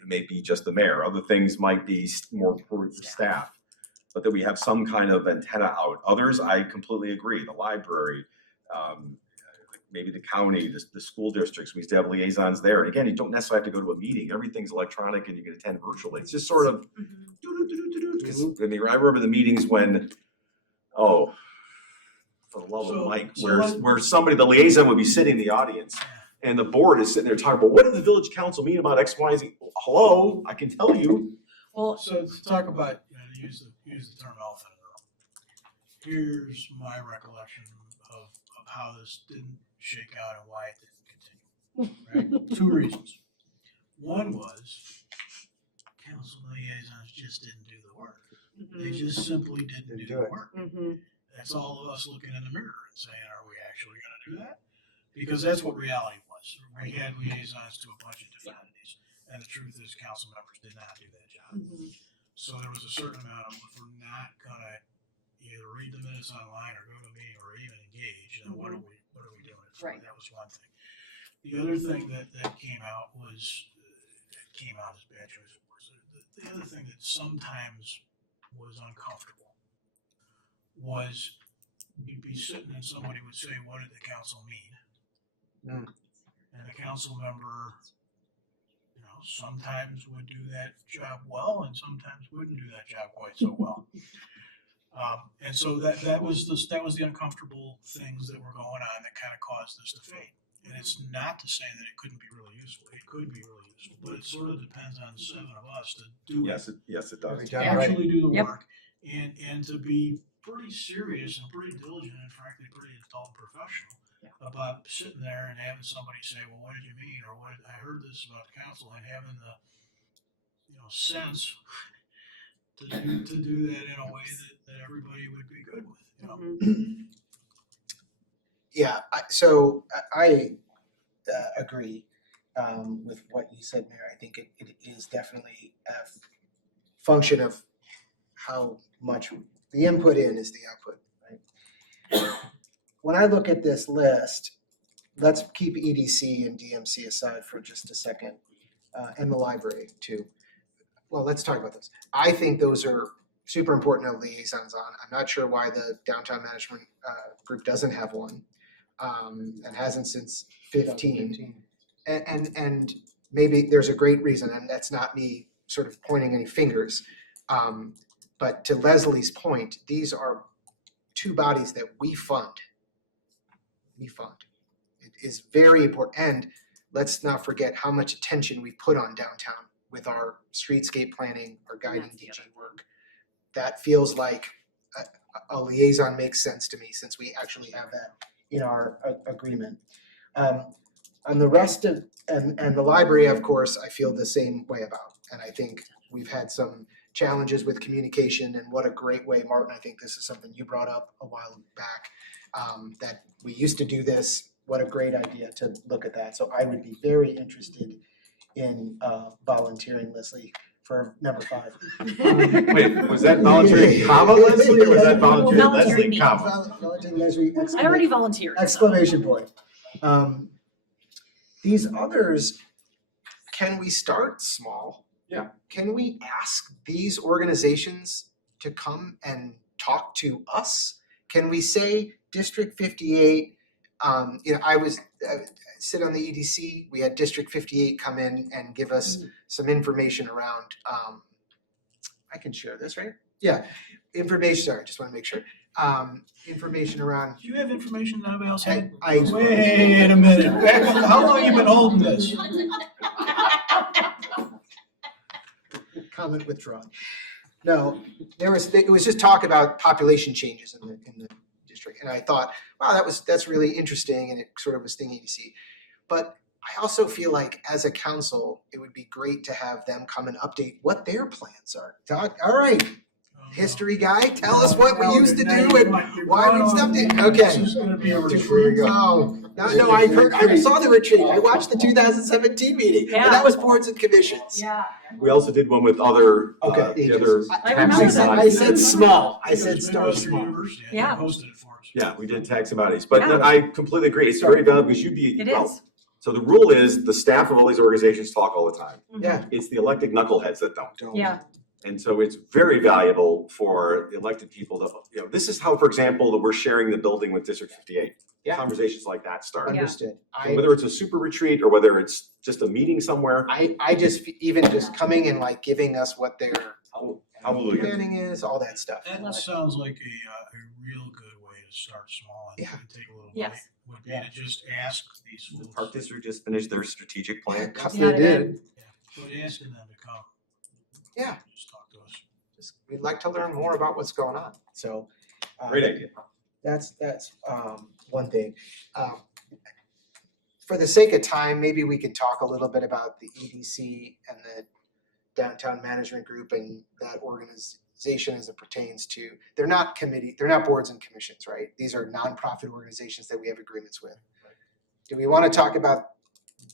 may be just the mayor. Other things might be more for staff. But that we have some kind of antenna out. Others, I completely agree. The library, maybe the county, the school districts, we used to have liaisons there. And again, you don't necessarily have to go to a meeting. Everything's electronic and you can attend virtually. It's just sort of doo-doo-doo-doo-doo. 'Cause, I mean, I remember the meetings when, for the love So- of Mike, so where somebody, the liaison would be sitting in the audience and the board is sitting there talking about, what did the village council mean about X, Y, Z? Hello, I can tell you. Well, So to talk about, to use the term elephant in the room, here's my recollection of how this didn't shake out and why it didn't continue. Right? Two reasons. One was council liaisons just didn't do the work. They just simply didn't do the work. That's all of us looking in the mirror and saying, are we actually gonna do that? Because that's what reality was. We had liaisons to a bunch of different entities, and the truth is council members did not do that job. So there was a certain amount of, if we're not gonna either read the minutes online or go to a meeting or even engage, then what are we doing it for? Right. That was one thing. The other thing that came out was, as bad choice of words, the other thing that sometimes was uncomfortable was you'd be sitting and somebody would say, what did the council mean? And the council member, sometimes would do that job well and sometimes wouldn't do that job quite so well. And so that was the uncomfortable things that were going on that kind of caused this to fade. And it's not to say that it couldn't be really useful. It could be really useful, but it sort of depends on the seven of us to do it. Yes, it does. Yeah, right. Actually do the Yep. work and to be pretty serious and pretty diligent and frankly pretty adult and professional about sitting there and having somebody say, well, what did you mean? Or I heard this about the council, and having the, sense to do that in a way that everybody would be good with, Yeah, so I agree with what you said, Mayor. I think it is definitely a function of how much the input in is the output, right? When I look at this list, let's keep EDC and DMC aside for just a second, and the library too. Well, let's talk about this. I think those are super important to have liaisons on. I'm not sure why the downtown management group doesn't have one, and hasn't since 15. And maybe there's a great reason, and that's not me sort of pointing any fingers. But to Leslie's point, these are two bodies that we fund. It is very important, and let's not forget how much attention we put on downtown with our streetscape planning, our guiding DG work. That feels like a liaison makes sense to me, since we actually have that in our agreement. On the rest of, and the library, of course, I feel the same way about, and I think we've had some challenges with communication, and what a great way, Martin, I think this is something you brought up a while back, that we used to do this. What a great idea to look at that. So I would be very interested in volunteering, Leslie, for number 5. Wait, was that volunteering comma Leslie, or was that volunteering Volunteering Leslie me. comma? Volunteering Leslie, I already volunteered. so. exclamation point. These others, can we start small? Yeah. Can we ask these organizations to come and talk to us? Can we say District 58, I was, sit on the EDC, we had District 58 come in and give us some information around, I can share this, right? Yeah, information, sorry, just wanna make sure. Information around, Do you have information that nobody else had? I Wait a minute, how long have you been holding this? comment withdrawn. No, it was just talk about population changes in the district, and I thought, wow, that's really interesting, and it sort of was thinking EDC. But I also feel like as a council, it would be great to have them come and update what their plans are. All right, history guy, tell us what we used to do and why we stopped it. Okay. This is gonna be a retreat. Oh, No, I saw the retreat. I watched the 2017 meeting, but that was boards and commissions. Yeah. We also did one with other, Okay, the other. I remember taxing that. I said small. I It was said start Midwestern small. University, I think, Yeah. hosted it for us. Yeah, we did tax and bodies, but no, Yeah. I completely agree. It's very valuable because you'd be. It well, is. So the rule is the staff of all these organizations talk all the time. Yeah. It's the elected knuckleheads that don't. Yeah. And so it's very valuable for the elected people to, this is how, for example, that we're sharing the building with District 58. Yeah. Conversations like that start. Understood. So whether it's a super retreat or whether it's just a meeting somewhere, I just, even just coming and like giving us what their hallelujah. planning is, all that stuff. That sounds like a real good way to start small and Yeah. and take a little bite. Yes. Would be to just ask these The folks. Park District just finished their strategic plan. Yeah, They did. But asking them to come. Yeah. Just talk to us. Just, we'd like to learn more about what's going on, so. Great idea. That's one thing. For the sake of time, maybe we could talk a little bit about the EDC and the Downtown Management Group and that organization as it pertains to, they're not boards and commissions, right? These are nonprofit organizations that we have agreements with. Do we want to talk about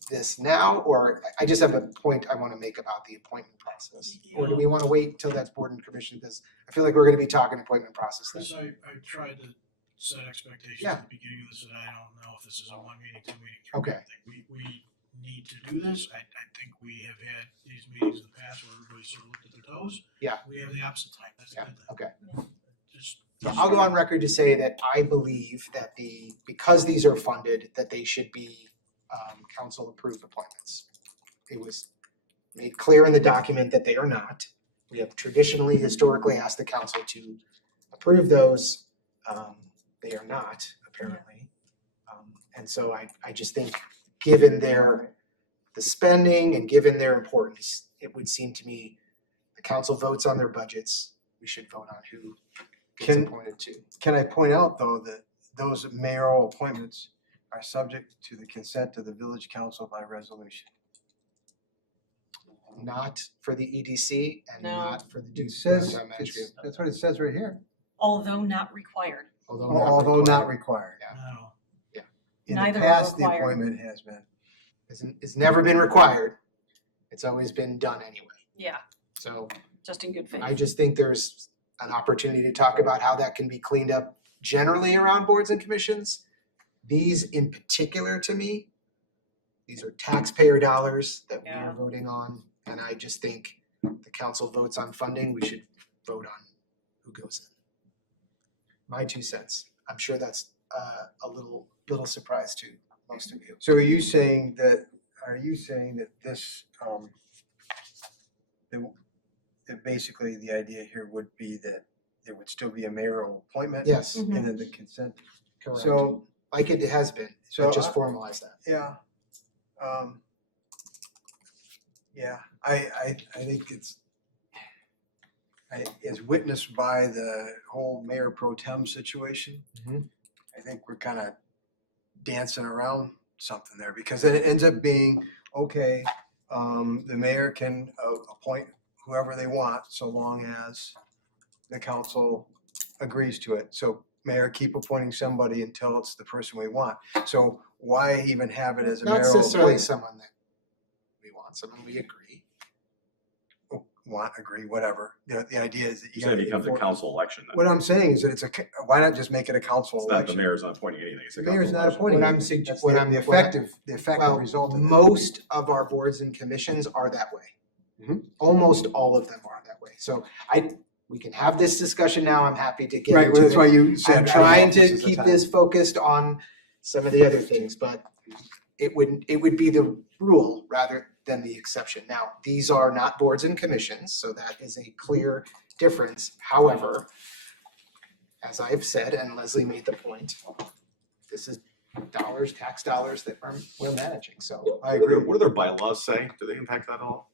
this now, or I just have a point I want to make about the appointment process? Or do we want to wait until that's board and commission? Because I feel like we're going to be talking appointment process then. Chris, I tried to set expectations Yeah. at the beginning of this, and I don't know if this is a one meeting, 2 meeting, 3 Okay. meeting thing. We need to do this. I think we have had these meetings in the past where everybody sort of looked at their toes. Yeah. We have the opposite type. That's a Yeah, good thing. okay. Just. So I'll go on record to say that I believe that because these are funded, that they should be council approved appointments. It was made clear in the document that they are not. We have traditionally, historically asked the council to approve those. They are not, apparently. And so I just think, given the spending and given their importance, it would seem to me the council votes on their budgets, we should vote on who gets Can- appointed to. Can I point out, though, that those mayoral appointments are subject to the consent of the village council by resolution? Not for the EDC and No. not for the It says, Downtown Management Group. that's what it says right here, Although not required. although not required. No. In the Neither are past, the required. appointment has been. It's never been required. It's always been done anyway. Yeah, So just in good faith. I just think there's an opportunity to talk about how that can be cleaned up generally around boards and commissions. These in particular, to me, these are taxpayer dollars that we Yeah. are voting on. And I just think the council votes on funding, we should vote on who goes in. My 2 cents. I'm sure that's a little surprise to most of you. So are you saying that this, that basically the idea here would be that there would still be a mayoral appointment? Yes, Mhm. And then the consent, correct. so, Like it has been, so. so just I- formalize that. Yeah. Yeah, I think it's, as witnessed by the whole mayor pro tem situation, Mhm. I think we're kind of dancing around something there, because then it ends up being, okay, the mayor can appoint whoever they want, so long as the council agrees to it. So mayor, keep appointing somebody until it's the person we want. So why even have it as a Not mayoral necessarily appointment? someone that we want, someone we agree. Want, agree, whatever. The idea is that you So gotta it becomes a enforce- council election then. What I'm saying is that it's why not just make it a council It's not, the election? mayor's not appointing anything, it's a The council mayor's not election. appointing. What I'm anything. sugge- That's what the I'm- the what I- effective Well, result of that. most of our boards and commissions are that way. Mhm. Almost all of them are that way. So we can have this discussion now. I'm happy to get Right, into well, that's it. why you said. I'm I don't know trying if this to is the keep time. this focused on some of the other things, but it would be the rule rather than the exception. Now, these are not boards and commissions, so that is a clear difference. However, as I've said, and Leslie made the point, this is tax dollars that we're managing, so. I agree. What do their bylaws say? Do they impact that at all?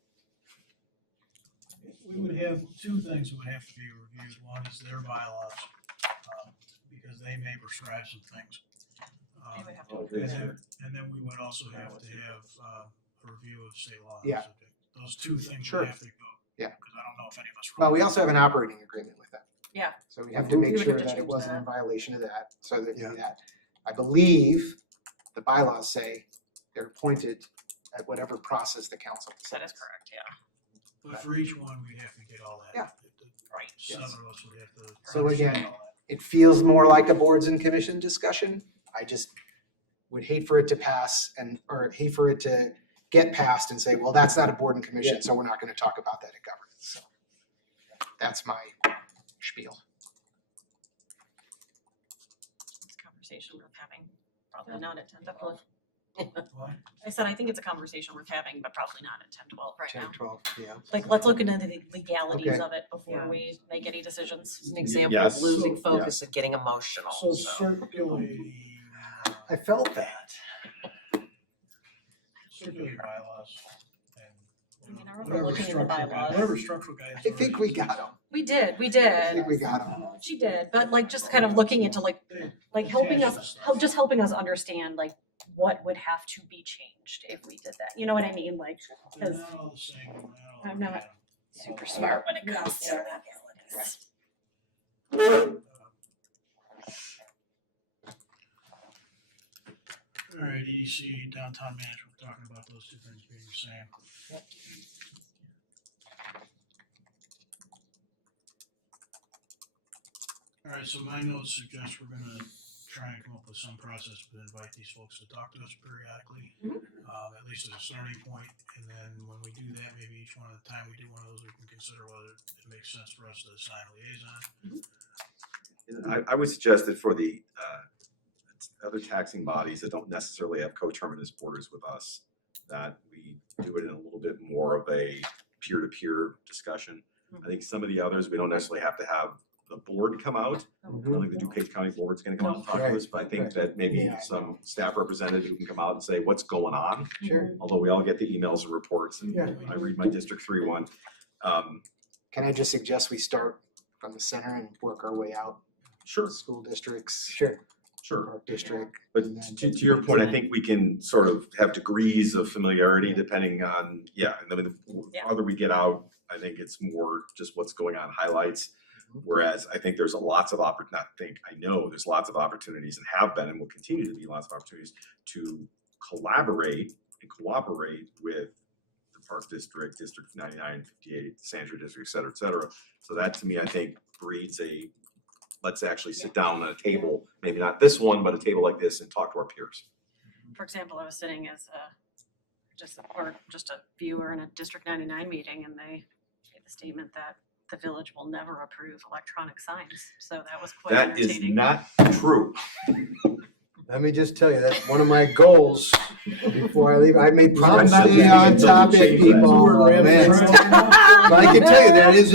We would have two things that would have to be reviewed. One is their bylaws, because they may prescribe some things. They would have to Oh, approve And it. then, we would also have to have a review of state law. on the Yeah. subject. Those two things Sure. would have to go. Yeah. Because I don't know if any of us. Well, we also have an operating agreement with them. Yeah. So we have to We make would sure have to that it change wasn't in that. violation of that, so that Yeah. that. I believe the bylaws say they're appointed at whatever process the council That is decides. correct, yeah. But for each one, we'd have to get all that. Yeah. Right. Seven of us would have to. So again, understand all that. It feels more like a boards and commission discussion. I just would hate for it to pass or hate for it to get passed and say, well, that's not a board and commission, so we're not gonna talk about that at governance. So that's my spiel. It's a conversation worth having, probably not at 10-12. What? I said, I think it's a conversation worth having, but probably not at 10-12 right 10, now. 12, yeah. Like, let's look into the legalities Okay. of it before Yeah. we make any decisions. It's an example of Yes. losing So- focus and getting emotional, So so. circulating, I felt that. circulating bylaws I and mean, I remember whatever looking at the structural guide, bylaws. whatever structural guidance. I think we got them. We did, I think we we got them. did, but like, just kind of looking into like helping us, just helping us understand like what would have to be changed if we did that, you know what I mean, like, They're 'cause not all the same. they're all I'm not bad. super smart when it comes to legalities. All right, EDC, downtown management, we're talking about those two things being the same. All right, so my notes suggest we're gonna try and come up with some process to invite these folks to talk to us periodically. At least as a starting point, and then when we do that, maybe each one at a time, we do one of those, we can consider whether it makes sense for us to assign a liaison. I would suggest that for the other taxing bodies that don't necessarily have coterminous borders with us, that we do it in a little bit more of a peer-to-peer discussion. I think some of the others, we don't necessarily have to have the board come out. I don't think the DuPage County Board's gonna come out and talk to us, but I think that maybe Yeah. some staff representative who can come out and say what's going on. Sure. Although we all get the emails and reports, and Yeah. I read my District 3 one. Can I just suggest we start from the center and work our way out? Sure, School districts, Sure. sure. park district. But and then- to your point, I think we can sort of have degrees of familiarity depending on, yeah, and then the Yeah. farther we get out, I think it's more just what's going on highlights. Whereas I think there's lots of I know there's lots of opportunities and have been and will continue to be lots of opportunities to collaborate and cooperate with the Park District, District 99, 58, Sandra District, et cetera. So that to me, I think breeds let's actually sit down at a table, maybe not this one, but a table like this and talk to our peers. For example, I was sitting as just a viewer in a District 99 meeting, and they made the statement that the village will never approve electronic signs, so that was quite That is entertaining. not true. Let me just tell you, that's one of my goals before I leave. I may promise Stay to be on topic, people. Man. But I can tell you, that is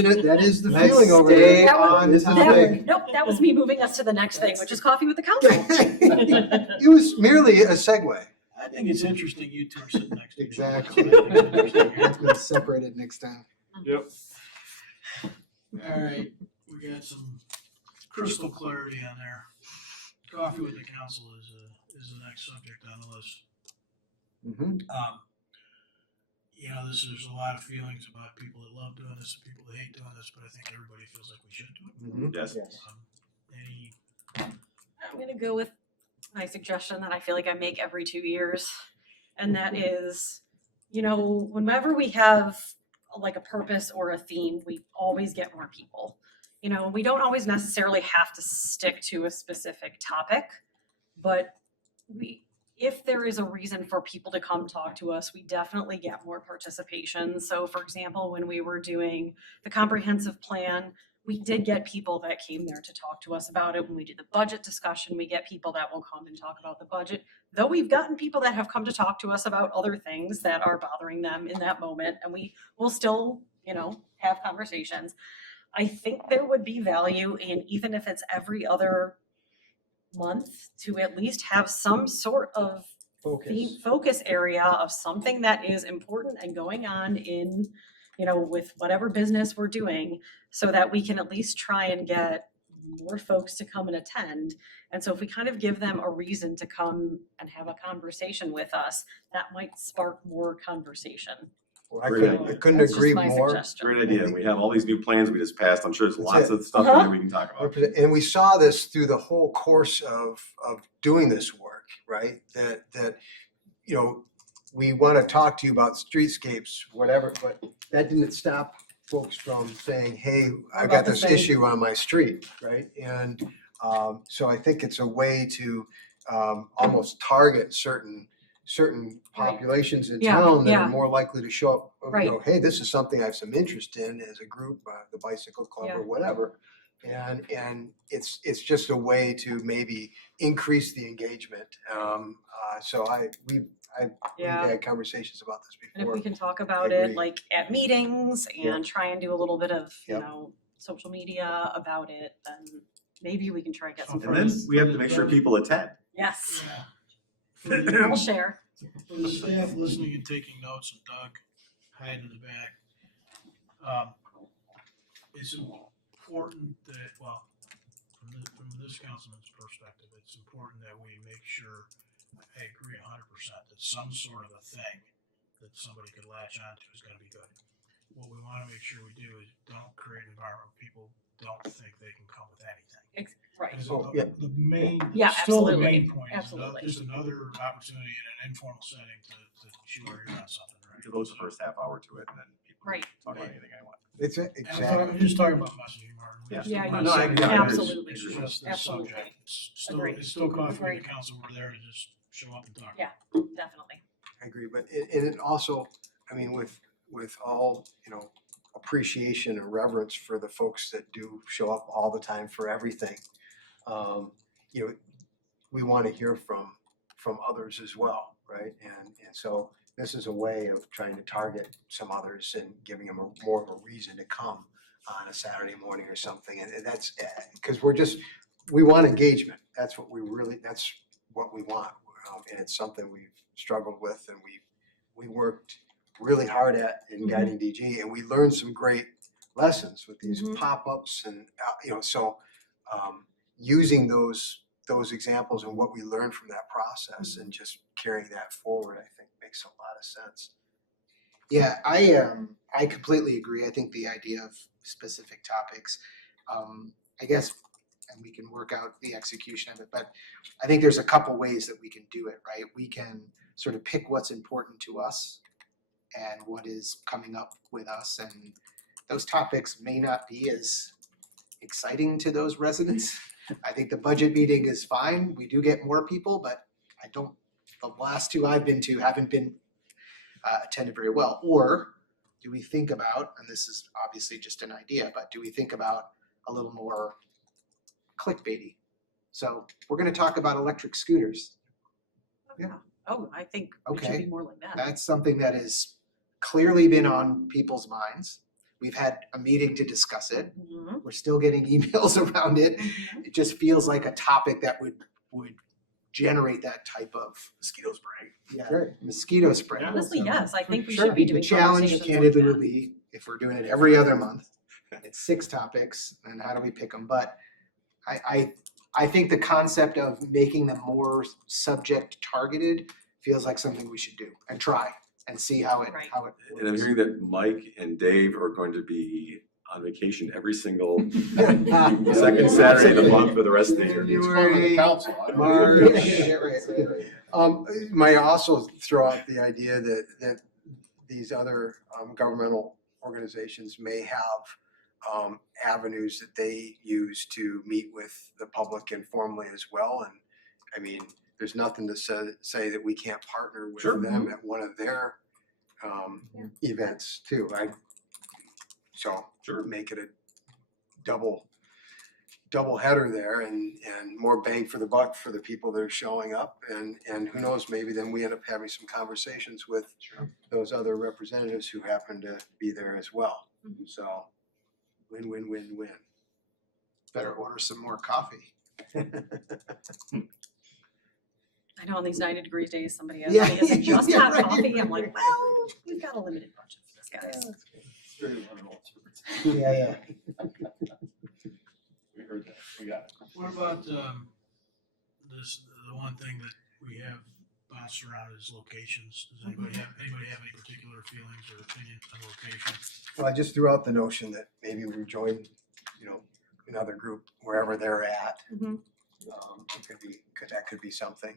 the Let's feeling over stay there. on This is topic. big. Nope, that was me moving us to the next thing, which is coffee with the council. It was merely a segue. I think it's interesting you two are sitting next to each other. Exactly. Let's be separated next time. Yep. All right, we got some crystal clarity on there. Coffee with the council is the next subject on the list. Mhm. There's a lot of feelings about people that love doing this and people that hate doing this, but I think everybody feels like we should do it. Mhm. Yes. Any, I'm gonna go with my suggestion that I feel like I make every 2 years. And that is, whenever we have like a purpose or a theme, we always get more people. We don't always necessarily have to stick to a specific topic, but if there is a reason for people to come talk to us, we definitely get more participation. So for example, when we were doing the comprehensive plan, we did get people that came there to talk to us about it. When we do the budget discussion, we get people that will come and talk about the budget. Though we've gotten people that have come to talk to us about other things that are bothering them in that moment, and we will still, have conversations. I think there would be value in, even if it's every other month, to at least have some sort of focus area of something that is important and going on in, with whatever business we're doing, so that we can at least try and get more folks to come and attend. And so if we kind of give them a reason to come and have a conversation with us, that might spark more conversation. Well, I Great couldn't That's just agree my more. suggestion. Great idea. We have all these new plans we just passed. I'm sure there's That's lots it. of stuff in there we can talk about. And we saw this through the whole course of doing this work. right? That, you know, we want to talk to you about streetscapes, whatever, but that didn't stop folks from saying, hey, I got about the this same? issue on my street, right? And so I think it's a way to almost target certain Right. populations in Yeah, town that yeah. are more likely to show up, Right. you know, hey, this is something I have some interest in as a group, the bicycle club Yeah. or whatever. And it's just a way to maybe increase the engagement. So we've Yeah. had conversations about this And if before. we can talk about agree. it like at meetings Yeah. and try and do a little bit of, you Yep. know, social media about it, then maybe we can try and get some And then first. we have to make sure people attend. Yes, Yeah. we'll share. For the staff listening and taking notes, and Doug hiding in the back, it's important that, well, from this councilman's perspective, it's important that we make sure, I agree 100%, that some sort of a thing that somebody could latch onto is gonna be good. What we wanna make sure we do is don't create an environment where people don't think they can come with anything. Right. Because Oh, the- yeah. The main, Yeah, still the absolutely, main point is absolutely. just another opportunity in an informal setting to chew our ear on something, right? Devote the first half hour to it and then people can Right. talk about anything I want. It's And I'm exactly. just talking about messaging, Martin. We Yeah. just Yeah, don't you wanna No, I say- agree. Absolutely. It's just the Absolutely. subject. Agreed. It's still coffee with Agreed. the council. We're there to just show up and talk. Yeah. Definitely. I agree, but it also, I mean, with all, you know, appreciation and reverence for the folks that do show up all the time for everything. You know, we want to hear from others as well, right? And so this is a way of trying to target some others and giving them more of a reason to come on a Saturday morning or something. And that's because we want engagement. That's what we want. And it's something we've struggled with and we worked really hard at in guiding DG, and we learned some great lessons with these Mhm. pop-ups and you know, so using those examples and what we learned from that process and just carrying that forward, I think makes a lot of sense. Yeah, I completely agree. I think the idea of specific topics, I guess, and we can work out the execution of it, but I think there's a couple ways that we can do it, right? We can sort of pick what's important to us and what is coming up with us, and those topics may not be as exciting to those residents. I think the budget meeting is fine. We do get more people, but the last two I've been to haven't been attended very well. Or do we think about, and this is obviously just an idea, but do we think about a little more clickbaity? So we're gonna talk about electric scooters. Yeah. Oh, I think it should Okay. be more like that. That's something that has clearly been on people's minds. We've had a meeting to discuss it. Mhm. We're still getting emails around it. Mhm. It just feels like a topic that would generate that type of Mosquito spray. Great. mosquito spray. Honestly, yes, I think we Sure. should be The doing challenge conversations like candidly that. will be, if we're doing it every other month, it's 6 topics, and how do we pick them? But I think the concept of making them more subject targeted feels like something we should do and try and see how it Right. works. And I'm hearing that Mike and Dave are going to be on vacation every single second Saturday of the month for the rest of the year. It's part of the council. I don't know. March. Yeah, right. Might also throw out the idea that these other governmental organizations may have avenues that they use to meet with the public informally as well. And I mean, there's nothing to say that we can't partner with Sure. them at one of their events too. So Sure. make it a double header there and more bang for the buck for the people that are showing up. And who knows, maybe then we end up having some conversations with those other representatives who happen to be there as well. Mhm. So win, win, win, win. Better order some more coffee. I know on these 90-degree days, somebody Yeah, asked me, is it just yeah, hot right, coffee? I'm right. like, well, we've got a limited budget for this, guys. Yeah. We heard that, we got it. What about, the one thing that we have bounced around is locations. Does anybody have any particular feelings or opinions on location? Well, I just threw out the notion that maybe we join, you know, another group wherever they're at. Mhm. That could be something.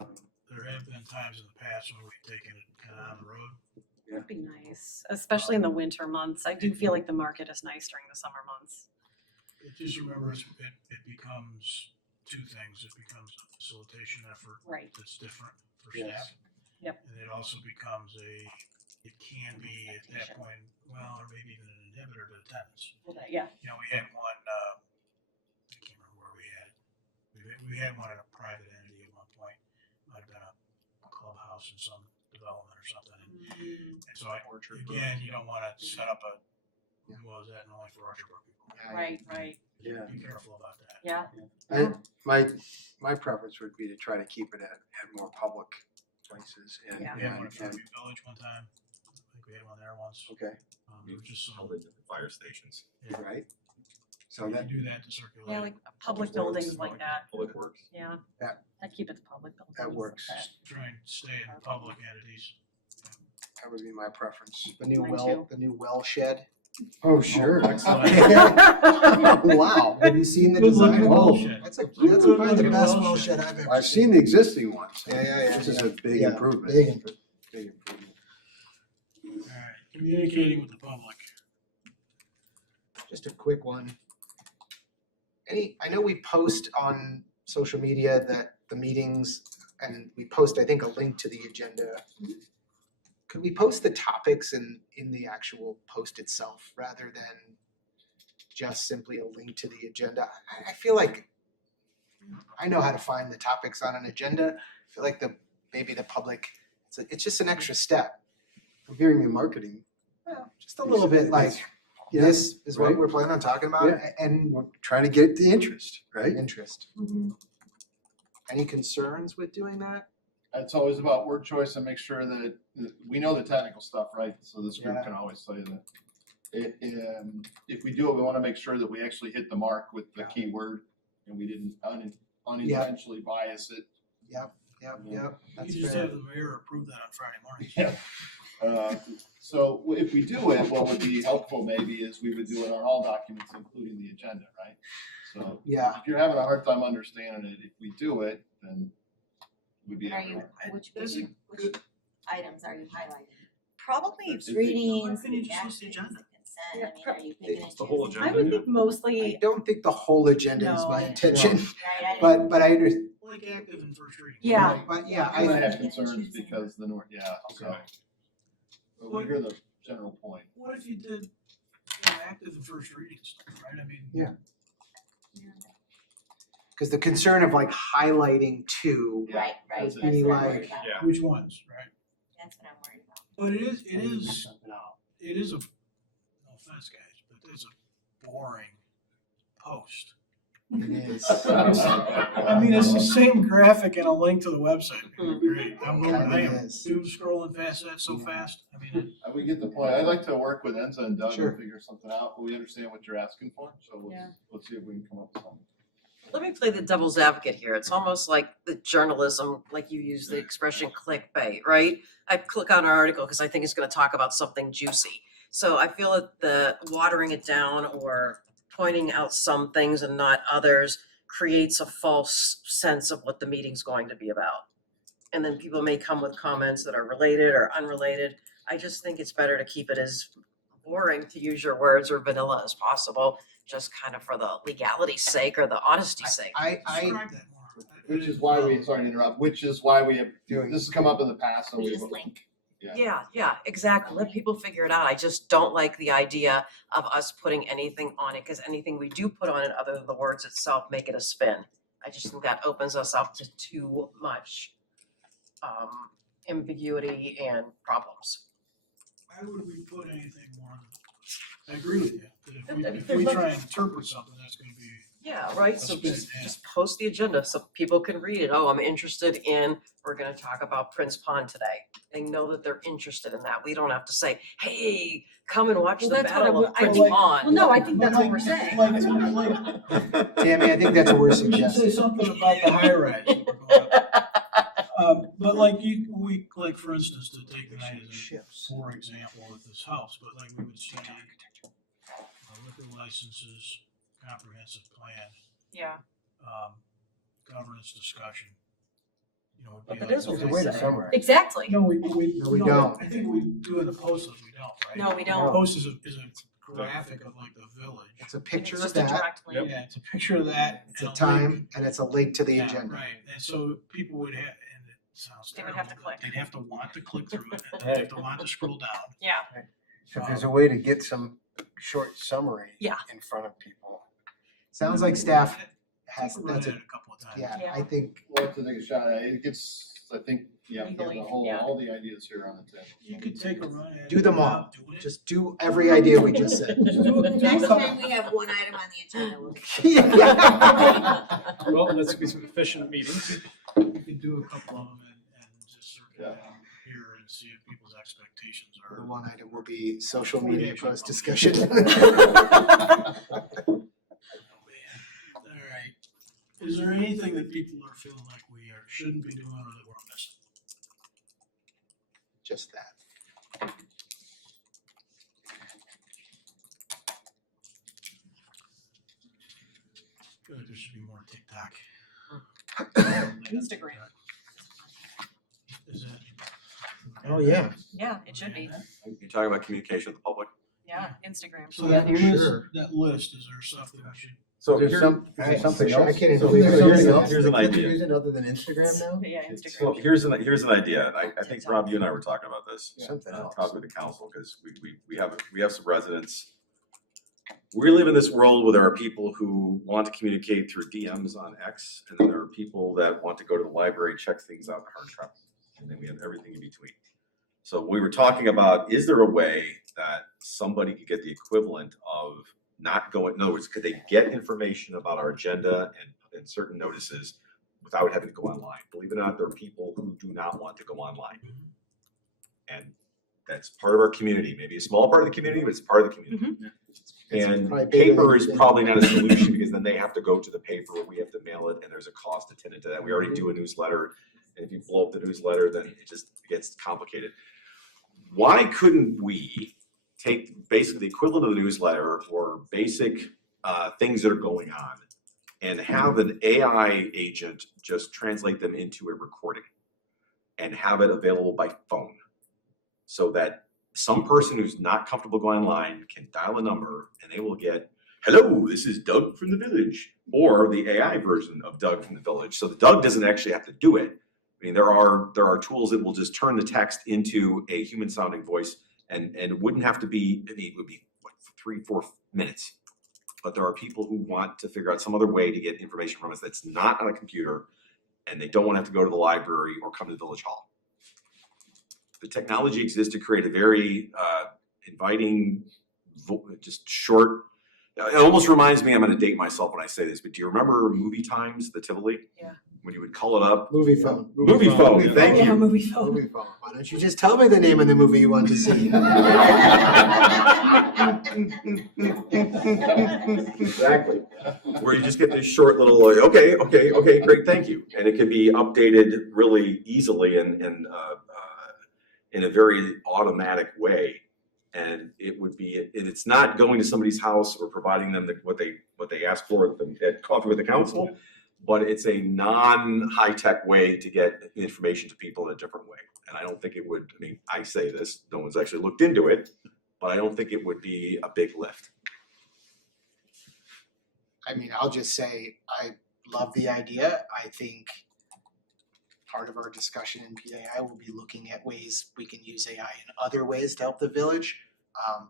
There have been times in the past when we've taken it kind of on the road. That'd be nice, especially in the winter months. I do feel like the market is nice during the summer months. It just remember, it becomes two things. It becomes a facilitation effort Right. that's different for Yes. staff. Yep. And it also becomes it can be at that point, well, or maybe even an inhibitor to attendance. Yeah, You know, we had one, I can't remember where we had it. We had one at a private entity at one point. Might have been a clubhouse in some development or something. And so Orchard. again, you don't wanna set up what was that, and only for Orchard Brook people. right, Yeah. Be careful about that. yeah. My preference would be to try to keep it at more public places and, Yeah. We had one at and, Fairview Village one time. I think we had one there once. okay, There was just Held some, it at the fire stations. yeah, right? So you that, do that to circulate. Yeah, like public buildings like that, Public Works. yeah. That- I'd keep it to public buildings. that works. Try and stay in public entities. That would be my preference. Mine too. The new well shed. Oh, sure. Oh, wow, have you seen the Good design? looking Oh, well shed. That's Good probably the looking best well well shed. shed I've ever I've seen the existing ones. Yeah. This is a big Yeah, improvement. Big improvement. Big improvement. All right, communicating with the public. Just a quick one. I know we post on social media that the meetings, and we post, I think, a link to the agenda. Could we post the topics in the actual post itself rather than just simply a link to the agenda? I feel like I know how to find the topics on an agenda. I feel like maybe the public, it's just an extra step. I'm hearing the marketing. Well, just a little bit like, Yeah, this is what right. we're planning on talking about, Yeah. and We're trying to get the interest, right? interest. Any concerns with doing that? It's always about word choice and make sure that we know the technical stuff, right? So this group Yeah. can always say that. If we do it, we want to make sure that we actually hit the mark with the Yeah. keyword and we didn't unintentionally bias it. Yep, that's You just fair. have the mayor approve that on Friday morning. Yeah. So if we do it, what would be helpful maybe is we would do it on all documents, including the agenda, right? So Yeah, if you're having a hard time understanding it, if we do it, then we'd be Are able you, to. which That's items are you highlighting? Probably, If it- Readings, Why couldn't you the just list the actions, the agenda? consent, Yeah, I mean, are you picking and It's the whole choosing? I would think I mostly, don't think the whole agenda is my No. intention, Right, I didn't- but I understand, Like active and first reading. yeah, but yeah, I might I, have concerns because the north, yeah, so. Okay. But we hear the general point. What if you did active and first reading stuff, right? I mean. Yeah. cause the concern of like highlighting two, Right, right, That's that's it. what I'm Be worried like- about, Yeah. Which ones, right? that's what I'm worried about. But it is a, no offense, guys, but it's a boring post. it is. I mean, it's the same graphic and a link to the website. Great. I Kinda am is. doom scrolling past that so fast. I mean, We get the point. I'd like to work with Enza and Doug Sure. and figure something out, but we understand what you're asking for, so Yeah. let's see if we can come up with something. Let me play the devil's advocate here. It's almost like the journalism, like you use the expression clickbait, right? I click on an article because I think it's going to talk about something juicy. So I feel that the watering it down or pointing out some things and not others creates a false sense of what the meeting's going to be about. And then people may come with comments that are related or unrelated. I just think it's better to keep it as boring, to use your words, or vanilla as possible, just kind of for the legality's sake or the honesty's sake. I, describe that more. Which is why we, sorry to interrupt, which is why we have, Doing- this has come up in the past, so We we. just link. Yeah, exactly. Let people figure it out. I just don't like the idea of us putting anything on it, because anything we do put on it, other than the words itself, make it a spin. I just think that opens us up to too much ambiguity and problems. Why would we put anything more than, I agree with you, that if There's we no- try and interpret something, that's gonna be, Yeah, right, A so spin, just, yeah. just post the agenda so people can read it. Oh, I'm interested in, we're gonna talk about Prince Pond today. They know that they're interested in that. We don't have to say, hey, come and watch Well, the that's what I Battle would- of I Prince would- Pond. well, no, I think that's what we're saying. Tammy, I think that's what we're we should say suggesting. something about the high rise. that we're going up. But like like for instance, to take the night as a Shifts. for example with this house, but like we would see liquor licenses, comprehensive plan, yeah, governance discussion. But be that is on what There's the a way to site. summarize. Exactly. No, we No, we no, don't. I think we do in the post, we don't, right? No, we The don't. post is a graphic of like the village. It's a picture It's of just a that, direct link. Yeah, it's a picture of that. it's and a link. time, and it's a link to the Yeah, agenda. Right, and so people would have, and it sounds They would terrible, have to but click. they'd have to want to click through it, and they'd have to want to scroll down. Yeah, So if there's a way to get some short summary Yeah. in front of people. Sounds like staff I has, think we've that's run a, it a couple of times. yeah, Yeah. I think, We'll have to take a shot at it. It gets, I think, yeah, we have Legally, the whole, yeah. all the ideas here on the table. You could take a run at it. Do them all. without doing it. just do every idea we just said. Just do a Next couple. time we have one item on the agenda, we'll. Well, let's be some efficient meetings. You could do a couple of them and just circulate them here and see if people's expectations The are. one item will be social media post discussion. All right. Is there anything that people are feeling like we shouldn't be doing or that we're missing? Just that. I feel like there should be more TikTok. Instagram. Is that? Oh, yeah. Yeah, it should be. You're talking about communication with the public? Yeah, Instagram. So that Yeah, list, sure. that list, is there stuff that we should? So There's here- some, is there something I else? can't So even- there's here's something an- else here's an that kids are idea. using other than Instagram now? Yeah, So Instagram. here's an idea, and I think Rob, you and I were talking about this. Something else. Probably the council, because we have some residents. We live in this world where there are people who want to communicate through DMs on X, and then there are people that want to go to the library, check things out in hard trap, and then we have everything in between. So we were talking about, is there a way that somebody could get the equivalent of not going, in other words, could they get information about our agenda and certain notices without having to go online? Believe it or not, there are people who do not want to go online. And that's part of our community, maybe a small part of the community, but it's part of the community. And probably bigger than paper you is think. probably not a solution because then they have to go to the paper, we have to mail it, and there's a cost attendant to that. We already do a newsletter, and if you blow up the newsletter, then it just gets complicated. Why couldn't we take basically the equivalent of the newsletter or basic things that are going on and have an AI agent just translate them into a recording and have it available by phone? So that some person who's not comfortable going online can dial a number and they will get, hello, this is Doug from the village, or the AI version of Doug from the village. So the Doug doesn't actually have to do it. I mean, there are tools that will just turn the text into a human sounding voice and it wouldn't have to be, I mean, it would be what, 3-4 minutes. But there are people who want to figure out some other way to get information from us that's not on a computer and they don't want to have to go to the library or come to Village Hall. The technology exists to create a very inviting, just short. It almost reminds me, I'm going to date myself when I say this, but do you remember Movie Times, the Tivoli? Yeah. When you would call it up? Movie phone. Movie phone, thank Yeah, you. movie phone. Movie phone. Why don't you just tell me the name of the movie you want to see? Exactly. Where you just get this short little, like, okay, great, thank you. And it can be updated really easily and in a very automatic way. And it would be, and it's not going to somebody's house or providing them what they ask for at Coffee with the Council, but it's a non-high-tech way to get information to people in a different way. And I don't think it would, I mean, I say this, no one's actually looked into it, but I don't think it would be a big lift. I mean, I'll just say, I love the idea. I think part of our discussion in PAI will be looking at ways we can use AI in other ways to help the village.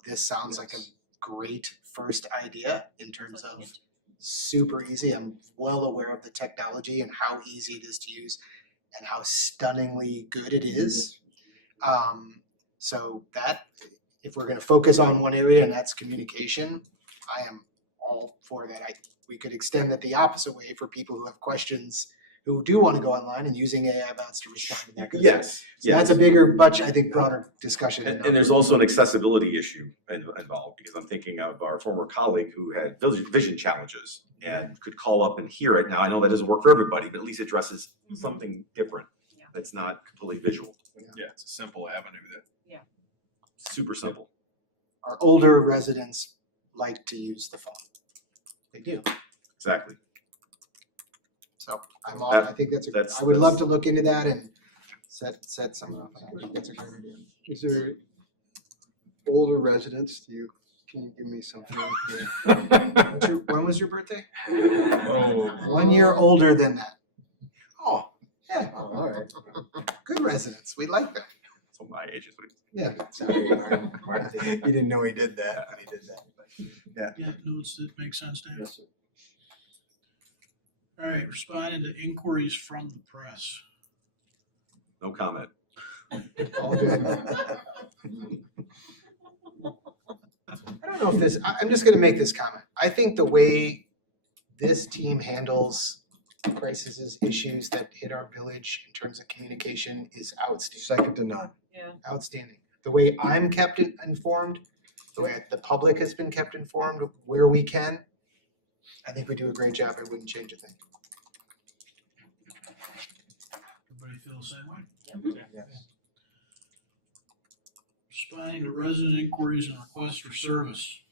This sounds like a great first idea in terms of super easy. I'm well aware of the technology and how easy it is to use and how stunningly good it is. So that, if we're gonna focus on one area and that's communication, I am all for that. We could extend it the opposite way for people who have questions, who do wanna go online and using AI bots to respond to that. kind of stuff. Yes, So that's a bigger, much, I think, broader discussion. And there's also an accessibility issue involved, because I'm thinking of our former colleague who had vision challenges and could call up and hear it. Now, I know that doesn't work for everybody, but at least it addresses something different Yeah. that's not completely visual. Yeah, it's a simple avenue that. Super simple. Our older residents like to use the phone. They do. Exactly. So I think I would love to look into that and set some up. I think that's a great idea. Is there older residents, can you give me some feeling? When was your birthday? Oh. 1 year older than that. Oh, Yeah, all right. good residents. We like them. So my age is what Yeah. Sorry, Mark. You didn't know he did that when he did that, but Yeah, notes that make sense to have. yes, sir. All right, responding to inquiries from the press. no comment. All good. I don't know if this, I'm just gonna make this comment. I think the way this team handles crises, issues that hit our village in terms of communication is outstanding. Second to none. Outstanding. The way I'm kept informed, the way the public has been kept informed where we can, I think we do a great job. I wouldn't change a thing. Everybody feel the same way? Yes. Responding to resident inquiries and requests for service.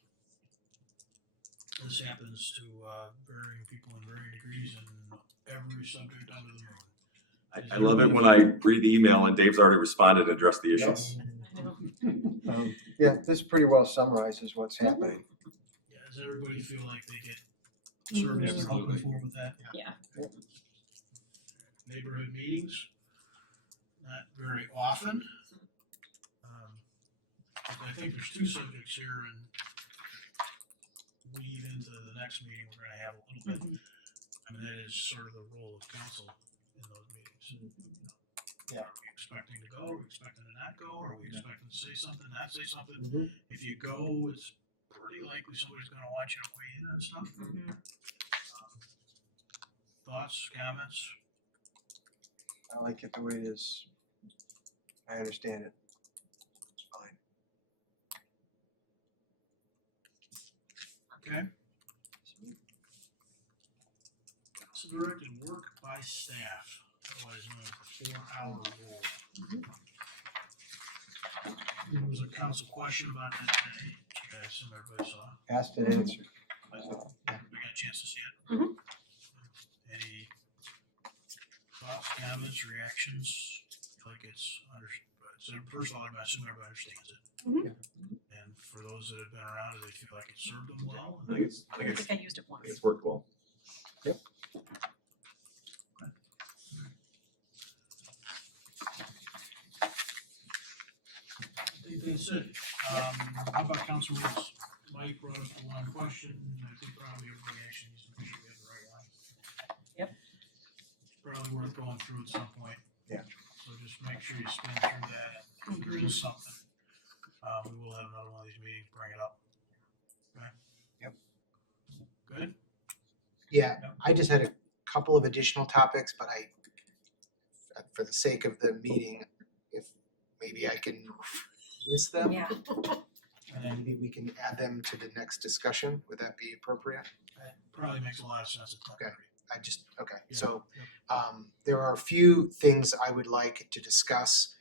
This happens to varying people in varying degrees and every subject under the moon. I love it when I read the email and Dave's already responded and addressed the issues. Yeah, this pretty well summarizes what's happening. Yeah, does everybody feel like they get service they're looking for with that? Yeah. Neighborhood meetings, not very often. I think there's two subjects here and weave into the next meeting we're gonna have a little bit. I mean, that is sort of the role of council in those meetings. Yeah. Are we expecting to go, are we expecting to not go, are we expecting to say something, not say something? Mhm. If you go, it's pretty likely somebody's gonna want you to weigh in on stuff. Thoughts, comments? I like it the way it is. I understand it. It's fine. Okay. So directed work by staff, otherwise known as 4-hour rule. There was a council question about that today, which I assume everybody saw. Asked and answered. I got a chance to see it. Mhm. Any thoughts, comments, reactions? Like it's first of all, I assume everybody understands it. Mhm. And for those that have been around, do they feel like it served them well? I think it's, I think I used it once. it's worked well. I think that's it. How about council rules? Mike brought up the one question, I think probably everybody actually needs to make sure we have the right one. Yep. Probably worth going through at some point. Yeah. So just make sure you spin through that, if there is something. We will have another one of these meetings, bring it up. Okay? Yep. Good? Yeah, I just had a couple of additional topics, but for the sake of the meeting, if maybe I can list them. Yeah. And then Maybe we can add them to the next discussion. Would that be appropriate? that probably makes a lot of sense. Okay. Okay, Yeah, so there are a few things I would like to discuss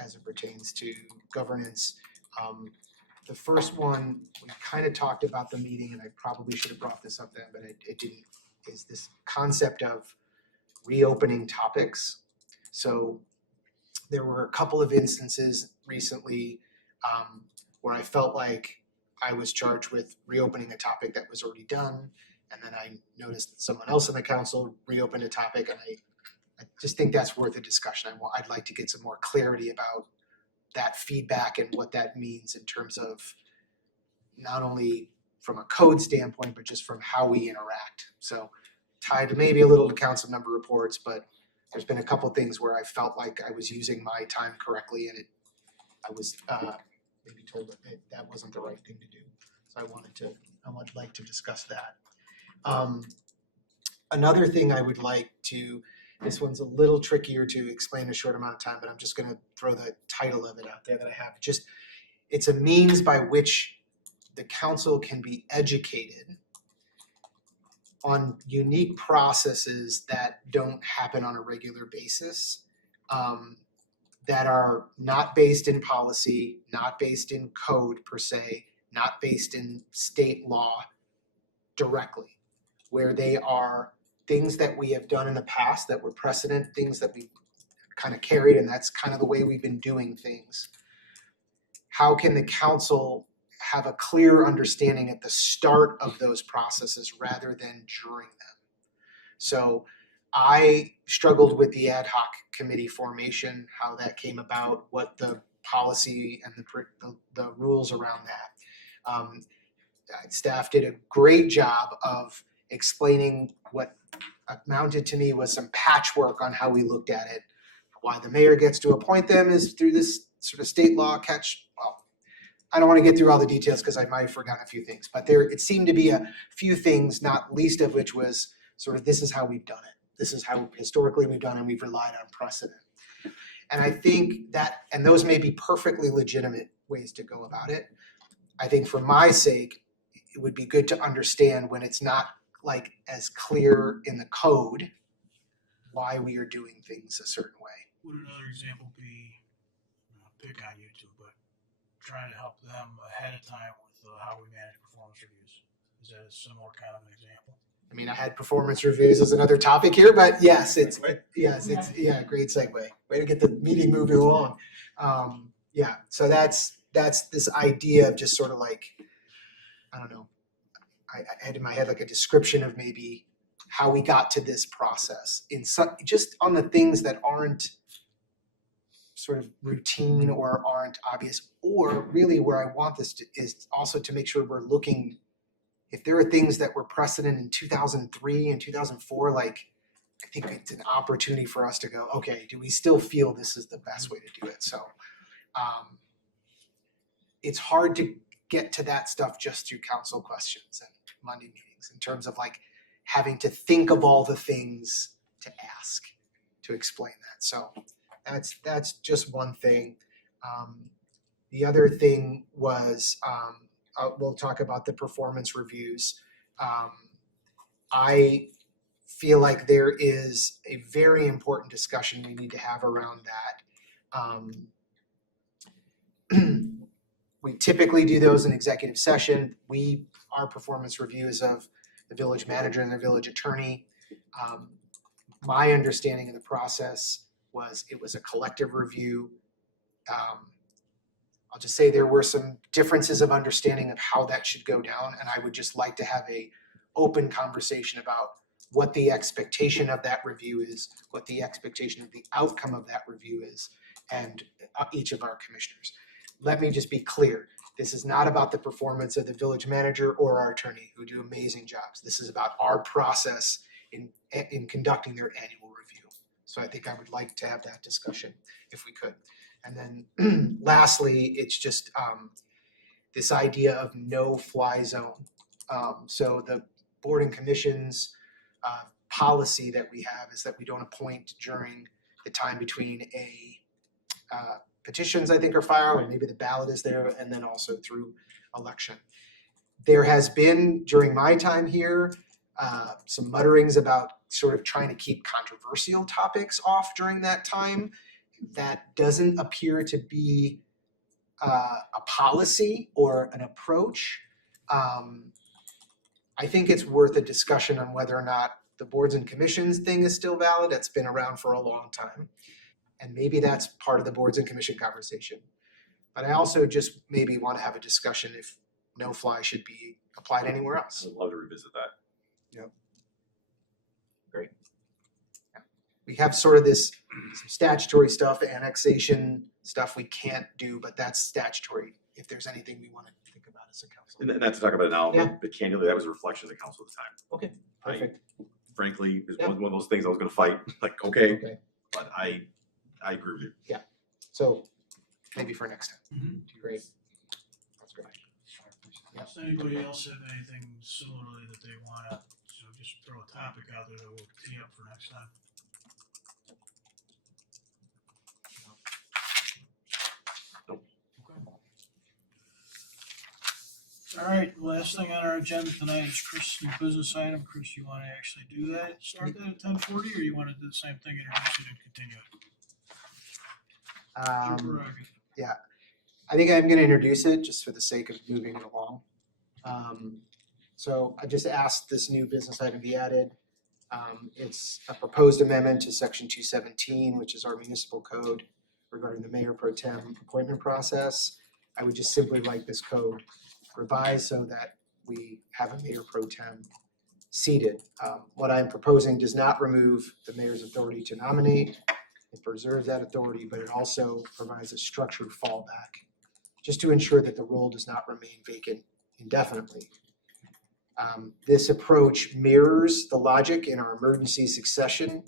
as it pertains to governance. The first one, we kind of talked about the meeting, and I probably should have brought this up then, but it didn't, is this concept of reopening topics. So there were a couple of instances recently where I felt like I was charged with reopening a topic that was already done. And then I noticed that someone else in the council reopened a topic, and I just think that's worth a discussion. I'd like to get some more clarity about that feedback and what that means in terms of not only from a code standpoint, but just from how we interact. So tied maybe a little to council member reports, but there's been a couple things where I felt like I was using my time correctly, and I was maybe told that that wasn't the right thing to do. So I would like to discuss that. Another thing I would like to, this one's a little trickier to explain in a short amount of time, but I'm just gonna throw the title of it out there that I have. Just, it's a means by which the council can be educated on unique processes that don't happen on a regular basis, that are not based in policy, not based in code per se, not based in state law directly, where they things that we have done in the past that were precedent, things that we kind of carried, and that's kind of the way we've been doing things. How can the council have a clear understanding at the start of those processes rather than during them? So I struggled with the ad hoc committee formation, how that came about, what the policy and the rules around that. Staff did a great job of explaining what amounted to me was some patchwork on how we looked at it. Why the mayor gets to appoint them is through this sort of state law catch. Well, I don't want to get through all the details because I might have forgotten a few things, but it seemed to be a few things, not least of which was sort of this is how we've done it. This is how historically we've done it, and we've relied on precedent. And I think that, and those may be perfectly legitimate ways to go about it. I think for my sake, it would be good to understand when it's not like as clear in the code why we are doing things a certain way. Would another example be, pick on YouTube, but trying to help them ahead of time with how we manage performance reviews? Is that a similar kind of an example? I mean, I had performance reviews as another topic here, but yes, great segue. Way to get the meeting moving along. So that's this idea of just sort of like, I don't know, I had in my head like a description of maybe how we got to this process in some, just on the things that aren't sort of routine or aren't obvious, or really where I want this to, is also to make sure we're looking, if there are things that were precedent in 2003 and 2004, like I think it's an opportunity for us to go, okay, do we still feel this is the best way to do it? So it's hard to get to that stuff just through council questions and Monday meetings in terms of like having to think of all the things to ask to explain that. So that's just one thing. The other thing was, we'll talk about the performance reviews. I feel like there is a very important discussion we need to have around that. We typically do those in executive session. Our performance reviews of the village manager and the village attorney. My understanding of the process was it was a collective review. I'll just say there were some differences of understanding of how that should go down, and I would just like to have a open conversation about what the expectation of that review is, what the expectation of the outcome of that review is, and each of our commissioners. Let me just be clear. This is not about the performance of the village manager or our attorney, who do amazing jobs. This is about our process in conducting their annual review. So I think I would like to have that discussion if we could. And then lastly, it's just this idea of no fly zone. So the board and commissions policy that we have is that we don't appoint during the time between petitions, I think, are filed, and maybe the ballot is there, and then also through election. There has been, during my time here, some mutterings about sort of trying to keep controversial topics off during that time. That doesn't appear to be a policy or an approach. I think it's worth a discussion on whether or not the boards and commissions thing is still valid. It's been around for a long time. And maybe that's part of the boards and commission conversation. But I also just maybe want to have a discussion if no fly should be applied anywhere else. I'd love to revisit that. We have sort of this some statutory stuff, annexation stuff we can't do, but that's statutory if there's anything we want to think about as a council. And not to talk about it now, Yeah. but candidly, that was a reflection of the council at the time. Okay, I- perfect. Frankly, it's Yeah. one of those things I was gonna fight, like, okay, Okay. but I agree with you. So maybe for next time. Mhm. Great. That's great. Does anybody else have anything similarly that they wanna, just throw a topic out there that we'll tee up for next time? All right, last thing on our agenda tonight is Chris' new business item. Chris, you wanna actually do that, start that at 10:40, or you wanna do the same thing, introduce it and continue it? It's your prerogative. I think I'm gonna introduce it just for the sake of moving it along. So I just asked this new business item be added. It's a proposed amendment to section 217, which is our municipal code regarding the mayor pro tem appointment process. I would just simply like this code revised so that we have a mayor pro tem seated. What I'm proposing does not remove the mayor's authority to nominate. It preserves that authority, but it also provides a structured fallback, just to ensure that the role does not remain vacant indefinitely. This approach mirrors the logic in our emergency succession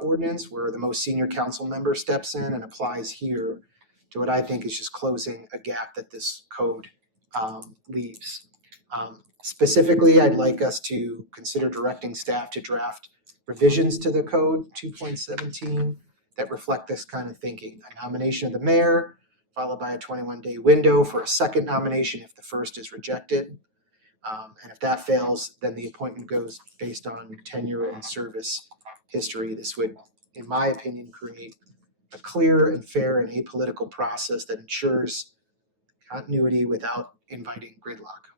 ordinance, where the most senior council member steps in and applies here to what I think is just closing a gap that this code leaves. Specifically, I'd like us to consider directing staff to draft revisions to the code 2.17 that reflect this kind of thinking. A nomination of the mayor, followed by a 21-day window for a second nomination if the first is rejected. And if that fails, then the appointment goes based on tenure and service history. This would, in my opinion, create a clear and fair and apolitical process that ensures continuity without inviting gridlock.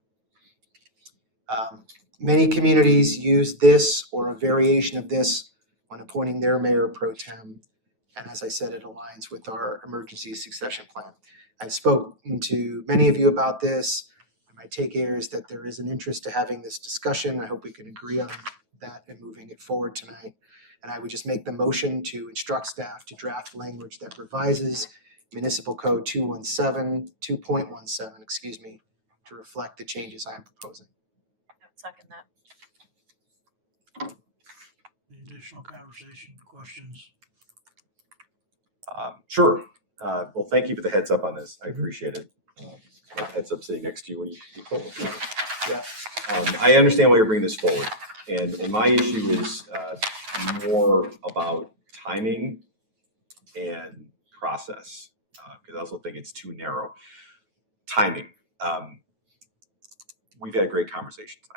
Many communities use this or a variation of this when appointing their mayor pro tem. And as I said, it aligns with our emergency succession plan. I've spoken to many of you about this. My take here is that there is an interest to having this discussion. I hope we can agree on that and moving it forward tonight. And I would just make the motion to instruct staff to draft language that revises Municipal Code 2.17, to reflect the changes I'm proposing. I would second that. Any additional conversation, questions? Sure. Well, thank you for the heads up on this. I appreciate it. Heads up sitting next to you when you told me. Yeah. I understand why you're bringing this forward. And my issue is more about timing and process, because I also think it's too narrow. Timing. We've had great conversations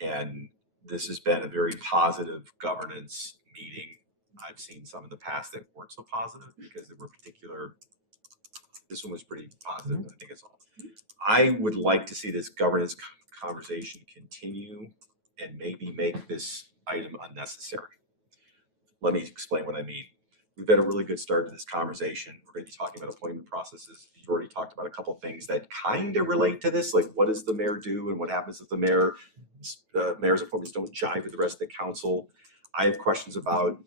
tonight. And this has been a very positive governance meeting. I've seen some in the past that weren't so positive because they were particular. This one was pretty positive, I think it's all. I would like to see this governance conversation continue and maybe make this item unnecessary. Let me explain what I mean. We've had a really good start to this conversation. We're going to be talking about appointment processes. You've already talked about a couple of things that kind of relate to this, like what does the mayor do and what happens if the mayor's appointments don't jive with the rest of the council. I have questions about,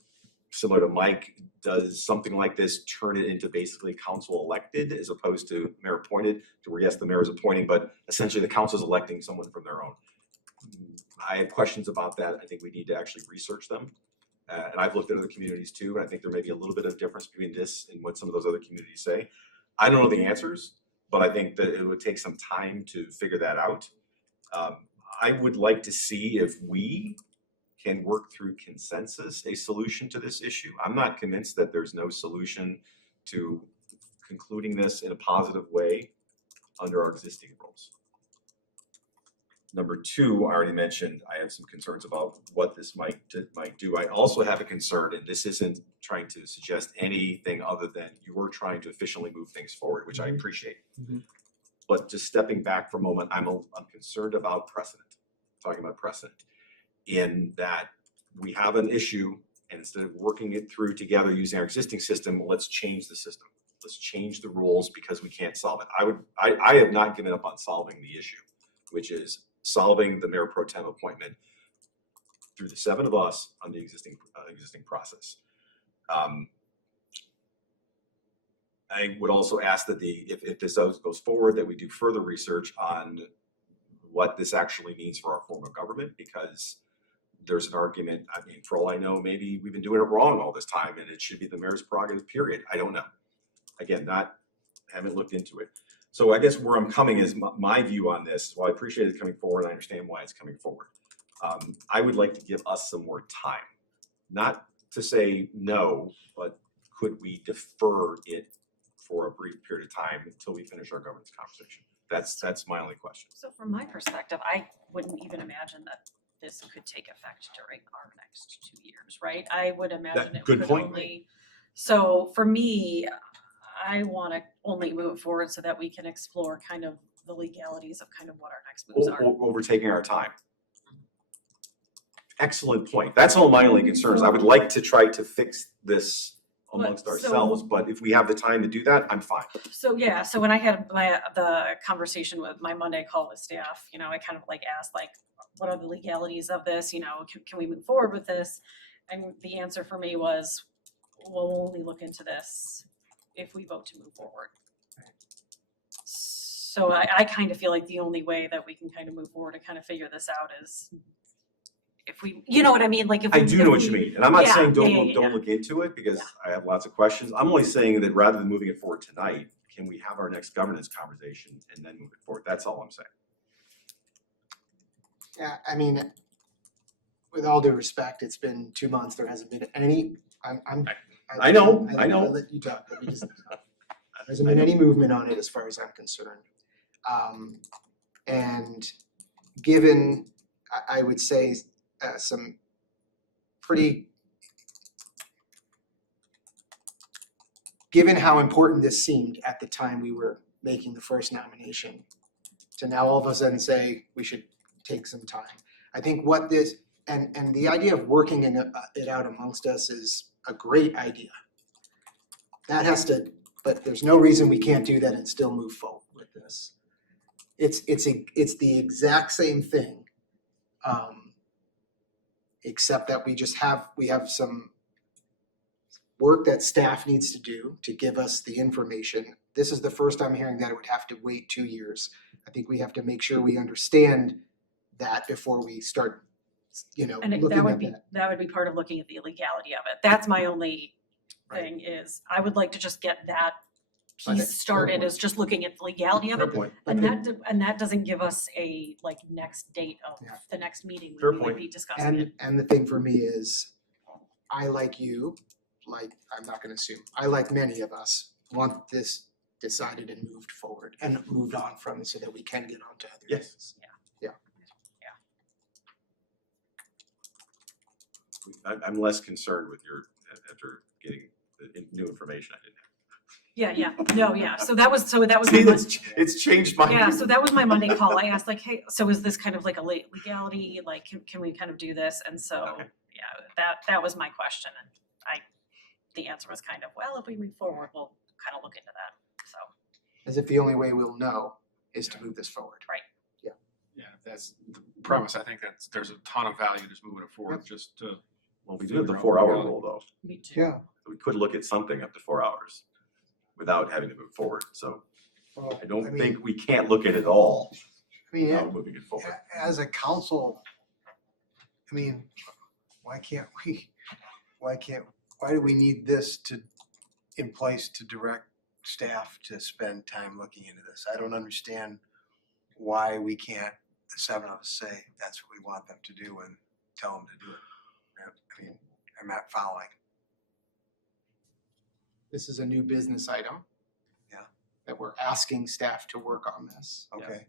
similar to Mike, does something like this turn it into basically council elected as opposed to mayor appointed, to where yes, the mayor is appointing, but essentially the council is electing someone from their own. I have questions about that. I think we need to actually research them. And I've looked at other communities too, and I think there may be a little bit of difference between this and what some of those other communities say. I don't know the answers, but I think that it would take some time to figure that out. I would like to see if we can work through consensus a solution to this issue. I'm not convinced that there's no solution to concluding this in a positive way under our existing rules. Number two, I already mentioned, I have some concerns about what this might do. I also have a concern, and this isn't trying to suggest anything other than you were trying to efficiently move things forward, which I appreciate. But just stepping back for a moment, I'm concerned about precedent, talking about precedent, in that we have an issue, and instead of working it through together using our existing system, let's change the system. Let's change the rules because we can't solve it. I have not given up on solving the issue, which is solving the mayor pro tem appointment through the seven of us on the existing process. I would also ask that if this goes forward, that we do further research on what this actually means for our form of government, because there's an argument, I mean, for all I know, maybe we've been doing it wrong all this time and it should be the mayor's prerogative, period. I don't know. Again, haven't looked into it. So I guess where I'm coming is my view on this. While I appreciate it coming forward, I understand why it's coming forward. I would like to give us some more time, not to say no, but could we defer it for a brief period of time until we finish our governance conversation? That's my only question. So from my perspective, I wouldn't even imagine that this could take effect during our next 2 years, right? I would imagine it Good could point. only, so for me, I want to only move forward so that we can explore kind of the legalities of kind of what our next moves are. Overtaking our time. excellent point. That's all my only concerns. I would like to try to fix this amongst But so- ourselves, but if we have the time to do that, I'm fine. So yeah, so when I had the conversation with my Monday call with staff, you know, I kind of like asked like, what are the legalities of this? You know, can we move forward with this? And the answer for me was, we'll only look into this if we vote to move forward. So I kind of feel like the only way that we can kind of move forward and kind of figure this out is if we, you know what I mean? Like if I we- do if know what we- you mean, and I'm not Yeah, saying yeah, yeah, don't look into it, because I have lots of questions. I'm only saying that rather than moving it forward tonight, can we have our next governance conversation and then move it forward? That's all I'm saying. Yeah, I mean, with all due respect, it's been 2 months, there hasn't been any, I know. I'll let you talk, let me just, there hasn't been any movement on it as far as I'm concerned. And given, I would say, some pretty, given how important this seemed at the time we were making the first nomination, to now all of a sudden say we should take some time. I think what this, and the idea of working it out amongst us is a great idea. That has to, but there's no reason we can't do that and still move forward with this. It's the exact same thing, except that we have some work that staff needs to do to give us the information. This is the first I'm hearing that it would have to wait 2 years. I think we have to make sure we understand that before we start, you know, And looking that would at be, that. that would be part of looking at the legality of it. That's my only Right. thing is, I would like to just get that Okay, piece started, fair is just looking at the legality of Fair it. point. And Okay. that doesn't give us a like next date of Yeah. the next meeting Fair when we point. would be discussing it. And the thing for me is, I like you, like, I'm not gonna assume, I like many of us, want this decided and moved forward and moved on from so that we can get on to other Yes. things. I'm less concerned with your, after getting the new information I didn't Yeah, so that was my have. See, Mon- it's changed my. yeah, so that was my Monday call. I asked like, hey, so is this kind of like a legality, like can we kind of do this? And so, Okay. yeah, that was my question, and the answer was kind of, well, if we move forward, we'll kind of look into that, so. As if the only way we'll know is to move this forward. Yeah, that's the premise. I think there's a ton of value just moving it forward, just to. Well, we do have the figure out 4-hour legality. rule though. Me too. Yeah, We could look at something up to 4 hours without having to move forward. So well, I don't mean- think we can't look at it all I mean, without moving it forward. as a council, I mean, why do we need this in place to direct staff to spend time looking into this? I don't understand why we can't, the 7 of us say that's what we want them to do and tell them to do it. I mean, I'm not following. This is a new business item. Yeah. That we're asking staff to work on this. Okay.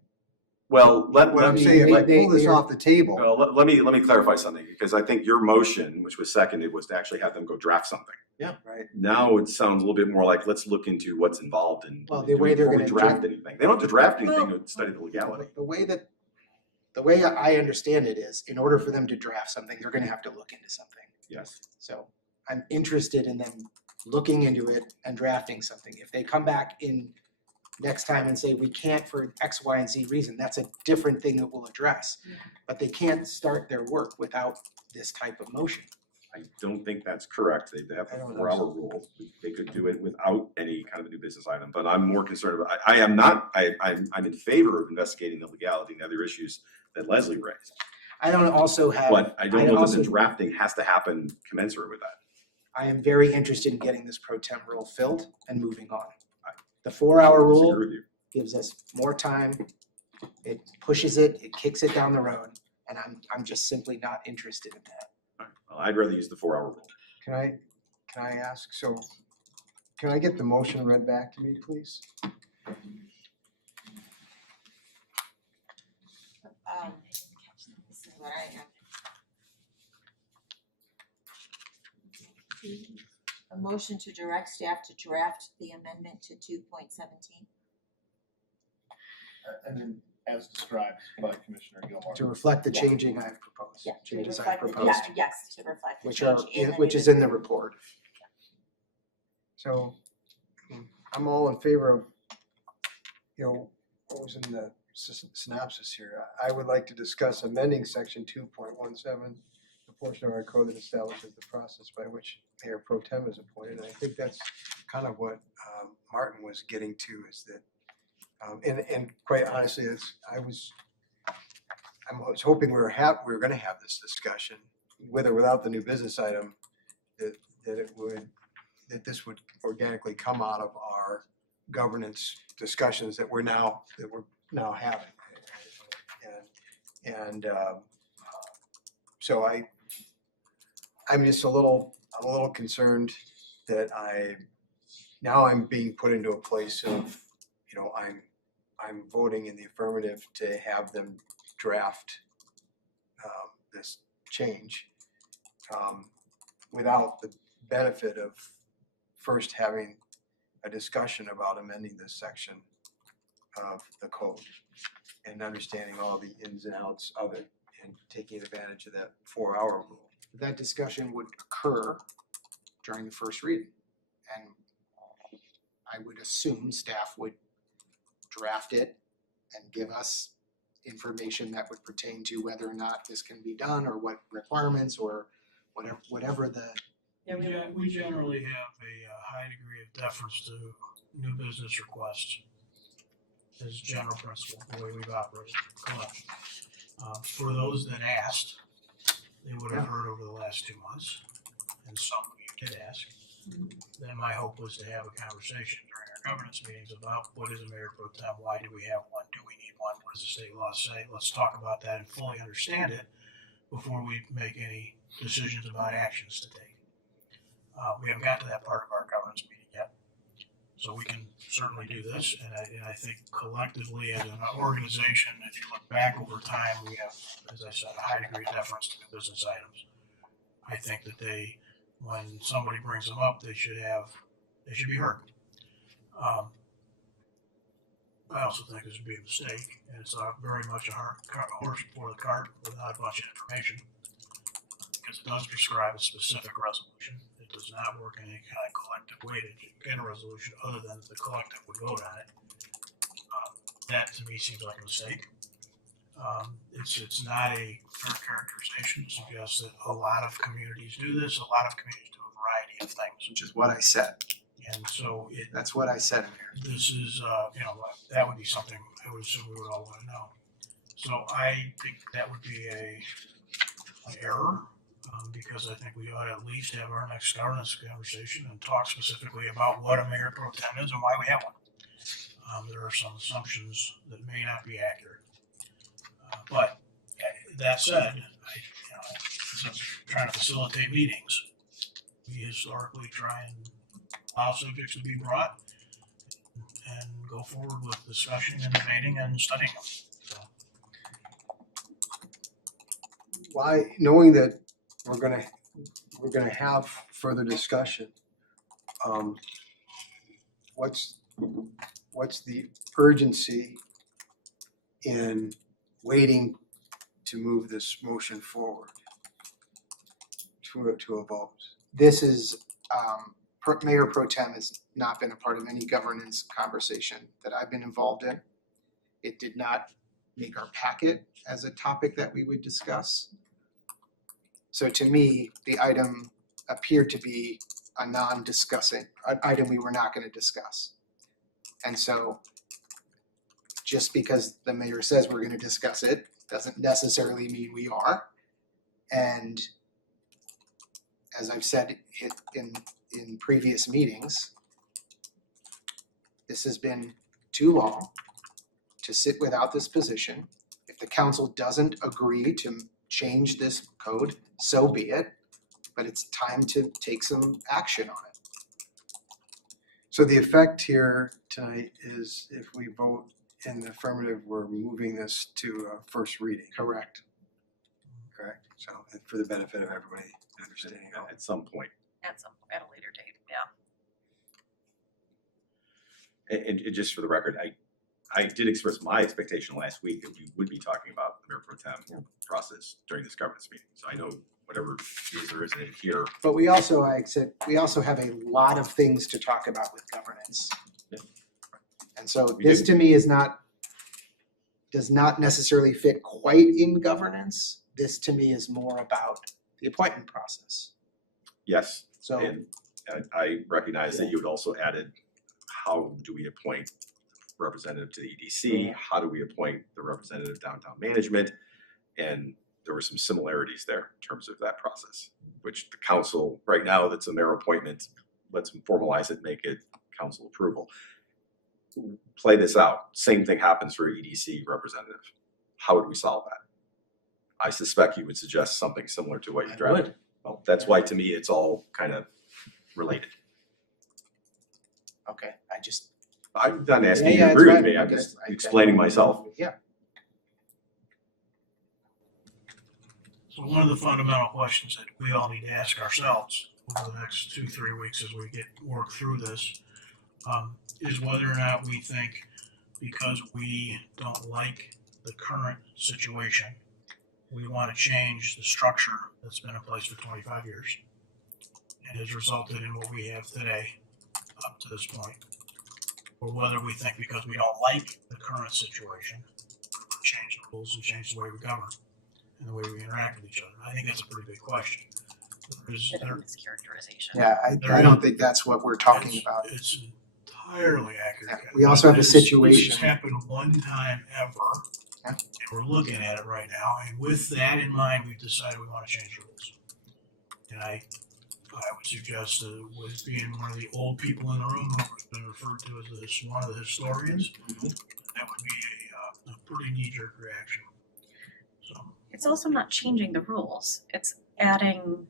Well, What I'm saying, if I pull this off the table, Well, let me clarify something, because I think your motion, which was seconded, was to actually have them go draft something. right? Now it sounds a little bit more like, let's look into what's involved in. Well, the way they're before we gonna draft anything. They don't have to draft anything Well, to study the legality. The way I understand it is, in order for them to draft something, they're gonna have to look into something. Yes. So I'm interested in them looking into it and drafting something. If they come back in next time and say we can't for X, Y, and Z reason, that's a different thing that we'll address. But they can't start their work without this type of motion. I don't think that's correct. They have I a don't 4-hour rule. They could do it without any kind of a new business item, but I'm more concerned about, I am not, I'm in favor of investigating the legality and other issues that Leslie raised. I don't also have. But I don't know that also- the drafting has to happen commensurate with that. I am very interested in getting this pro tem role filled and moving on. The 4-hour rule Disagree with you. gives us more time. It pushes it, it kicks it down the road, and I'm just simply not interested in that. All right. Well, I'd rather use the 4-hour rule. Can I ask, so, can I get the motion read back to me, please? This is what I have. A motion to direct staff to draft the amendment to 2.17. And then as described by Commissioner Gilmore. To reflect the Yeah. changing I've proposed, Yeah, to changes I've reflect the- proposed, Yeah, yes, to reflect the which are, change in the which new is in the business. report. So, I'm all in favor of, what was in the synopsis here. I would like to discuss amending section 2.17, the portion of our code that establishes the process by which Mayor Pro Tem is appointed. And I think that's kind of what Martin was getting to, is that, and quite honestly, I was hoping we were gonna have this discussion, with or without the new business item, that this would organically come out of our governance discussions that we're now having. And so I'm just a little concerned that I'm being put into a place of, I'm voting in the affirmative to have them draft this change without the benefit of first having a discussion about amending this section of the code and understanding all the ins and outs of it and taking advantage of that 4-hour rule. That discussion would occur during the first reading. And I would assume staff would draft it and give us information that would pertain to whether or not this can be done, or what requirements, or whatever the, We generally have a high degree of deference to new business requests as a general principle, the way we've operated. Correct. For those that asked, they would have heard over the last 2 months, and some of you did ask. Then my hope was to have a conversation during our governance meetings about what is a mayor pro tem, why do we have one, do we need one, what does the state law say? Let's talk about that and fully understand it before we make any decisions about actions to take. We haven't got to that part of our governance meeting yet, so we can certainly do this. And I think collectively as an organization, if you look back over time, we have, as I said, a high degree of deference to the business items. I think that when somebody brings them up, they should be heard. I also think this would be a mistake, and it's very much a horse before the cart without a bunch of information, because it does prescribe a specific resolution. It does not work in any kind of collective way to get a resolution other than the collective would vote on it. That to me seems like a mistake. It's not a fair characterization to suggest that a lot of communities do this. A lot of communities do a variety of things, which is what I said. and so That's what I said in there. this is, that would be something I would assume we would all want to know. So I think that would be an error, because I think we ought to at least have our next governance conversation and talk specifically about what a mayor pro tem is and why we have one. There are some assumptions that may not be accurate. But that said, since we're trying to facilitate meetings, we historically try and allow subjects to be brought and go forward with discussion and debating and studying them. So, Why, knowing that we're gonna have further discussion, what's the urgency in waiting to move this motion forward to a vote? This is, Mayor Pro Tem has not been a part of any governance conversation that I've been involved in. It did not make our packet as a topic that we would discuss. So to me, the item appeared to be a non-discussing, an item we were not gonna discuss. And so just because the mayor says we're gonna discuss it, doesn't necessarily mean we are. And as I've said in previous meetings, this has been too long to sit without this position. If the council doesn't agree to change this code, so be it, but it's time to take some action on it. So the effect here tonight is if we vote in the affirmative, we're moving this to a first reading, Correct. correct? So for the benefit of everybody understanding. At some point. At a later date, yeah. And just for the record, I did express my expectation last week that we would be talking about the mayor pro tem process during this governance meeting. So I know whatever is or isn't in here. But we also, like I said, we also have a lot of things to talk about with governance. Yeah. And so We this do. to me does not necessarily fit quite in governance. This to me is more about the appointment process. Yes, So, and I recognize that you had also added, how do we appoint representative to the EDC? How do we appoint the representative downtown management? And there were some similarities there in terms of that process, which the council, right now, that's a mayor appointment, let's formalize it, make it council approval. Play this out, same thing happens for EDC representative. How would we solve that? I suspect you would suggest something similar to what you I drafted. would. Well, that's why to me, it's all kind of related. okay, I just. I'm not asking you Yeah, to it's agree with fine. me, I'm Okay. just explaining myself. Yeah, So one of the fundamental questions that we all need to ask ourselves over the next 2-3 weeks as we work through this, is whether or not we think, because we don't like the current situation, we want to change the structure that's been in place for 25 years and has resulted in what we have today up to this point. Or whether we think, because we don't like the current situation, change the rules and change the way we govern and the way we interact with each other. I think that's a pretty big question. Bit of mischaracterization. yeah, I don't think that's what we're talking about. It's entirely accurate. We also have a This situation. has happened one time ever, Yeah. and we're looking at it right now. And with that in mind, we've decided we want to change the rules. And I would suggest that with being one of the old people in the room, who's been referred to as one of the historians, that would be a pretty knee-jerk reaction. So. It's also not changing the rules. It's adding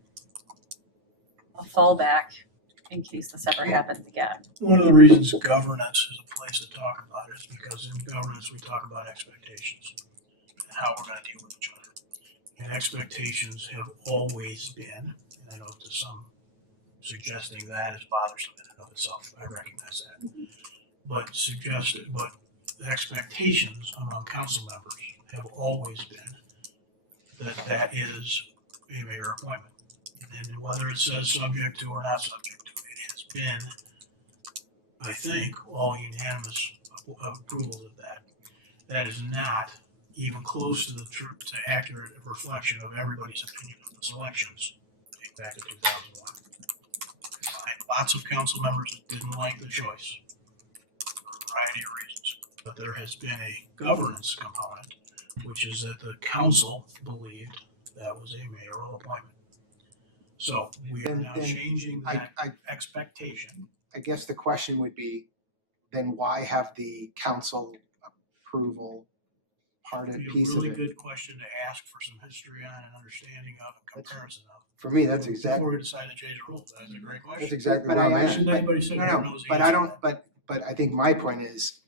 a fallback in case this ever happens again. One of the reasons governance is a place to talk about it is because in governance, we talk about expectations and how we're gonna deal with each other. And expectations have always been, and I know to some suggesting that is bothersome in and of itself, I recognize that. But the expectations among council members have always been that is a mayor appointment. And whether it says subject to or not subject to, it has been, I think, all unanimous approvals of that. That is not even close to the to accurate reflection of everybody's opinion on the elections back in 2001. I had lots of council members that didn't like the choice for a variety of reasons. But there has been a governance component, which is that the council believed that was a mayoral appointment. So we are now Then changing that expectation. I guess the question would be, then why have the council approval part of Be a piece of really it? good question to ask for some history on and understanding of and comparison of. For me, that's exactly, Before we decide to change the rules, that's a great question. That's exactly But what I'm I- asking. Shouldn't anybody sit here and no, knows the but I answer? don't, but I think my point is,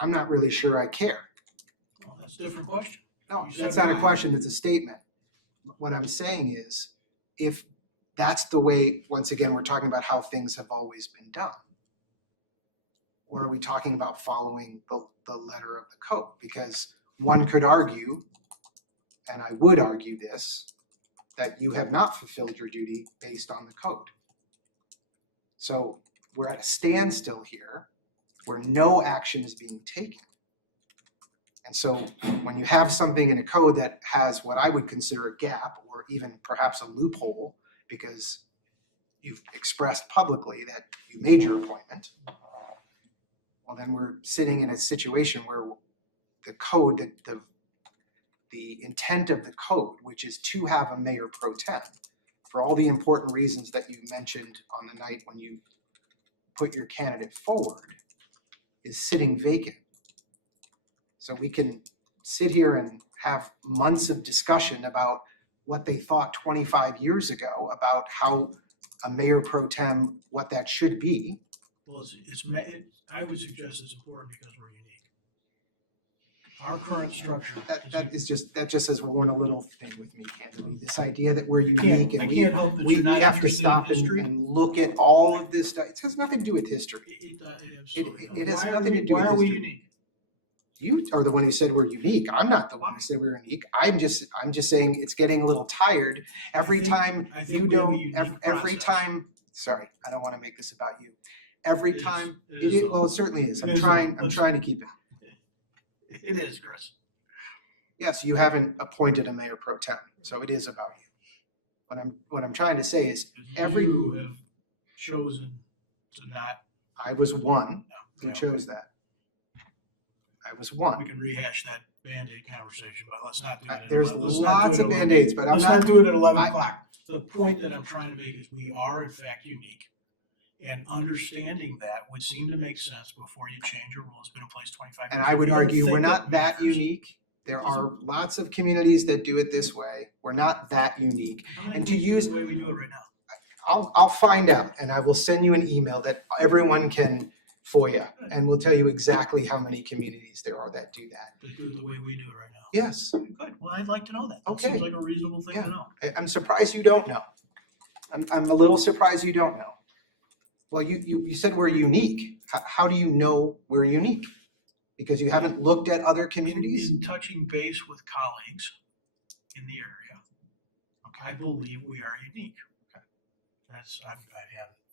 I'm not really sure I care. Well, that's a different question. No, You said that's not a why. question, it's a statement. What I'm saying is, if that's the way, once again, we're talking about how things have always been done. Or are we talking about following the letter of the code? Because one could argue, and I would argue this, that you have not fulfilled your duty based on the code. So we're at a standstill here where no action is being taken. And so when you have something in a code that has what I would consider a gap or even perhaps a loophole, because you've expressed publicly that you made your appointment, well, then we're sitting in a situation where the code, the intent of the code, which is to have a mayor pro tem, for all the important reasons that you mentioned on the night when you put your candidate forward, is sitting vacant. So we can sit here and have months of discussion about what they thought 25 years ago about how a mayor pro tem, what that should be. Well, I would suggest it's important because we're unique. Our current structure. That just says one little thing with me, candidly. This idea that we're I unique and can't help that we you're not have to interested in stop history. and look at all of this stuff. It has nothing to do with history. It absolutely it has does. nothing to do with Why are we history. unique? You are the one who said we're unique. I'm not the one who said we're unique. I'm just saying it's getting a little tired every time I think you we have a don't, unique every process. time, sorry, I don't wanna make this about you. Every It is. time, It is, well, it certainly is. It I'm is, trying let's- to keep it. It is, Chris. Yes, you haven't appointed a mayor pro tem, so it is about you. What I'm trying to say is, Every- You have chosen to not, I was one who Yeah. chose that. I was we one. can rehash that Band-Aid conversation, but let's not do it. at There's 11 let's not do lots it of at 11. Band-Aids, but I'm Let's not, not do it at 11 I- o'clock. The point that I'm trying to make is we are in fact unique. And understanding that would seem to make sense before you change a rule. It's been in place 25 years. and I would If you don't argue, we're think not that matters, unique. There are lots of communities that do it this way. We're not that unique. how many and to do you do use- the way we do it right now. I'll find out and I will send you an email that everyone can FOIA and we'll tell you exactly how many communities there are that do that. They do it the way we do it right now. Yes, Good, well, I'd like to know that. That Okay. seems like a reasonable thing Yeah. to know. I'm surprised you don't know. I'm a little surprised you don't know. Well, you said we're unique. How do you know we're unique? Because you haven't looked at other communities? In touching base with colleagues in the area, I believe we are unique. That's, I haven't.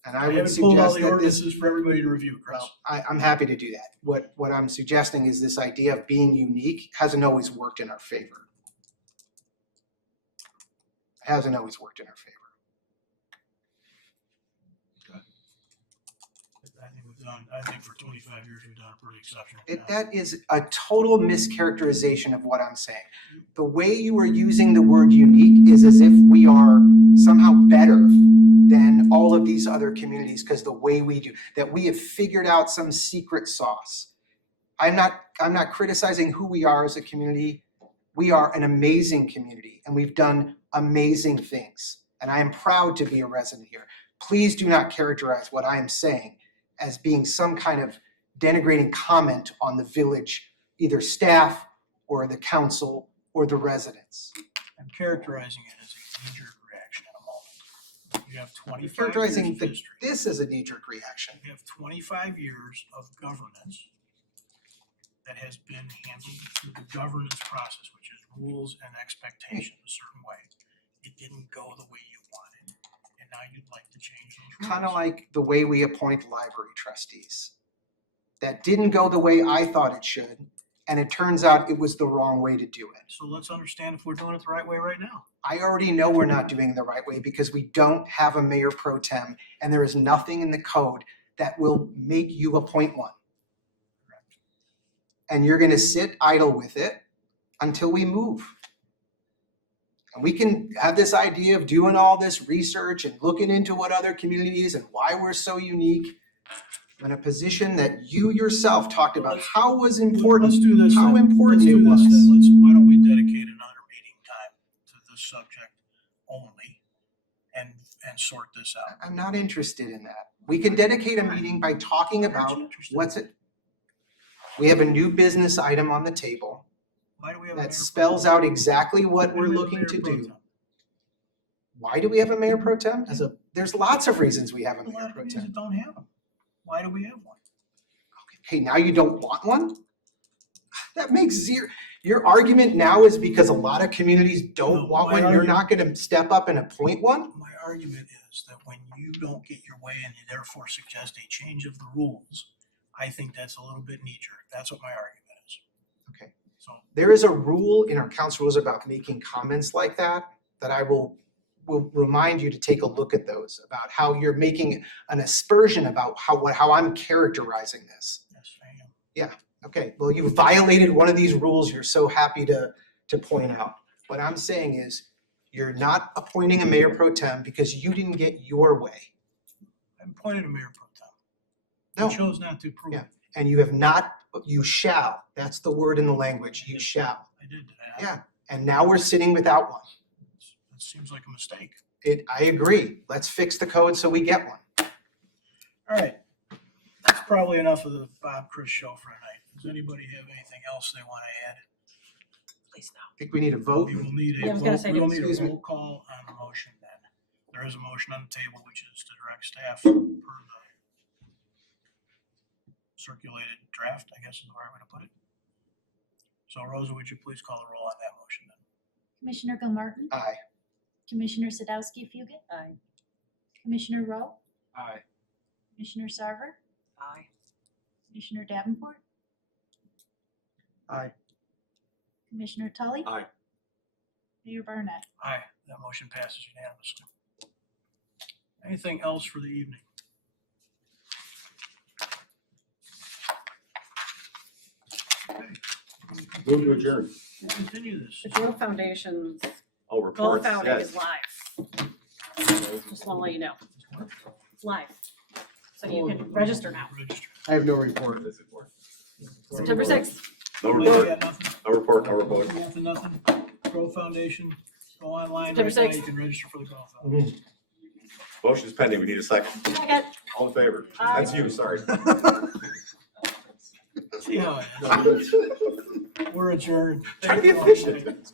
And I I would haven't pulled all suggest the that this, ordinances for everybody to review, Chris. well, I'm happy to do that. What I'm suggesting is this idea of being unique hasn't always worked in our favor. Hasn't always worked in our favor. I think for 25 years, we've done a pretty exceptional It, job. that is a total mischaracterization of what I'm saying. The way you are using the word unique is as if we are somehow better than all of these other communities because the way we do, that we have figured out some secret sauce. I'm not criticizing who we are as a community. We are an amazing community and we've done amazing things. And I am proud to be a resident here. Please do not characterize what I am saying as being some kind of denigrating comment on the village, either staff or the council or the residents. I'm characterizing it as a knee-jerk reaction in a moment. You have 25 years Characterizing of history. this as a knee-jerk reaction. You have 25 years of governance that has been handled through the governance process, which is rules and expectations a certain way. It didn't go the way you wanted, and now you'd like to change those rules. Kind of like the way we appoint library trustees. That didn't go the way I thought it should, and it turns out it was the wrong way to do it. So let's understand if we're doing it the right way right now. I already know we're not doing it the right way because we don't have a mayor pro tem, and there is nothing in the code that will make you appoint one. And you're gonna sit idle with it until we move. And we can have this idea of doing all this research and looking into what other communities and why we're so unique. In a position that you yourself talked about how was important, Let's do this. how then. important Let's it do this was. then. Why don't we dedicate another meeting time to this subject only and sort this out? I'm not interested in that. We can dedicate a meeting by talking Aren't about you interested? what's it. We have a new business item on the table Why do we have a mayor that pro spells tem? out exactly Why what do we're we have a looking mayor to pro do. tem? Why do we have a mayor pro tem? There's lots of reasons we have a There's a lot mayor of pro communities tem. that don't have them. Why do we have one? Okay, now you don't want one? That makes zero, your argument now is because a lot of communities No, don't want my one, you're not gonna step up and appoint one? My argument is that when you don't get your way and you therefore suggest a change of the rules, I think that's a little bit knee-jerk. That's what my argument is. Okay. So, There is a rule in our council rules about making comments like that I will remind you to take a look at those, about how you're making an aspersion about how I'm characterizing this. yes, I am. Okay, well, you violated one of these rules you're so happy to point out. What I'm saying is, you're not appointing a mayor pro tem because you didn't get your way. I appointed a mayor pro tem. No. You chose not to approve. Yeah. And you have not, you shall, that's the word in the language, you shall. I did. Yeah. And now we're sitting without one. That seems like a mistake. I agree, let's fix the code so we get one. All right. That's probably enough of the Bob Chris show for tonight. Does anybody have anything else they want to add? Please no. I think we need a vote. We will need Yeah, I was gonna a, say, we will need excuse a me. roll call on the motion then. There is a motion on the table, which is to direct staff per the circulated draft, I guess is the right way to put it. So Rosa, would you please call the roll on that motion then? Commissioner Gilmartin, Aye. Commissioner Sadowski Fugit, Aye. Commissioner Rowe, Aye. Commissioner Sarver, Aye. Commissioner Davenport, Aye. Commissioner Tully. Aye. Mayor Barnett. Aye, that motion passes unanimously. Anything else for the evening? Move to adjourn. We'll continue this. The Joe Foundation's Oh, goal reports, founding yes. is live. Just wanna let you know. It's live. So you can register now. Register. I have no report. September 6th. No Anybody report, got nothing? no report, no report. Nothing? Grove Foundation, go online September right now, 6th. you can register for the Grove Foundation. Motion's pending, we need a second. Second. All in favor? Aye. That's you, sorry. See how it is. We're adjourned. Try to be efficient.